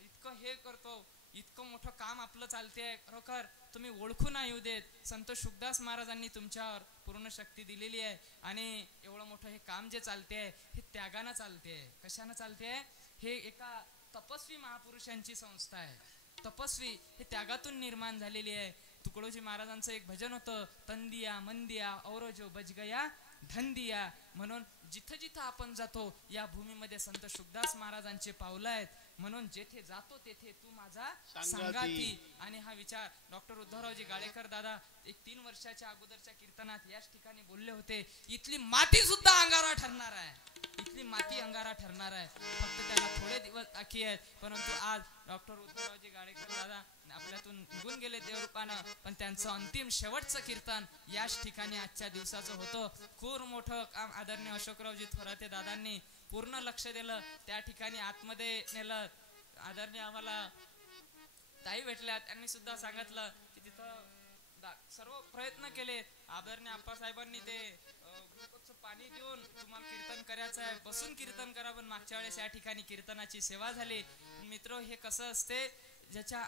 इतकं हे करतो, इतकं मोठं काम आपलं चालते, खरोखर तुम्ही ओळखू नाही येऊ देत. संत शुकदास महाराजांनी तुमच्यावर पूर्ण शक्ती दिलेली आहे. आणि एवढं मोठं हे काम जे चालते आहे हे त्यागानं चालते आहे. कशानं चालते आहे? हे एका तपस्वी महापुरुषांची संस्था आहे. तपस्वी हे त्यागातून निर्माण झालेली आहे. तुकडोजी महाराजांचं एक भजन होतं, तंदिया मंदिया औरो जो बज गया धंदिया. म्हणून जिथं जिथं आपण जातो या भूमीमध्ये संत शुकदास महाराजांचे पावलं आहेत. म्हणून जेथे जातो तेथे तू माझा संगाती. आणि हा विचार डॉक्टर उद्धवरावजी गाळेकर दादा एक 3 वर्षाच्या अगोदरच्या कीर्तनात याच ठिकाणी बोलले होते. इथली माती सुद्धा अंगारा ठरणार आहे, इथली माती अंगारा ठरणार आहे, फक्त त्याला थोडे दिवस बाकी आहेत. परंतु आज डॉक्टर उद्धवरावजी गाळेकर दादा आपल्यातून निघून गेले देवरूपानं, पण त्यांचं अंतिम शेवटचं कीर्तन याच ठिकाणी आजच्या दिवसाचं होतं. खूप मोठं काम आदरणीय अशोकरावजी थोराते दादांनी पूर्ण लक्ष दिलं, त्या ठिकाणी आतमध्ये नेलं. आदरणीय आम्हाला ताई भेटल्या, त्यांनी सुद्धा सांगितलं की तिथं सर्व प्रयत्न केले. आदरणीय आप्पासाहेबांनी ते ग्लुकोजचं पाणी देऊन तुम्हाला कीर्तन करायचं आहे, बसून कीर्तन करा, पण मागच्या वेळेस या ठिकाणी कीर्तनाची सेवा झाली. मित्र, हे कसं असते, ज्याच्या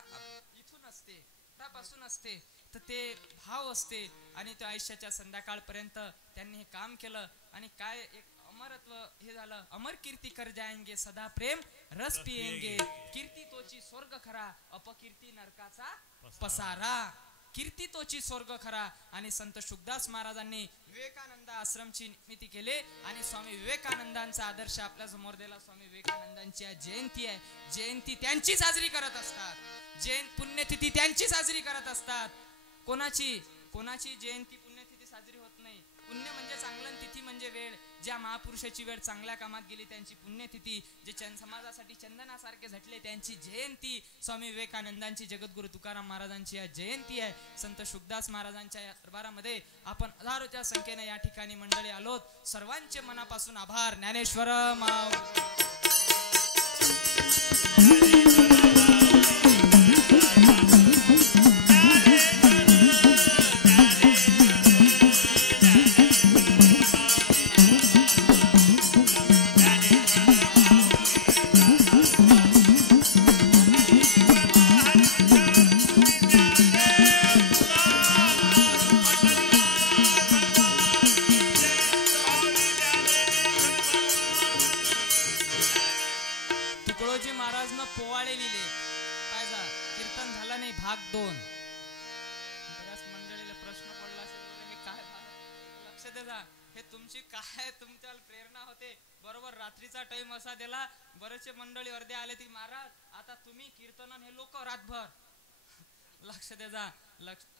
इथून असते त्यापासून असते तर ते भाव असते, आणि तो आयुष्याच्या संध्याकाळपर्यंत त्यांनी हे काम केलं. आणि काय एक अमरत्व हे झालं, अमर कीर्ती कर जाएंगे सदा प्रेम रस पिएंगे. कीर्ती तोची स्वर्ग खरा, अपकीर्ती नरकाचा पसारा. कीर्ती तोची स्वर्ग खरा. आणि संत शुकदास महाराजांनी विवेकानंद आश्रमची निर्मिती केली आणि स्वामी विवेकानंदांचा आदर्श आपल्या समोर दिला. स्वामी विवेकानंदांची आज जयंती आहे, जयंती त्यांची साजरी करत असतात, पुण्यतिथी त्यांची साजरी करत असतात. कोणाची जयंती पुण्यतिथी साजरी होत नाही. पुण्य म्हणजे चांगलं, तिथी म्हणजे वेळ. ज्या महापुरुषाची वेळ चांगल्या कामात गेली त्यांची पुण्यतिथी, जे समाजासाठी चंदनासारखे झटले त्यांची जयंती. स्वामी विवेकानंदांची, जगद्गुरु तुकाराम महाराजांची आज जयंती आहे. संत शुकदास महाराजांच्या या दरबारामध्ये आपण हजारोच्या संख्येने या ठिकाणी मंडळी आलोत. सर्वांचे मनापासून आभार. ज्ञानेश्वर माव. पोवाडे लिहिले पाहिजे, कीर्तन झालं नाही. भाग 2. बऱ्याच मंडळीला प्रश्न पडला असेल, हे काय भाग? लक्ष द्या, हे तुमची काय तुमच्याला प्रेरणा होते. बरोबर रात्रीचा टाइम असा दिला, बरेचसे मंडळी अर्धे आले ती महाराज आता तुम्ही कीर्तन हे लोक रातभर. लक्ष द्या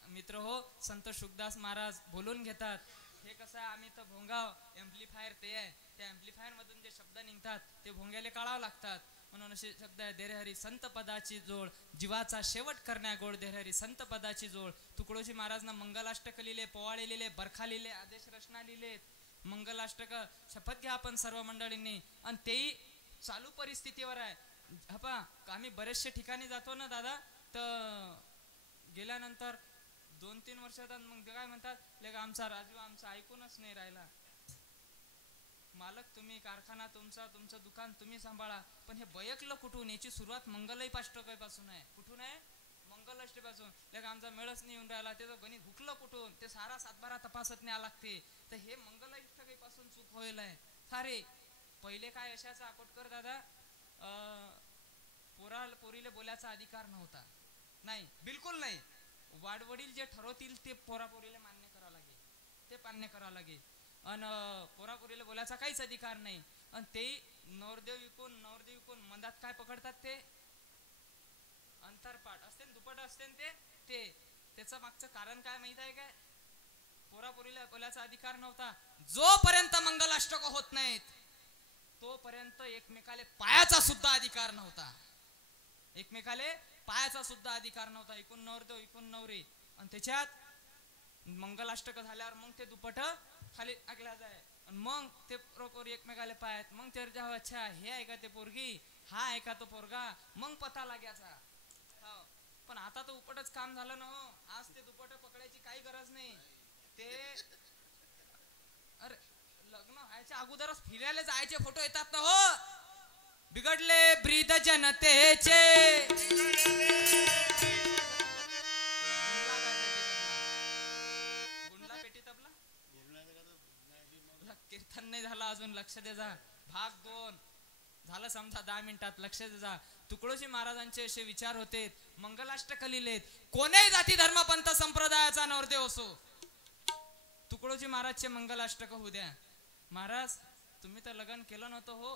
मित्र हो, संत शुकदास महाराज बोलून घेतात. हे कसं आहे, आम्ही तर भोंगाव एम्प्लिफायर ते आहे, त्या एम्प्लिफायर मधून जे शब्द निघतात ते भोंग्याले काढावं लागतात. म्हणून असे शब्द आहे, देरहरी संत पदाची जोड, जीवाचा शेवट करण्या गोड, देरहरी संत पदाची जोड. तुकडोजी महाराजना मंगलाष्टक लिहिले, पोवाडे लिहिले, बरखा लिहिले, आदेश रचना लिहिले, मंगलाष्टक. शपथ घ्या आपण सर्व मंडळींनी, आणि तेही चालू परिस्थितीवर आहे. आम्ही बरेचशे ठिकाणी जातो ना दादा, तर गेल्यानंतर 2-3 वर्षात मग काय म्हणतात, लेका आमचा राजू आमचा ऐकूनच नाही राहिला. मालक तुम्ही, कारखाना तुमचा, तुमचं दुकान तुम्ही सांभाळा, पण हे बयकलं कुठून? याची सुरुवात मंगलाष्टकापासून आहे. कुठून आहे? मंगलाष्टकापासून. लेका आमचा मेळच नाही येऊन राहिला, त्याचं गणित हुकलं कुठून? ते सारा 7-12 तपासत नाही लागते. तर हे मंगलाष्टकापासून चूक होईल आहे सारे. पहिले काय अशाचा अकोटकर दादा, पोरीले बोलायचा अधिकार नव्हता. नाही, बिलकुल नाही. वाडवडील जे ठरवतील ते पोरापोरीला मान्य करावं लागेल, ते मान्य करावं लागेल. आणि पोरापोरीला बोलायचा काहीच अधिकार नाही. आणि ते नवरदेव विकून मंदात काय पकडतात, ते अंतरपाठ असते, दुपट असते ते त्याचं मागचं कारण काय माहित आहे काय? पोरापोरीला बोलायचा अधिकार नव्हता. जोपर्यंत मंगलाष्टक होत नाहीत तोपर्यंत एकमेकाले पायाचा सुद्धा अधिकार नव्हता. एकमेकाले पायाचा सुद्धा अधिकार नव्हता. एकूण नवरदेव एकूण नवरी. आणि त्याच्यात मंगलाष्टक झाल्यावर मग ते दुपट खाली टाकल्या जाय, आणि मग ते पोरी एकमेकाले पायात. मग ते अच्छा हे आहे का ते पोरगी, हा आहे का तो पोरगा, मग पता लागायचा. हो, पण आता तर उपटच काम झालं ना हो. आज ते दुपट पकडायची काही गरज नाही. ते अरे लग्न व्हायच्या अगोदरच फिरायला जायचे फोटो येतात ना हो. बिघडले ब्रीद जनतेचे, गुंडला पेटी तबला कीर्तन नाही झाला अजून. लक्ष द्या, भाग 2 झालं समजा 10 मिनिटात. लक्ष द्या, तुकडोजी महाराजांचे असे विचार होते, मंगलाष्टक लिहिलेत, कोणत्याही जाती धर्म पंथ संप्रदायाचा नवरदेव असो, तुकडोजी महाराजचे मंगलाष्टक होऊ द्या. महाराज तुम्ही तर लग्न केलं नव्हतं हो,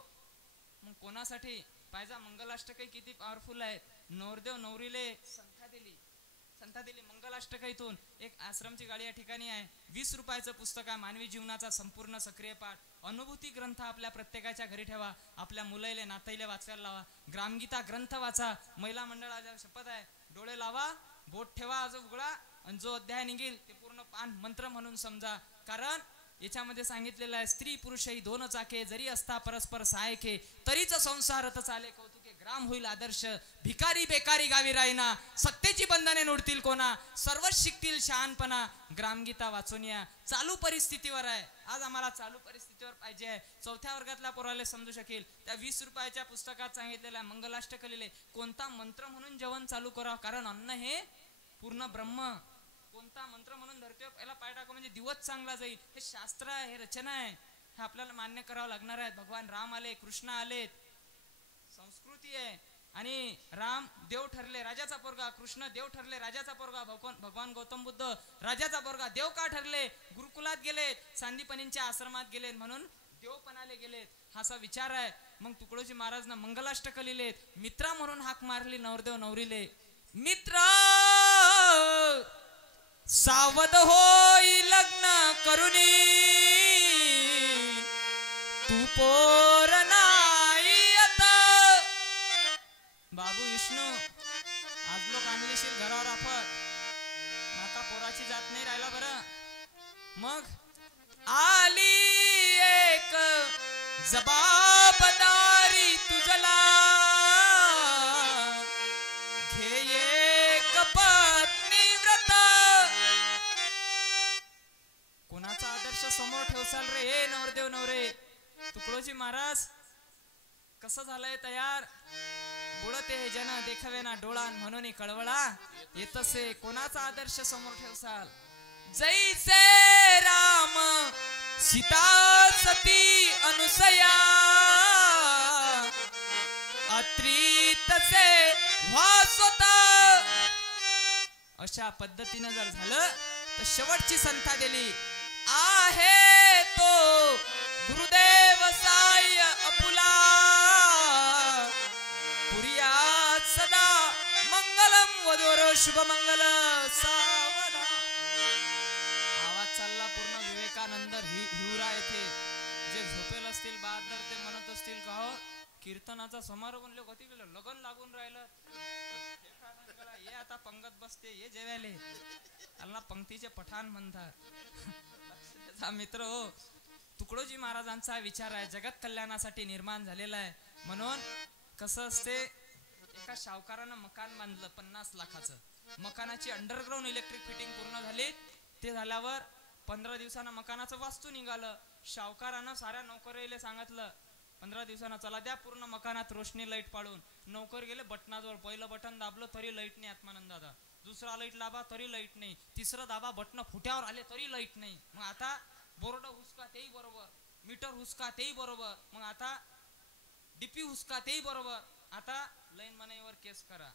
मग कोणासाठी पाहिजे? मंगलाष्टक किती पॉवरफुल आहेत. नवरदेव नवरीले संथा दिली मंगलाष्टकातून. एक आश्रमची गाडी या ठिकाणी आहे, 20 रुपयाचं पुस्तक आहे, मानवी जीवनाचा संपूर्ण सक्रिय पाठ, अनुभूती ग्रंथ आपल्या प्रत्येकाच्या घरी ठेवा, आपल्या मुलाईले नातईले वाचायला लावा. ग्रामगीता ग्रंथ वाचा. महिला मंडळाच्या शपथ आहे, डोळे लावा, बोट ठेवा आज उघडा, आणि जो अध्याय निघेल ते पूर्ण पान मंत्र म्हणून समजा. कारण याच्यामध्ये सांगितलेलं आहे, स्त्री पुरुष ही दोन चाके, जरी असता परस्पर सहायके, तरीच संसारत चाले कौतुके, ग्राम होईल आदर्श, भिकारी बेकारी गावी राहीना, सत्तेची बंधने नोडतील कोणा, सर्वच शिकतील शहाणपणा, ग्रामगीता वाचून या. चालू परिस्थितीवर आहे, आज आम्हाला चालू परिस्थितीवर पाहिजे आहे. 4थ्या वर्गातल्या पोराला समजू शकेल. त्या 20 रुपयाच्या पुस्तकात सांगितलेलं आहे, मंगलाष्टक लिहिले, कोणता मंत्र म्हणून जेवण चालू करावं, कारण अन्न हे पूर्ण ब्रह्म, कोणता मंत्र म्हणून धरतीवर पहिला पाय टाका म्हणजे दिवस चांगला जाईल. हे शास्त्र आहे, हे रचना आहे, हे आपल्याला मान्य करावं लागणार आहे. भगवान राम आले, कृष्ण आलेत, संस्कृती आहे. आणि राम देव ठरले, राजाचा पोरगा, कृष्ण देव ठरले, राजाचा पोरगा, भगवान गौतम बुद्ध राजाचा पोरगा, देव का ठरले? गुरुकुलात गेलेत, सांदीपनींच्या आश्रमात गेलेत, म्हणून देवपणाले गेलेत, हा असा विचार आहे. मग तुकडोजी महाराज मंगलाष्टक लिहिलेत. मित्रा म्हणून हाक मारली नवरदेव नवरीले, मित्र सावध होई लग्न करुनी, तू पोर नाही आता. बाबू विष्णू आज लोक आणलीशील घरावर आफत, आता पोराची जात नाही राहिला बरं. मग आली एक जबाबदारी तुझला, घे एक पत्नी व्रत. कोणाचा आदर्श समोर ठेवसाल रे हे नवरदेव नवरे? तुकडोजी महाराज कसं झालंय तयार, बुडते हे जन देखावे ना डोळा, म्हणून कळवळा येतसे. कोणाचा आदर्श समोर ठेवसाल? जैसे राम सीता सती अनुसया, अत्री तसे व्हा स्वतः. अशा पद्धतीनं जर झालं तर शेवटची संथा दिली आहे तो गुरुदेव साय अपुला, पुरिया सदा मंगलम वधोर शुभ मंगल सावधा. आवाज चालला पूर्ण विवेकानंद हिवरा येथे. जे झोपेल असतील बहादर ते म्हणत असतील का हो कीर्तनाचा समारोह म्हणले कधी गेलं, लगन लागून राहिलं, ये आता पंगत बसते, ये जेवायले, त्यांना पंक्तीचे पठाण म्हणतात. मित्र हो, तुकडोजी महाराजांचा विचार आहे, जगत कल्याणासाठी निर्माण झालेला आहे. म्हणून कसं असते, एका सावकारानं मकान बांधलं 50 लाखाचं, मकानाची अंडरग्राउंड इलेक्ट्रिक फिटिंग पूर्ण झाली. ते झाल्यावर 15 दिवसानं मकानाचं वास्तू निघालं. सावकारानं साऱ्या नोकरीला सांगितलं 15 दिवसानं चला द्या पूर्ण मकानात रोशनी लाईट पाडून. नोकर गेले बटनाजवळ, पहिलं बटन दाबलं तरी लाईट नाही आत्मानंद दादा, दुसरा लाईट दाबा तरी लाईट नाही, तिसरं दाबा बटन फुट्यावर आले तरी लाईट नाही. मग आता बोर्ड हुसका तेही बरोबर, मीटर हुसका तेही बरोबर, मग आता डीपी हुसका तेही बरोबर, आता लाईन मनाईवर केस करा.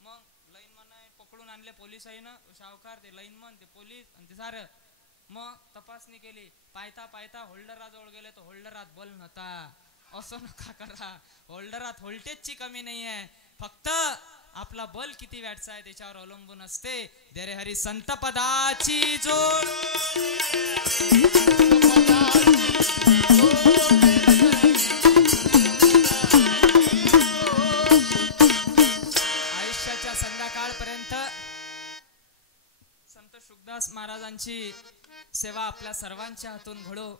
मग लाईन मनाई पकडून आणले पोलिसाईनं, सावकार ते लाईन मन ते पोलीस आणि ते सारं. मग तपासणी केली, पायता पायता होल्डराजवळ गेले तर होल्डरात बल नव्हता. असं नका करा, होल्डरात व्होल्टेजची कमी नाही आहे, फक्त आपला बल किती वॅटचा आहे त्याच्यावर अवलंबून असते. देरे हरी संत पदाची जोड, आयुष्याच्या संध्याकाळपर्यंत संत शुकदास महाराजांची सेवा आपल्या सर्वांच्या हातून घडो.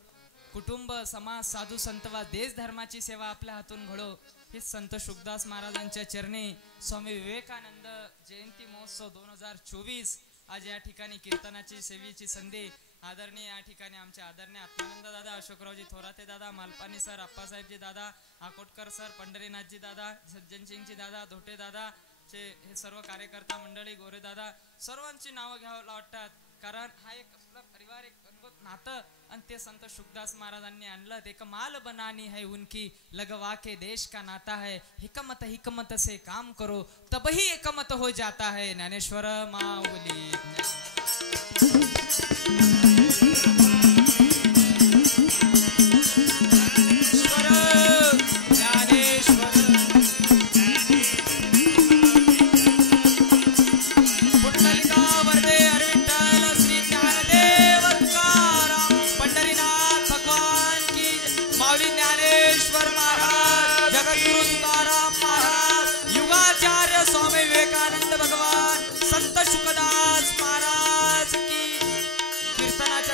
कुटुंब समाज साधू संतवा देश धर्माची सेवा आपल्या हातून घडो. हे संत शुकदास महाराजांच्या चरणी स्वामी विवेकानंद जयंती महोत्सव 2024 आज या ठिकाणी कीर्तनाची सेवेची संधी. आदरणीय या ठिकाणी आमचे आदरणीय आत्मानंद दादा, अशोकरावजी थोराते दादा, मालपानी सर, आप्पासाहेबजी दादा, आकोटकर सर, पंढरीनाथजी दादा, सज्जनसिंगजी दादा, धोटे दादा चे हे सर्व कार्यकर्ता मंडळी, गोरे दादा, सर्वांची नावं घ्यावं वाटतात. कारण हा एक आपला परिवार एक अद्भुत नातं आणि ते संत शुकदास महाराजांनी आणलं ते कमाल बनानी है उनकी लगवा के देश का नाता है हिकमत हिकमत से काम करो तबही एकमत हो जाता है ज्ञानेश्वर माऊली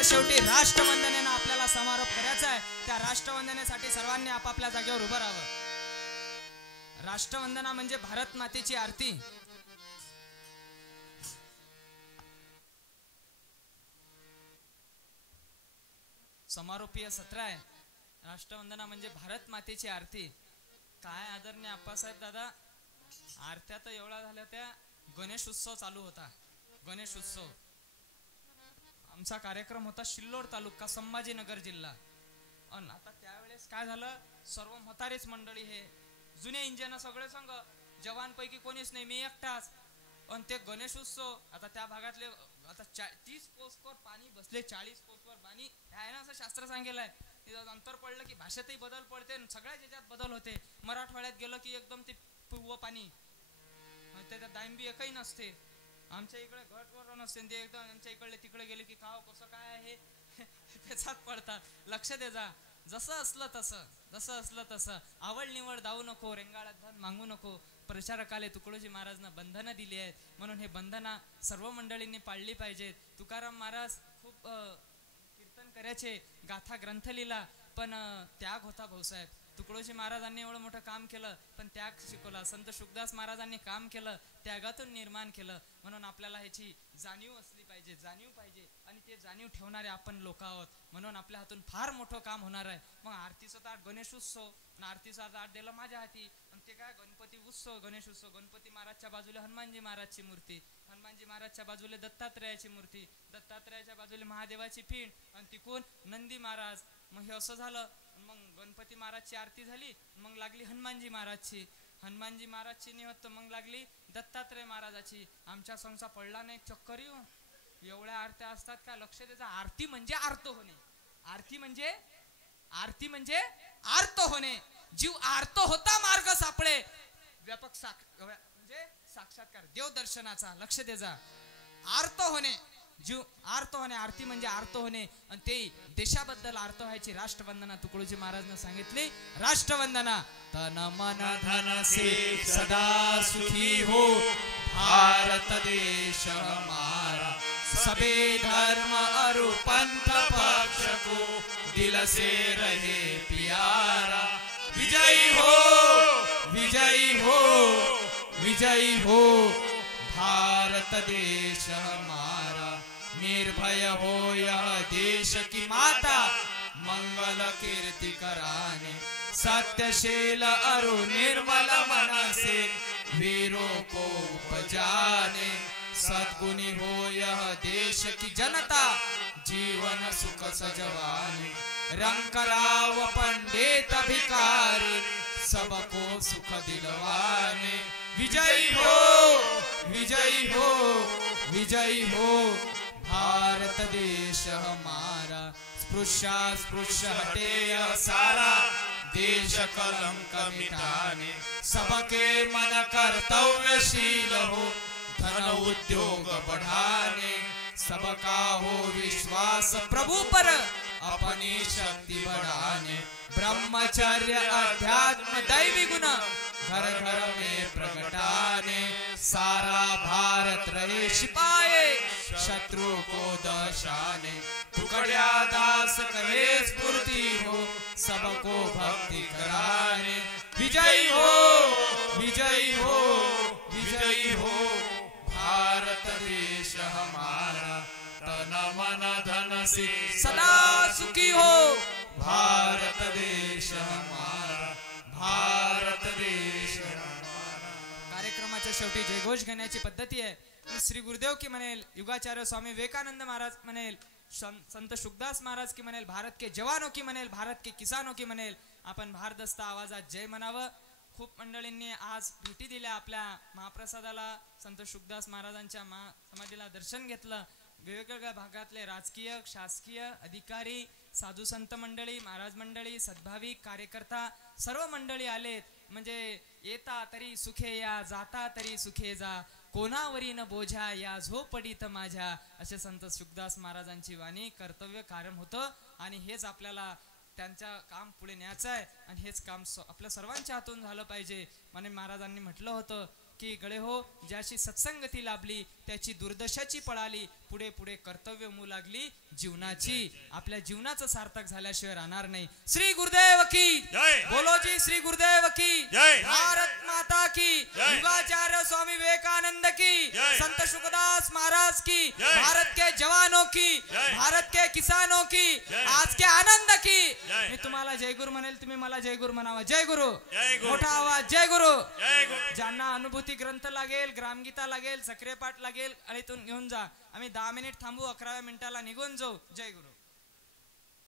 शेवटी राष्ट्रवंदनेनं आपल्याला समारोप करायचा आहे त्या राष्ट्रवंदनेसाठी सर्वांनी आपापल्या जागेवर उभं राहावं राष्ट्रवंदना म्हणजे भारत मातेची आरती समारोपीय सत्र आहे राष्ट्रवंदना म्हणजे भारत मातेची आरती काय आदरणीय आप्पासाहेब दादा आरत्या तर एवढा झाल्या त्या गणेश उत्सव चालू होता गणेश उत्सव आमचा कार्यक्रम होता शिल्लोड तालुका संभाजीनगर जिल्हा आणि आता त्यावेळेस काय झालं सर्व म्हातारेच मंडळी हे जुने इंजिन सगळे संघ जवानपैकी कोणीच नाही मी एकटाच आणि ते गणेश उत्सव आता त्या भागातले आता 30 पोस्टवर पाणी बसले 40 पोस्टवर पाणी आहे ना असं शास्त्र सांगेलंय अंतर पडलं की भाषेतही बदल पडते सगळ्या ज्याच्यात बदल होते मराठवाड्यात गेलं की एकदम ते पिवळं पाणी त्याच्यात दाइंबी एकही नसते आमच्या इकडे घटवर नसते ते एकदम आमच्या इकडे तिकडे गेले की खाव कसं काय आहे त्याच्यात पडतात लक्ष दे जा जसं असलं तसं आवड निवड दावू नको रेंगाळात धन मागू नको प्रचारकाले तुकडोजी महाराजनं बंधनं दिली आहेत म्हणून हे बंधना सर्व मंडळींनी पाळली पाहिजेत तुकाराम महाराज खूप कीर्तन करायचे गाथा ग्रंथ लिहिला पण त्याग होता भाऊसाहेब तुकडोजी महाराजांनी एवढं मोठं काम केलं पण त्याग शिकवला संत शुकदास महाराजांनी काम केलं त्यागातून निर्माण केलं म्हणून आपल्याला ह्याची जाणीव असली पाहिजे आणि ते जाणीव ठेवणारे आपण लोक आहोत म्हणून आपल्या हातून फार मोठं काम होणार आहे मग आरतीचं ताट गणेश उत्सव आरतीचा ताट दिला माझ्या हाती आणि ते काय गणपती उत्सव गणेश उत्सव गणपती महाराजच्या बाजूला हनुमानजी महाराजची मूर्ती हनुमानजी महाराजच्या बाजूला दत्तात्रयाची मूर्ती दत्तात्रयाच्या बाजूला महादेवाची पीठ आणि तिकून नंदी महाराज मग हे असं झालं मग गणपती महाराजची आरती झाली मग लागली हनुमानजी महाराजची निवत्त मग लागली दत्तात्रय महाराजाची आमच्या संसा पडला नाही चक्कर येऊ एवढ्या आरत्या असतात का लक्ष द्यायचं आरती म्हणजे आर्त होणे आर्त होणे जीव आर्त होता मार्ग सापळे व्यापक म्हणजे साक्षात्कार देव दर्शनाचा लक्ष द्यायचा आर्त होणे जीव आर्त होणे आरती म्हणजे आर्त होणे आणि ते देशाबद्दल आर्त व्हायची राष्ट्रवंदना तुकडोजी महाराजनं सांगितली राष्ट्रवंदना तन मन धन से सदा सुखी हो भारत देश हमारा सबे धर्म अरु पंथ पक्ष को दिल से रहे प्यारा विजयी हो भारत देश हमारा निर्भय हो यह देश की माता मंगल कीर्ति कराने सत्यशील अरु निर्मल मन से वीरों को उपजाने सद्गुणी हो यह देश की जनता जीवन सुख सजवाने रंकराव पंडित भिखारी सबको सुख दिलवाने विजयी हो भारत देश हमारा स्पृश्य हटे सारा देश कलंक मिटाने सबके मन कर्तव्यशील हो धन उद्योग बढ़ाने सबका हो विश्वास प्रभु पर अपनी शक्ति बढ़ाने ब्रह्मचर्य अध्यात्म दैवी गुण घर घर में प्रगटाने सारा भारत रहे सिपाहे शत्रु को दशाने टुकड़िया दास कहे स्फूर्ति हो सबको भक्ति कराने विजयी हो भारत देश हमारा तन मन धन से सदा सुखी हो भारत देश हमारा भारत देश हमारा। कार्यक्रमाच्या शेवटी जयघोष घेण्याची पद्धती आहे मी श्री गुरुदेव की म्हणेल, युगाचार्य स्वामी विवेकानंद महाराज म्हणेल, संत शुकदास महाराज की म्हणेल, भारत के जवानों की म्हणेल, भारत के किसानों की म्हणेल. आपण भारदस्त आवाजात जय म्हणावं. खूप मंडळींनी आज भेटी दिल्या आपल्या महाप्रसादाला, संत शुकदास महाराजांच्या समाधीला दर्शन घेतलं. वेगवेगळ्या भागातले राजकीय, शासकीय अधिकारी, साधू संत मंडळी, महाराज मंडळी, सद्भाविक कार्यकर्ता सर्व मंडळी आलेत. म्हणजे येता तरी सुखे या, जाता तरी सुखे जा, कोणावरी न बोझा या झोपडीत माझ्या, असे संत शुकदास महाराजांची वाणी. कर्तव्य कारण होतं आणि हेच आपल्याला त्यांचं काम पुढे न्यायचं आहे आणि हेच काम आपल्या सर्वांच्या हातून झालं पाहिजे. म्हणे महाराजांनी म्हटलं होतं की गळे हो, ज्याची सत्संगती लाभली त्याची दुर्दशाची पळाली, पुढे पुढे कर्तव्य मू लागली जीवनाची. आपल्या जीवनाचं सार्थक झाल्याशिवाय राहणार नाही. श्री गुरुदेव की जय. बोलो जी, श्री गुरुदेव की जय. भारत माता की जय. युगाचार्य स्वामी विवेकानंद की, जय. संत शुकदास महाराज की, जय. भारत के जवानों की, जय. भारत के किसानों की, जय. आज के आनंद की. जय. मी तुम्हाला जय गुरु म्हणेल, तुम्ही मला जय गुरु म्हणावा. जय गुरु. जय गुरु. मोठा आवाज जय गुरु. जय गुरु. ज्यांना अनुभूती ग्रंथ लागेल, ग्रामगीता लागेल, सक्रिय पाठ लागेल, आणि इथून घेऊन जा. आम्ही 10 मिनिट थांबू, 11व्या मिनिटाला निघून जाऊ. जय गुरु.